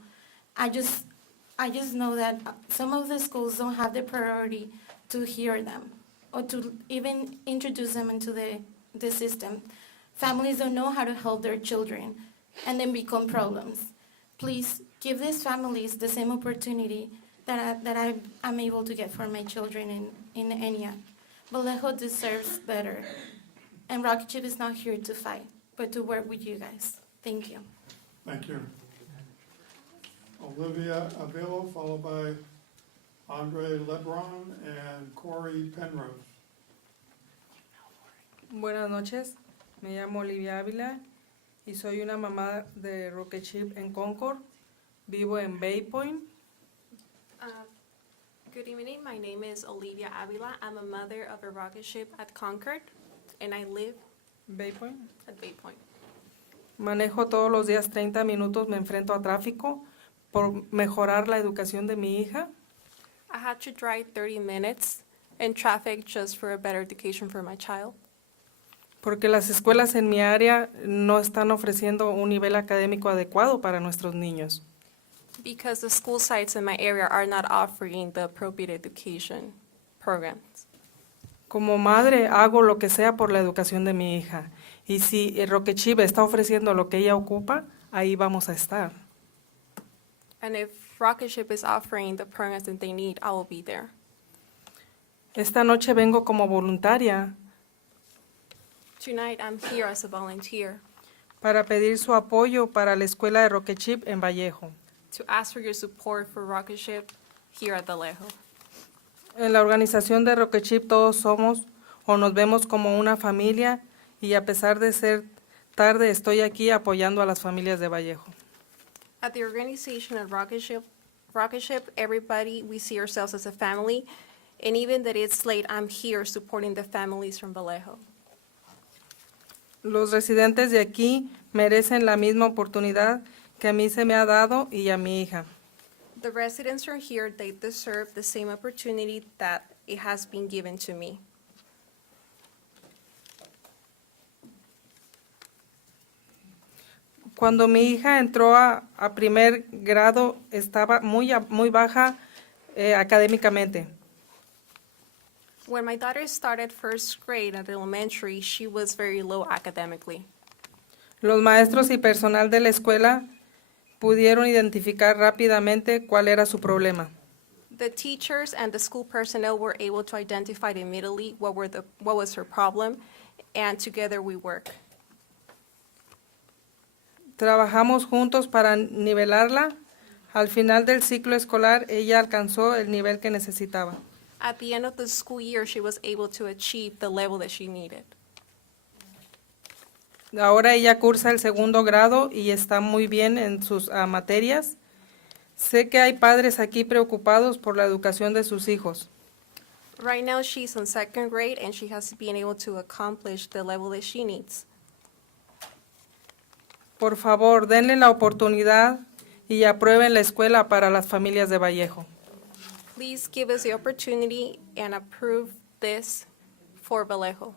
I just know that some of the schools don't have the priority to hear them or to even introduce them into the system. Families don't know how to help their children and then become problems. Please give these families the same opportunity that I'm able to get for my children in ENIAC. Vallejo deserves better, and Rocket Ship is not here to fight, but to work with you guys. Thank you. Thank you. Olivia Avila, followed by Andre Lebron and Corey Penrose. Buenas noches, me llamo Olivia Ávila y soy una mamá de Rocket Ship en Concord. Vivo en Bay Point. Good evening, my name is Olivia Avila. I'm a mother of a rocket ship at Concord, and I live Bay Point. at Bay Point. Manejo todos los días 30 minutos, me enfrento a tráfico por mejorar la educación de mi hija. I had to drive 30 minutes in traffic just for a better education for my child. Porque las escuelas en mi área no están ofreciendo un nivel académico adecuado para nuestros niños. Because the school sites in my area are not offering the appropriate education programs. Como madre hago lo que sea por la educación de mi hija. Y si el Rocket Ship está ofreciendo lo que ella ocupa, ahí vamos a estar. And if Rocket Ship is offering the programs that they need, I will be there. Esta noche vengo como voluntaria Tonight, I'm here as a volunteer para pedir su apoyo para la escuela de Rocket Ship en Vallejo. to ask for your support for Rocket Ship here at Vallejo. En la organización de Rocket Ship todos somos o nos vemos como una familia y a pesar de ser tarde estoy aquí apoyando a las familias de Vallejo. At the organization at Rocket Ship, everybody, we see ourselves as a family, and even that it's late, I'm here supporting the families from Vallejo. Los residentes de aquí merecen la misma oportunidad que a mí se me ha dado y a mi hija. The residents are here, they deserve the same opportunity that it has been given to me. Cuando mi hija entró a primer grado estaba muy baja académicamente. When my daughter started first grade at elementary, she was very low academically. Los maestros y personal de la escuela pudieron identificar rápidamente cuál era su problema. The teachers and the school personnel were able to identify immediately what was her problem, and together we work. Trabajamos juntos para nivelarla. Al final del ciclo escolar, ella alcanzó el nivel que necesitaba. At the end of the school year, she was able to achieve the level that she needed. Ahora ella cursa el segundo grado y está muy bien en sus materias. Sé que hay padres aquí preocupados por la educación de sus hijos. Right now, she's in second grade, and she has been able to accomplish the level that she needs. Por favor, denle la oportunidad y aprueben la escuela para las familias de Vallejo. Please give us the opportunity and approve this for Vallejo.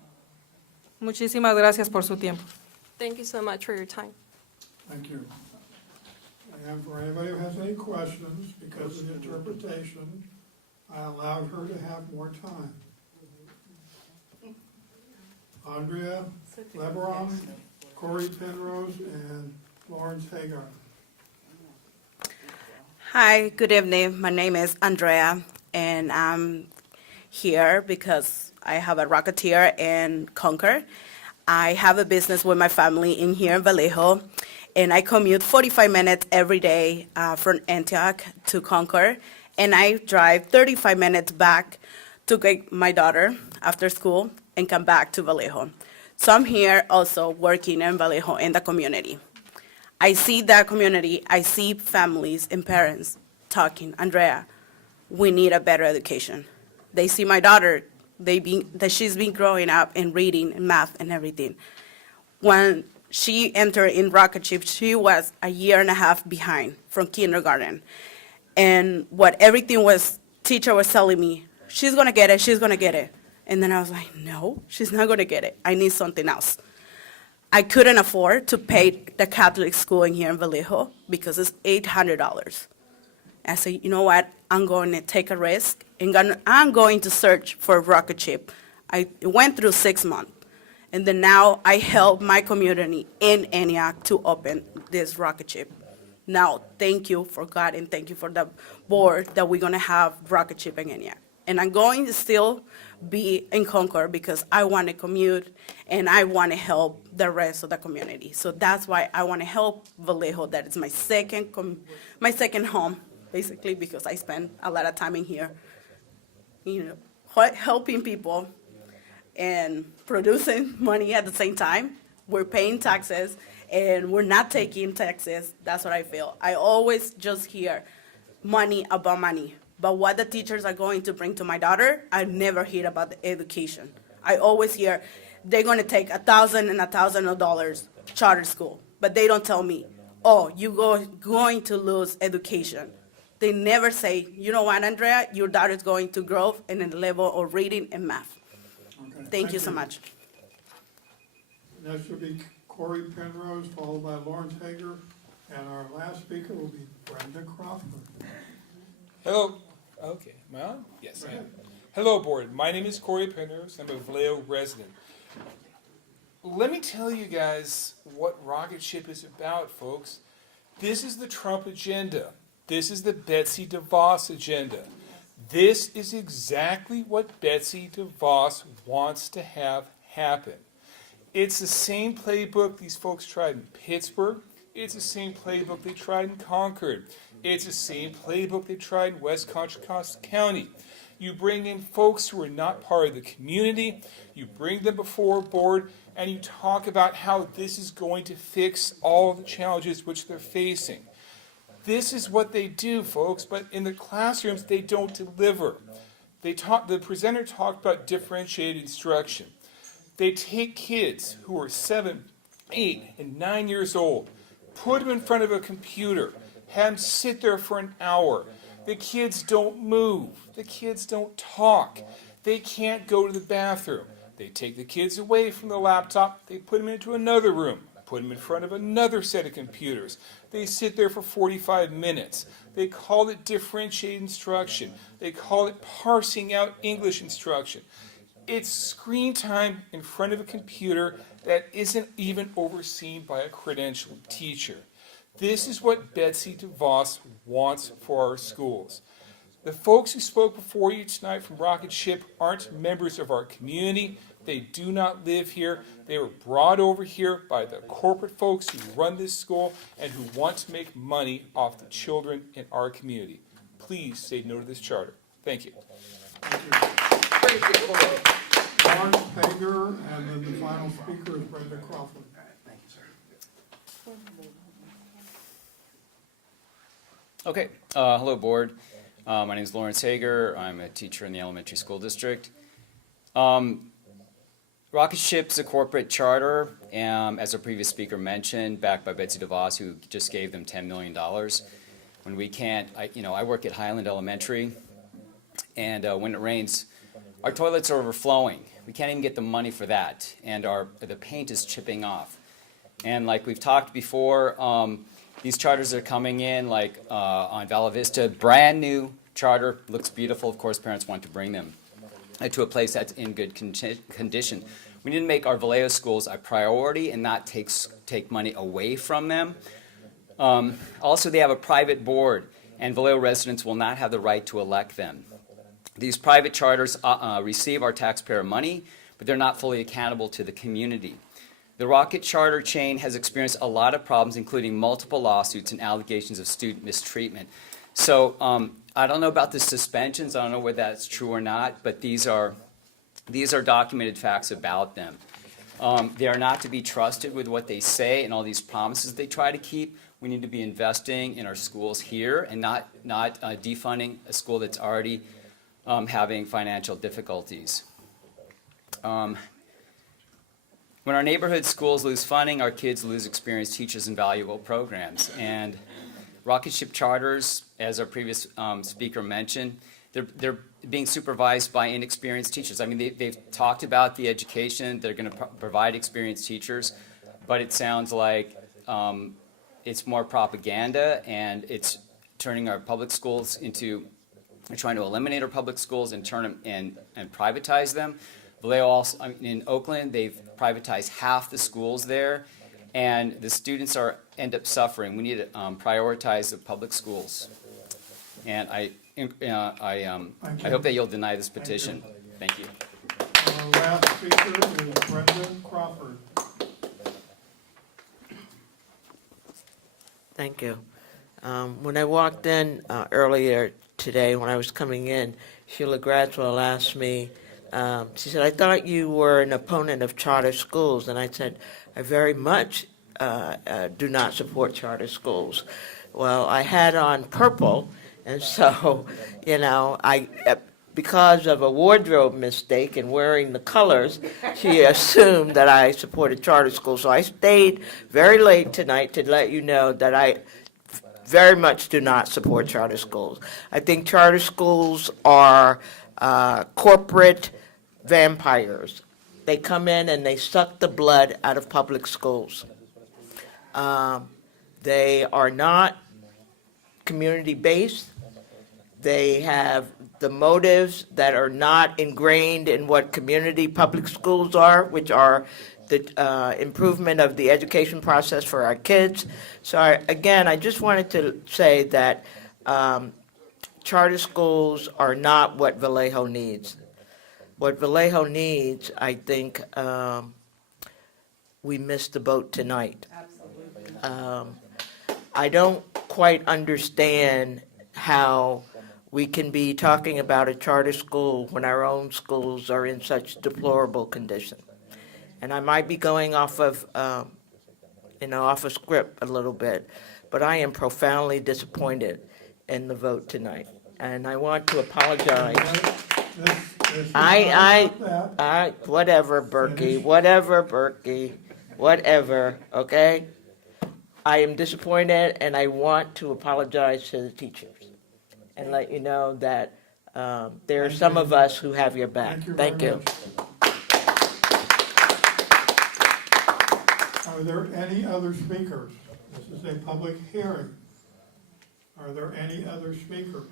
Muchísimas gracias por su tiempo. Thank you so much for your time. Thank you. And for anybody who has any questions, because of the interpretation, I allowed her to have more time. Andrea Lebaron, Corey Penrose, and Lawrence Hagar. Hi, good evening. My name is Andrea, and I'm here because I have a Rocketeer in Concord. I have a business with my family in here in Vallejo, and I commute 45 minutes every day from Antioch to Concord, and I drive 35 minutes back to get my daughter after school and come back to Vallejo. So I'm here also working in Vallejo in the community. I see that community, I see families and parents talking, Andrea, we need a better education. They see my daughter, that she's been growing up and reading and math and everything. When she entered in Rocketship, she was a year and a half behind from kindergarten. And what everything was, teacher was telling me, she's gonna get it, she's gonna get it. And then I was like, no, she's not gonna get it. I need something else. I couldn't afford to pay the Catholic school in here in Vallejo because it's $800. I said, you know what, I'm going to take a risk, and I'm going to search for Rocketship. I went through 6 months, and then now I help my community in Antioch to open this Rocketship. Now, thank you for God, and thank you for the board that we're gonna have Rocketship in Antioch. And I'm going to still be in Concord because I want to commute and I want to help the rest of the community. So that's why I want to help Vallejo. That is my second home, basically, because I spend a lot of time in here, helping people and producing money at the same time. We're paying taxes and we're not taking taxes. That's what I feel. I always just hear money about money. But what the teachers are going to bring to my daughter, I never hear about the education. I always hear they're going to take $1,000 and $1,000 charter school, but they don't tell me, oh, you're going to lose education. They never say, you know what, Andrea, your daughter's going to grow in the level of reading and math. Okay, Thank you so much. Next will be Corey Penrose, followed by Lawrence Hager, and our last speaker will be Brenda Crawford. Hello. Okay, am I on? Yes, I am. Hello, board. My name is Corey Penrose. I'm a Vallejo resident. Let me tell you guys what Rocketship is about, folks. This is the Trump agenda. This is the Betsy DeVos agenda. This is exactly what Betsy DeVos wants to have happen. It's the same playbook these folks tried in Pittsburgh. It's the same playbook they tried in Concord. It's the same playbook they tried in West Contra Costa County. You bring in folks who are not part of the community, you bring them before a board, and you talk about how this is going to fix all of the challenges which they're facing. This is what they do, folks, but in the classrooms, they don't deliver. The presenter talked about differentiated instruction. They take kids who are 7, 8, and 9 years old, put them in front of a computer, have them sit there for an hour. The kids don't move. The kids don't talk. They can't go to the bathroom. They take the kids away from the laptop. They put them into another room, put them in front of another set of computers. They sit there for 45 minutes. They call it differentiated instruction. They call it parsing out English instruction. It's screen time in front of a computer that isn't even overseen by a credentialed teacher. This is what Betsy DeVos wants for our schools. The folks who spoke before you tonight from Rocketship aren't members of our community. They do not live here. They were brought over here by the corporate folks who run this school and who want to make money off the children in our community. Please say no to this charter. Thank you. Lawrence Hager, and then the final speaker is Brenda Crawford. Thank you, sir. Okay, hello board. My name is Lawrence Hager. I'm a teacher in the elementary school district. Rocketship's a corporate charter, as our previous speaker mentioned, backed by Betsy DeVos, who just gave them $10 million. When we can't, I work at Highland Elementary, and when it rains, our toilets are overflowing. We can't even get the money for that, and the paint is chipping off. And like we've talked before, these charters are coming in, like on Vala Vista, brand new charter, looks beautiful. Of course, parents want to bring them to a place that's in good condition. We need to make our Vallejo schools a priority and not take money away from them. Also, they have a private board, and Vallejo residents will not have the right to elect them. These private charters receive our taxpayer money, but they're not fully accountable to the community. The Rocket Charter chain has experienced a lot of problems, including multiple lawsuits and allegations of student mistreatment. So I don't know about the suspensions. I don't know whether that's true or not, but these are documented facts about them. They are not to be trusted with what they say and all these promises they try to keep. We need to be investing in our schools here and not defunding a school that's already having financial difficulties. When our neighborhood schools lose funding, our kids lose experienced teachers and valuable programs. And rocket ship charters, as our previous speaker mentioned, they're being supervised by inexperienced teachers. I mean, they've talked about the education, they're going to provide experienced teachers, but it sounds like it's more propaganda, and it's turning our public schools into, they're trying to eliminate our public schools and turn them and privatize them. Vallejo also, I mean, in Oakland, they've privatized half the schools there, and the students end up suffering. We need to prioritize the public schools. And I hope that you'll deny this petition. Thank you. Our last speaker is Brendan Crawford. Thank you. When I walked in earlier today, when I was coming in, Sheila Gradswell asked me, she said, I thought you were an opponent of charter schools. And I said, I very much do not support charter schools. Well, I had on purple, and so, you know, because of a wardrobe mistake in wearing the colors, she assumed that I supported charter schools. So I stayed very late tonight to let you know that I very much do not support charter schools. I think charter schools are corporate vampires. They come in and they suck the blood out of public schools. They are not community-based. They have the motives that are not ingrained in what community public schools are, which are the improvement of the education process for our kids. So I just wanted to say that charter schools are not what Vallejo needs. What Vallejo needs, I think, we missed the boat tonight. Absolutely. I don't quite understand how we can be talking about a charter school when our own schools are in such deplorable condition. And I might be going off of, off a script a little bit, but I am profoundly disappointed in the vote tonight. And I want to apologize. Whatever, Berkey, whatever, okay? I am disappointed, and I want to apologize to the teachers and let you know that there are some of us who have your back. Thank you. Are there any other speakers? This is a public hearing. Are there any other speakers?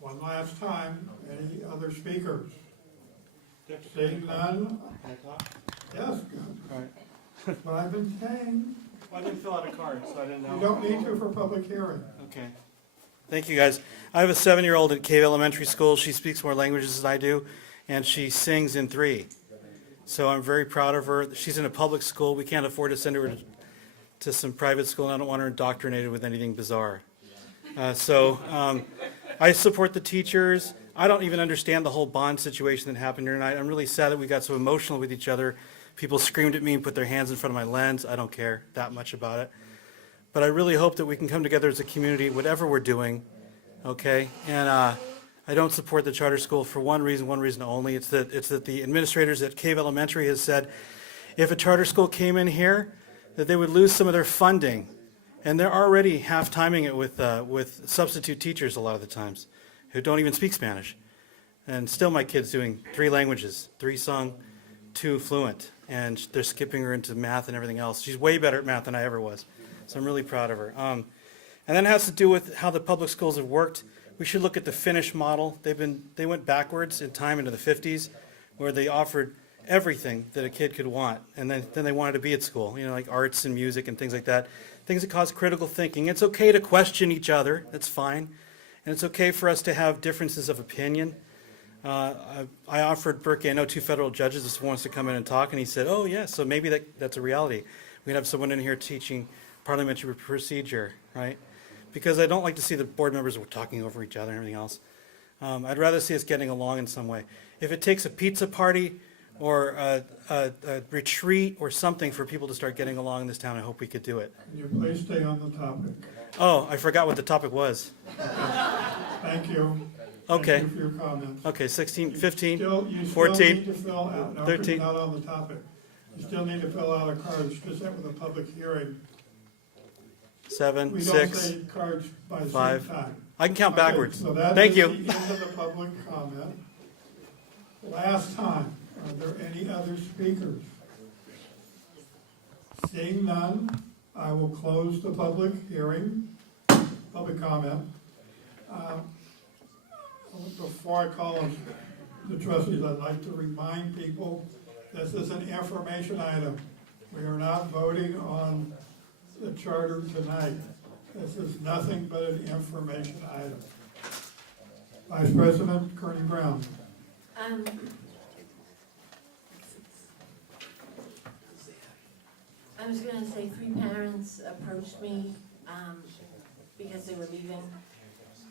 One last time, any other speakers? Seeing none? Yes, good. But I've been saying. I didn't fill out a card, so I didn't know. You don't need to for public hearing. Okay. Thank you, guys. I have a 7-year-old at Cave Elementary School. She speaks more languages than I do, and she sings in 3. So I'm very proud of her. She's in a public school. We can't afford to send her to some private school, and I don't want her indoctrinated with anything bizarre. I support the teachers. I don't even understand the whole bond situation that happened here tonight. I'm really sad that we got so emotional with each other. People screamed at me and put their hands in front of my lens. I don't care that much about it. But I really hope that we can come together as a community, whatever we're doing, okay? And I don't support the charter school for one reason only. It's that the administrators at Cave Elementary has said if a charter school came in here, that they would lose some of their funding. And they're already half-timing it with substitute teachers a lot of the times who don't even speak Spanish. And still my kid's doing 3 languages, 3 sung, 2 fluent. And they're skipping her into math and everything else. She's way better at math than I ever was. So I'm really proud of her. And then it has to do with how the public schools have worked. We should look at the Finnish model. They went backwards in time into the 50s, where they offered everything that a kid could want, and then they wanted to be at school, like arts and music and things like that, things that cause critical thinking. It's okay to question each other, that's fine, and it's okay for us to have differences of opinion. I offered Berkey, I know 2 federal judges just wants to come in and talk, and he said, oh yeah, so maybe that's a reality. We'd have someone in here teaching parliamentary procedure, right? Because I don't like to see the board members talking over each other and everything else. I'd rather see us getting along in some way. If it takes a pizza party or a retreat or something for people to start getting along in this town, I hope we could do it. Can you please stay on the topic? Oh, I forgot what the topic was. Thank you. Okay. Thank you for your comments. Okay, 16, 15, You 14, still need to fill out, no, 13. not on the topic. You still need to fill out a card, because that was a public hearing. 7, We don't 6, say cards by the 5. same time. I can count Okay, backwards. so that Thank is you. the end of the public comment. Last time, are there any other speakers? Seeing none, I will close the public hearing, public comment. Before I call on the trustees, I'd like to remind people, this is an information item. We are not voting on the charter tonight. This is nothing but an information item. Vice President Kearney-Brown. I was gonna say 3 parents approached me, because they were leaving.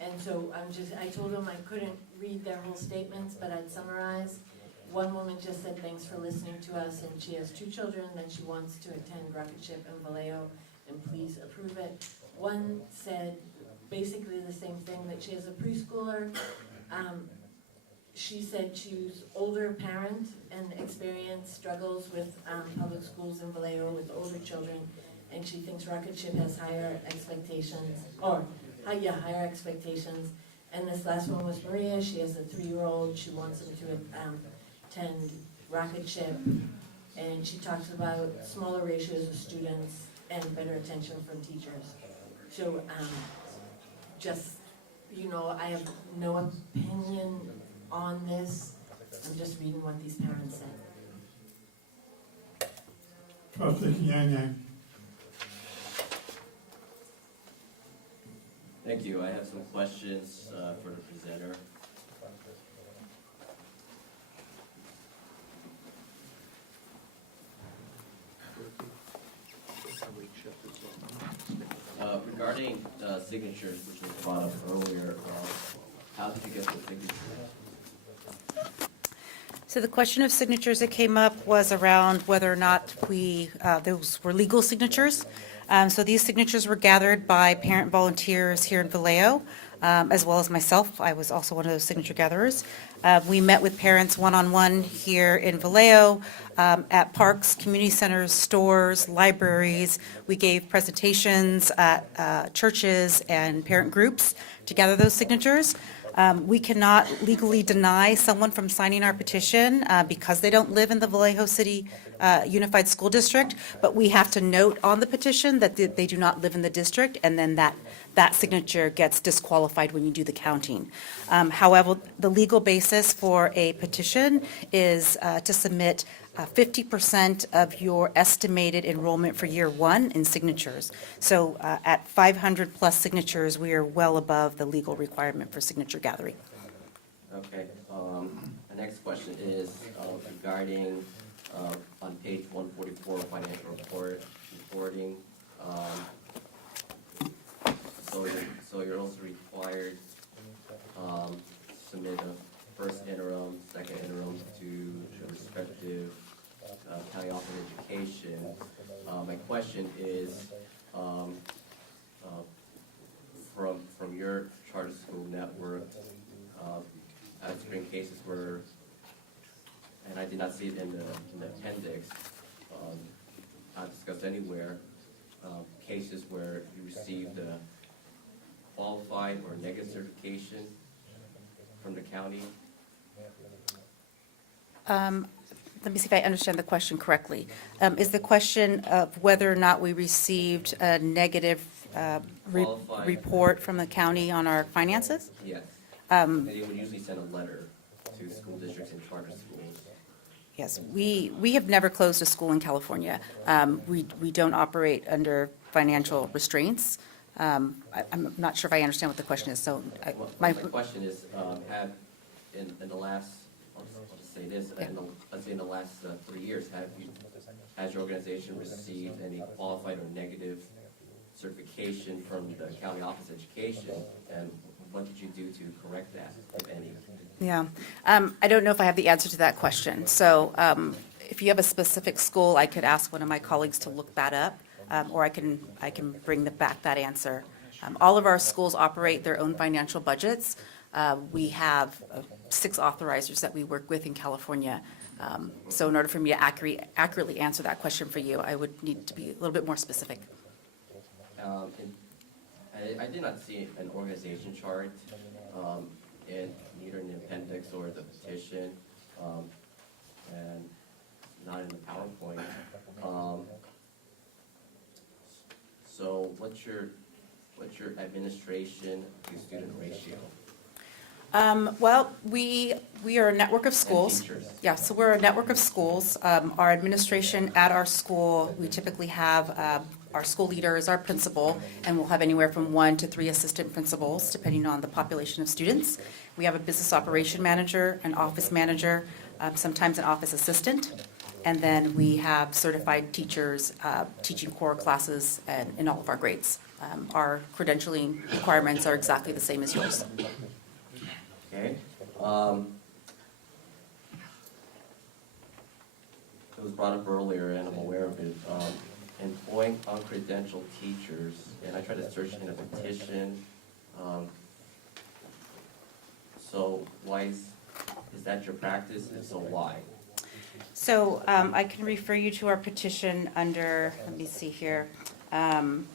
And so I told them I couldn't read their whole statements, but I'd summarize. One woman just said, thanks for listening to us, and she has 2 children that she wants to attend Rocket Ship and Vallejo, and please approve it. One said basically the same thing, that she has a preschooler. She said she's older parent and experienced struggles with public schools in Vallejo with older children, and she thinks Rocket Ship has higher expectations, higher expectations. And this last one was Maria. She has a 3-year-old. She wants him to attend Rocket Ship, and she talks about smaller ratios of students and better attention from teachers. So I have no opinion on this. I'm just reading what these parents said. Trustee Yang Yang. Thank you. I have some questions for the presenter. Regarding signatures, which was brought up earlier, how did you get the signatures? So the question of signatures that came up was around whether or not those were legal signatures. So these signatures were gathered by parent volunteers here in Vallejo, as well as myself. I was also one of those signature gatherers. We met with parents one-on-one here in Vallejo, at parks, community centers, stores, libraries. We gave presentations at churches and parent groups to gather those signatures. We cannot legally deny someone from signing our petition because they don't live in the Vallejo City Unified School District, but we have to note on the petition that they do not live in the district, and then that signature gets disqualified when you do the counting. However, the legal basis for a petition is to submit 50% of your estimated enrollment for year 1 in signatures. So at 500 plus signatures, we are well above the legal requirement for signature gathering. Okay. The next question is regarding on page 144 financial reporting. So you're also required to submit a first interim, second interim to the respective county office of education. My question is, from your charter school network, I've been cases where, and I did not see it in the appendix, not discussed anywhere, cases where you received a qualified or negative certification from the county. Let me see if I understand the question correctly. Is the question of whether or not we received a negative report from the county on our finances? Yes. They would usually send a letter to school districts and charter schools. Yes, we have never closed a school in California. We don't operate under financial restraints. I'm not sure if I understand what the question is, so. My question is, in the last, I'll just say this, let's say in the last 3 years, has your organization received any qualified or negative certification from the County Office of Education? And what did you do to correct that, if any? Yeah, I don't know if I have the answer to that question. So if you have a specific school, I could ask one of my colleagues to look that up, or I can bring back that answer. All of our schools operate their own financial budgets. We have 6 authorizers that we work with in California. So in order for me to accurately answer that question for you, I would need to be a little bit more specific. I did not see an organization chart in either in the appendix or the petition, and not in the PowerPoint. So what's your administration to student ratio? Well, we are a network of schools. And teachers. Yeah, so we're a network of schools. Our administration at our school, we typically have our school leader is our principal, and we'll have anywhere from 1 to 3 assistant principals, depending on the population of students. We have a business operation manager, an office manager, sometimes an office assistant, and then we have certified teachers teaching core classes in all of our grades. Our credentialing requirements are exactly the same as yours. Okay. It was brought up earlier, and I'm aware of it. Employing uncredentialed teachers, and I tried to search in a petition. So why is that your practice, and so why? So I can refer you to our petition under, let me see here. I'm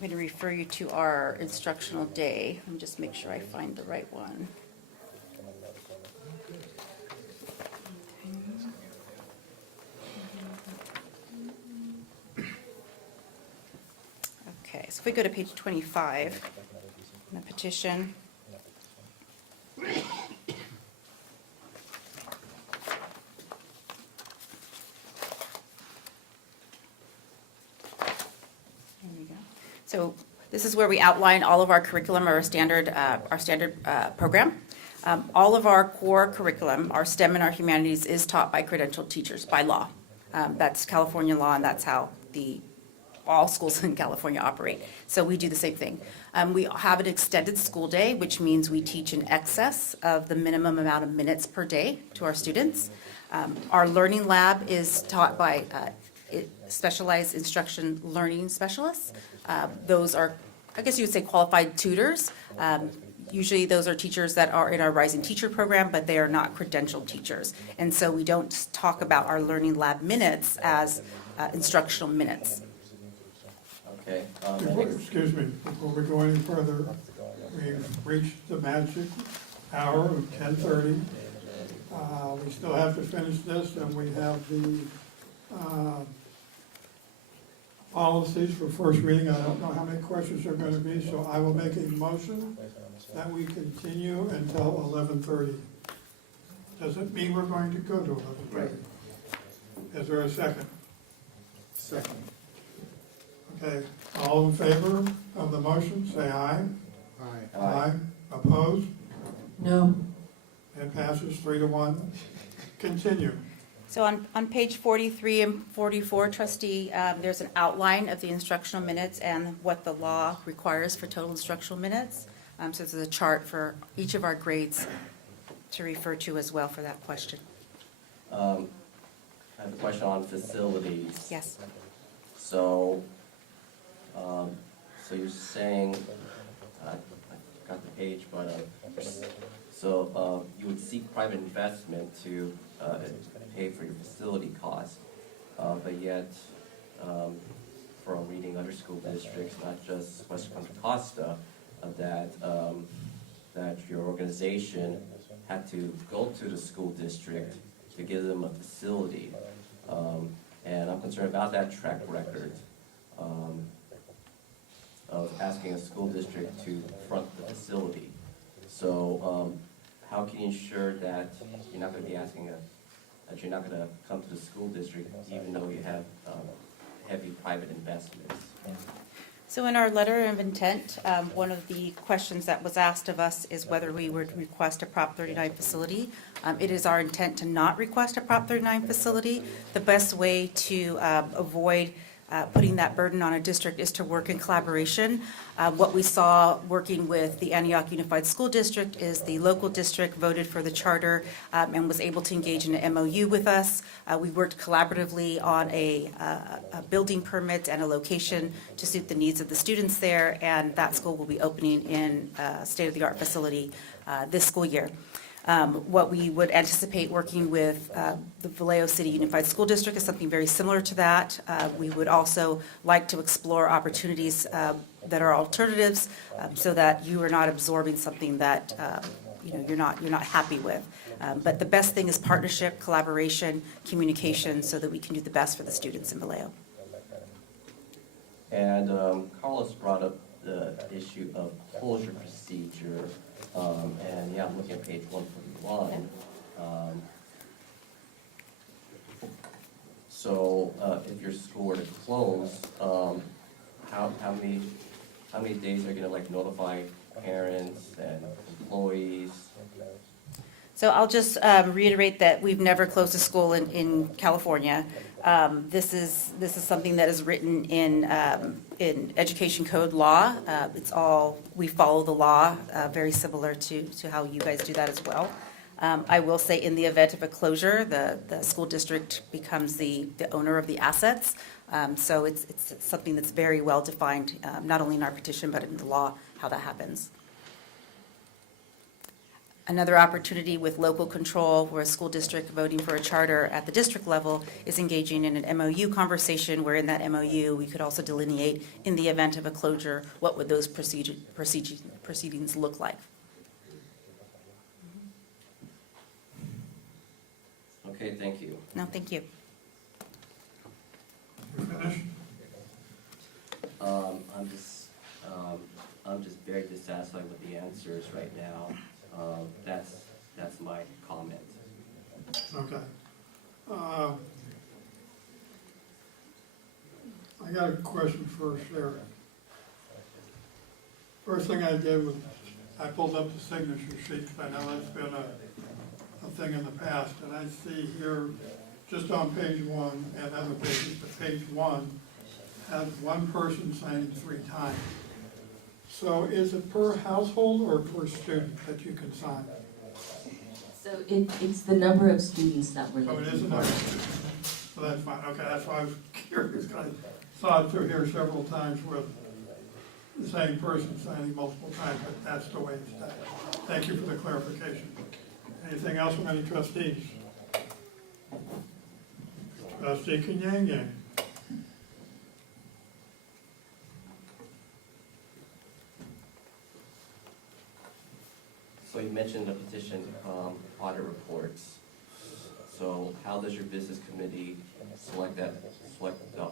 going to refer you to our instructional day. Let me just make sure I find the right one. Okay, so if we go to page 25, in the petition. So this is where we outline all of our curriculum, our standard program. All of our core curriculum, our STEM and our humanities, is taught by credentialed teachers by law. That's California law, and that's how all schools in California operate. So we do the same thing. We have an extended school day, which means we teach in excess of the minimum amount of minutes per day to our students. Our learning lab is taught by specialized instruction learning specialists. Those are, I guess you would say, qualified tutors. Usually those are teachers that are in our Rising Teacher program, but they are not credentialed teachers. And so we don't talk about our learning lab minutes as instructional minutes. Okay. Excuse me, before we go any further, we've reached the magic hour of 10:30. We still have to finish this, and we have the policies for first reading. I don't know how many questions there are going to be, so I will make a motion that we continue until 11:30. Doesn't mean we're going to go to 11:30. Is there a second? Second. Okay, all in favor of the motion, say aye. Aye. Aye. Opposed? No. It passes 3-1. Continue. So on page 43 and 44, trustee, there's an outline of the instructional minutes and what the law requires for total instructional minutes. So there's a chart for each of our grades to refer to as well for that question. I have a question on facilities. Yes. So you're saying, I got the page, but so you would seek private investment to pay for your facility costs, but yet, from reading other school districts, not just Western Contra Costa, that your organization had to go to the school district to give them a facility, and I'm concerned about that track record of asking a school district to front the facility. So how can you ensure that you're not going to be asking that you're not going to come to the school district even though you have heavy private investments? So in our letter of intent, one of the questions that was asked of us is whether we would request a Prop 39 facility. It is our intent to not request a Prop 39 facility. The best way to avoid putting that burden on a district is to work in collaboration. What we saw working with the Antioch Unified School District is the local district voted for the charter and was able to engage in an MOU with us. We worked collaboratively on a building permit and a location to suit the needs of the students there, and that school will be opening in a state-of-the-art facility this school year. What we would anticipate working with the Vallejo City Unified School District is something very similar to that. We would also like to explore opportunities that are alternatives so that you are not absorbing something that you're not happy with. But the best thing is partnership, collaboration, communication, so that we can do the best for the students in Vallejo. And Carlos brought up the issue of closure procedure. And yeah, I'm looking at page 141. So if your school were to close, how many days are you gonna notify parents and employees? So I'll just reiterate that we've never closed a school in California. This is something that is written in education code law. We follow the law, very similar to how you guys do that as well. I will say in the event of a closure, the school district becomes the owner of the assets. So it's something that's very well defined, not only in our petition, but in the law, how that happens. Another opportunity with local control, where a school district voting for a charter at the district level is engaging in an MOU conversation, where in that MOU, we could also delineate, in the event of a closure, what would those proceedings look like. Okay, thank you. No, thank you. You finished? I'm just very dissatisfied with the answers right now. That's my comment. Okay. I got a question first there. First thing I did was I pulled up the signature sheet, because I know that's been a thing in the past, and I see here, just on page 1 and other pages, but page 1 has one person signing 3 times. So is it per household or per student that you can sign? So it's the number of students that we're So it looking is a for. number. So that's fine, okay, that's why I was curious, 'cause I saw it through here several times with the same person signing multiple times, but that's the way it's done. Thank you for the clarification. Anything else from any trustees? Trustee Kenyang. So you mentioned the petition audit reports. So how does your business committee select the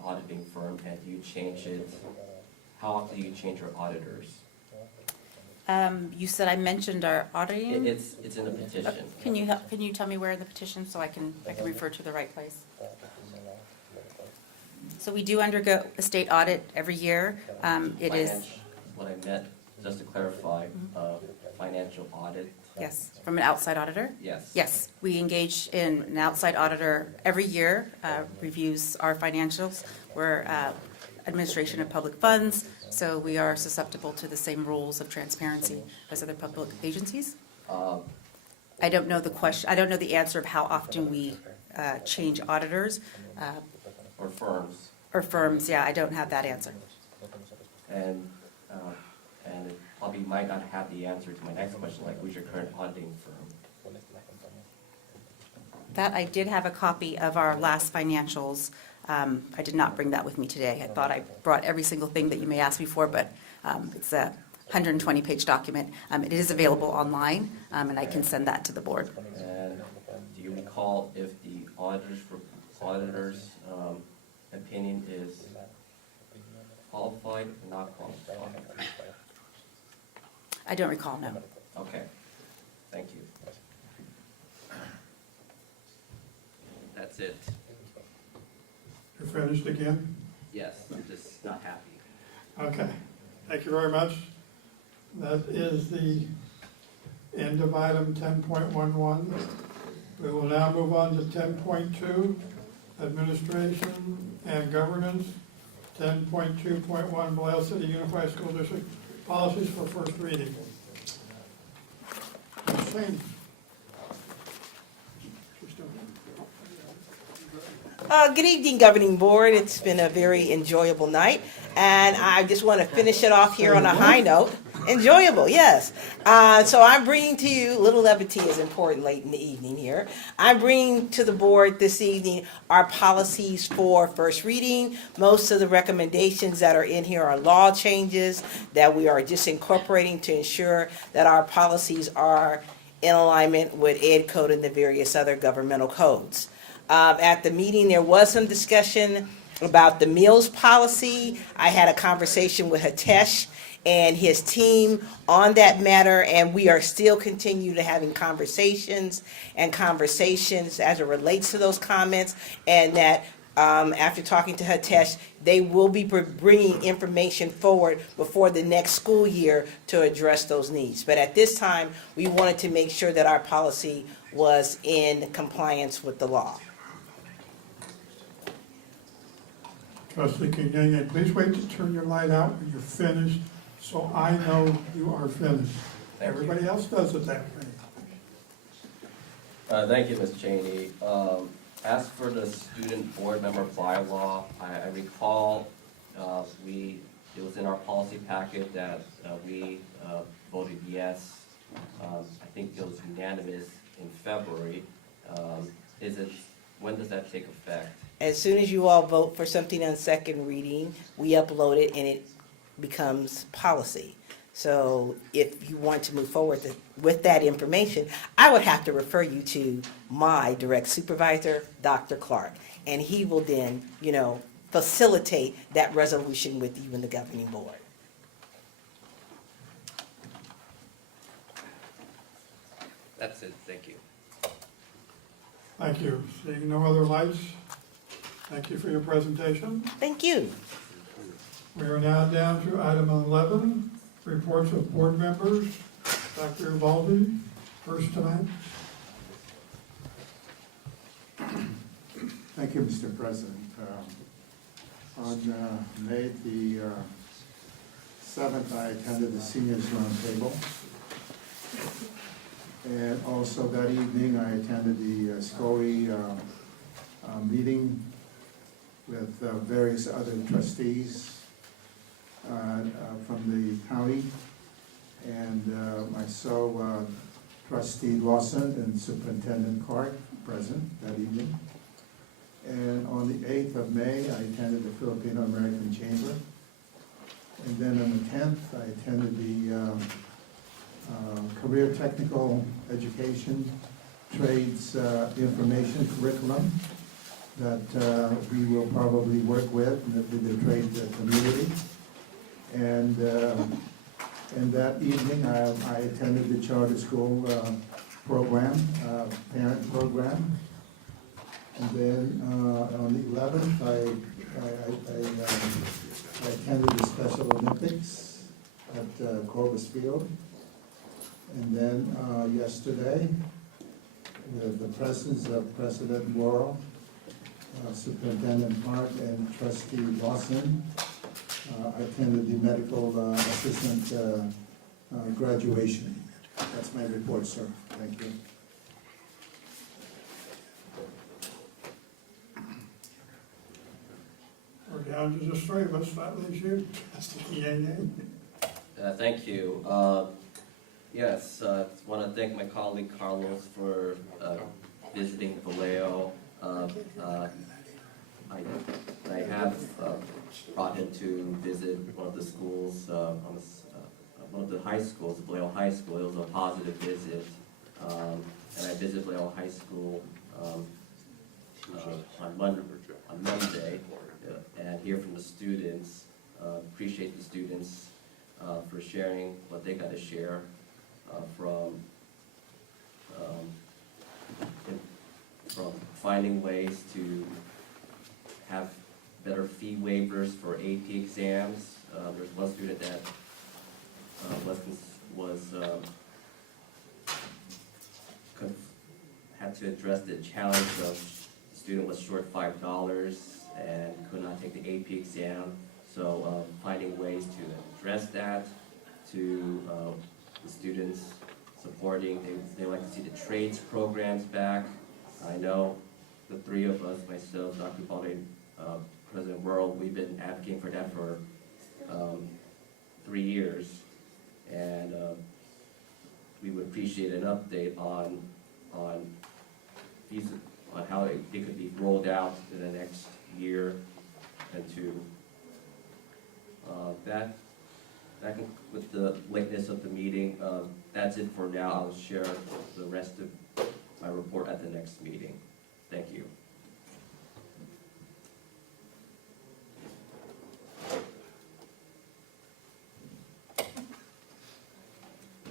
auditing firm, and do you change it? How often do you change your auditors? You said I mentioned our auditing? It's in the petition. Can you tell me where in the petition so I can refer to the right place? So we do undergo a state audit every year. It is, What I meant, just to clarify, financial audit. yes, from an outside auditor? Yes. Yes, we engage in an outside auditor every year, reviews our financials. We're administration of public funds, so we are susceptible to the same rules of transparency as other public agencies. I don't know the answer of how often we change auditors. Or firms. Or firms, yeah, I don't have that answer. And it probably might not have the answer to my next question, like who's your current auditing firm? That, I did have a copy of our last financials. I did not bring that with me today. I thought I brought every single thing that you may ask me for, but it's a 120-page document. It is available online, and I can send that to the board. And do you recall if the auditor's opinion is qualified or not qualified? I don't recall, no. Okay, thank you. That's it. You're finished again? Yes, I'm just not happy. Okay, thank you very much. That is the end of item 10.11. We will now move on to 10.2, Administration and Governance, 10.2.1, Vallejo City Unified School District Policies for First Reading. Ms. James. Good evening, Governing Board. It's been a very enjoyable night, and I just want to finish it off here on a high note. Enjoyable, yes. So I'm bringing to you, little levity is important late in the evening here. I'm bringing to the board this evening our policies for first reading. Most of the recommendations that are in here are law changes that we are just incorporating to ensure that our policies are in alignment with Ed Code and the various other governmental codes. At the meeting, there was some discussion about the meals policy. I had a conversation with Hitesh and his team on that matter, and we are still continue to having conversations as it relates to those comments, and that after talking to Hitesh, they will be bringing information forward before the next school year to address those needs. But at this time, we wanted to make sure that our policy was in compliance with the law. Trustee Kenyon, please wait to turn your light out when you're finished, so I know you are finished. Everybody else does it that way. Thank you, Ms. Cheney. As for the student board member bylaw, I recall it was in our policy packet that we voted yes. I think it was unanimous in February. When does that take effect? As soon as you all vote for something on second reading, we upload it and it becomes policy. So if you want to move forward with that information, I would have to refer you to my direct supervisor, Dr. Clark, and he will then, facilitate that resolution with you and the governing board. That's it, thank you. Thank you. Seeing no other lights, thank you for your presentation. Thank you. We are now down to item 11, reports of board members. Dr. Ubaldi, first tonight. Thank you, Mr. President. On May the 7th, I attended the Seniors Roundtable. And also that evening, I attended the SCOE meeting with various other trustees from the county. And I saw Trustee Lawson and Superintendent Clark present that evening. And on the 8th of May, I attended the Filipino American Chamber. And then on the 10th, I attended the Career Technical Education Trades Information Curriculum that we will probably work with the trade community. And that evening, I attended the charter school program, parent program. And then on the 11th, I attended the Special Olympics at Corvus Field. And then yesterday, with the presence of President Worrell, Superintendent Clark, and Trustee Lawson, I attended the medical assistant graduation. That's my report, sir. Thank you. We're down to just three of us. That leaves you, Trustee Kenyon. Thank you. Yes, I want to thank my colleague Carlos for visiting Vallejo. I have brought him to visit one of the schools, one of the high schools, Vallejo High School. It was a positive visit. And I visited Vallejo High School on Monday and hear from the students. Appreciate the students for sharing what they got to share from from finding ways to have better fee waivers for AP exams. There's one student that had to address the challenge of the student was short $5 and could not take the AP exam. So finding ways to address that, to the students supporting, they like to see the trades programs back. I know the three of us, myself, Dr. Baldwin, President Worrell, we've been advocating for that for 3 years. And we would appreciate an update on these, on how it could be rolled out in the next year and two. With the lateness of the meeting, that's it for now. I'll share the rest of my report at the next meeting. Thank you.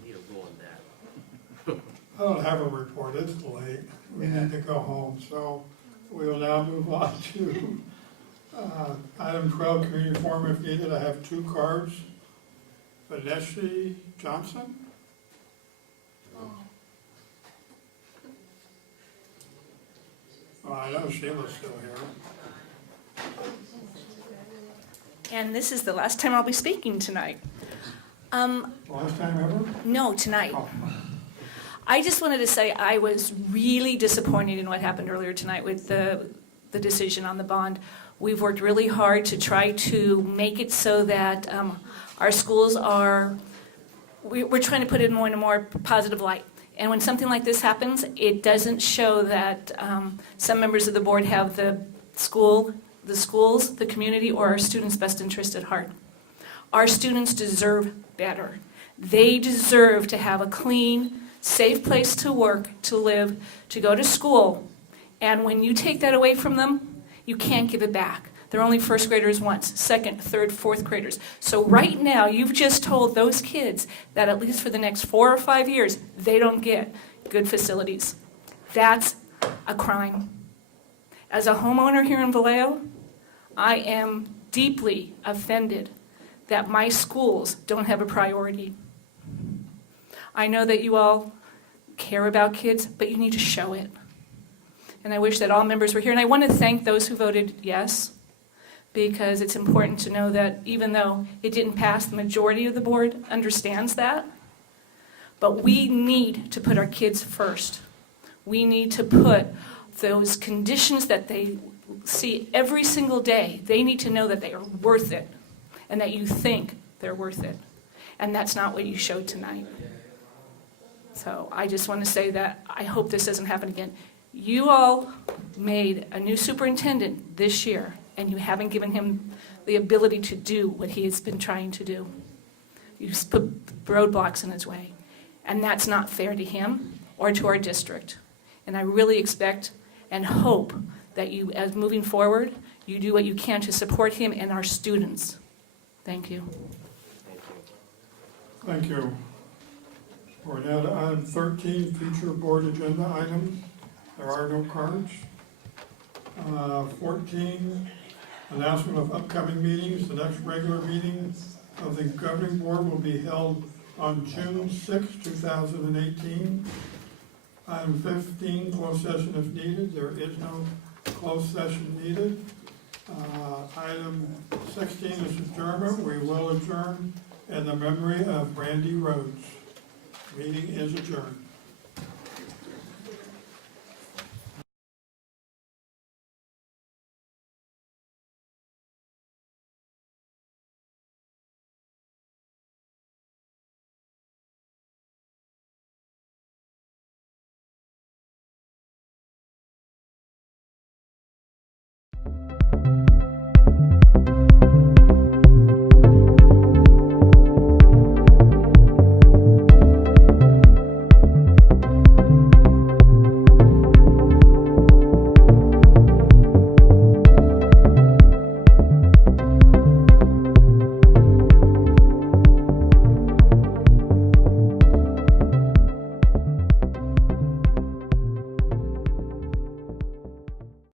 Need a rule on that. I don't have a report, it's late, we need to go home, so we will now move on to item 12, community forum if needed. I have 2 cards. Vanessa Johnson? Oh, I know Sheila's still here. And this is the last time I'll be speaking tonight. Last time ever? No, tonight. Oh. I just wanted to say I was really disappointed in what happened earlier tonight with the decision on the bond. We've worked really hard to try to make it so that our schools we're trying to put it in a more positive light. And when something like this happens, it doesn't show that some members of the board have the schools, the community, or our students' best interest at heart. Our students deserve better. They deserve to have a clean, safe place to work, to live, to go to school. And when you take that away from them, you can't give it back. They're only first graders once, second, third, fourth graders. So right now, you've just told those kids that at least for the next 4 or 5 years, they don't get good facilities. That's a crime. As a homeowner here in Vallejo, I am deeply offended that my schools don't have a priority. I know that you all care about kids, but you need to show it. And I wish that all members were here. And I want to thank those who voted yes, because it's important to know that even though it didn't pass, the majority of the board understands that. But we need to put our kids first. We need to put those conditions that they see every single day. They need to know that they are worth it and that you think they're worth it. And that's not what you showed tonight. So I just want to say that I hope this doesn't happen again. You all made a new superintendent this year, and you haven't given him the ability to do what he has been trying to do. You put roadblocks in his way, and that's not fair to him or to our district. And I really expect and hope that you, as moving forward, you do what you can to support him and our students. Thank you. Thank you. We're now to item 13, future board agenda items. There are no cards. 14, announcement of upcoming meetings. The next regular meeting of the governing board will be held on June 6, 2018. Item 15, closed session if needed. There is no closed session needed. Item 16 is adjournment. We will adjourn in the memory of Randy Rhodes. Meeting is adjourned.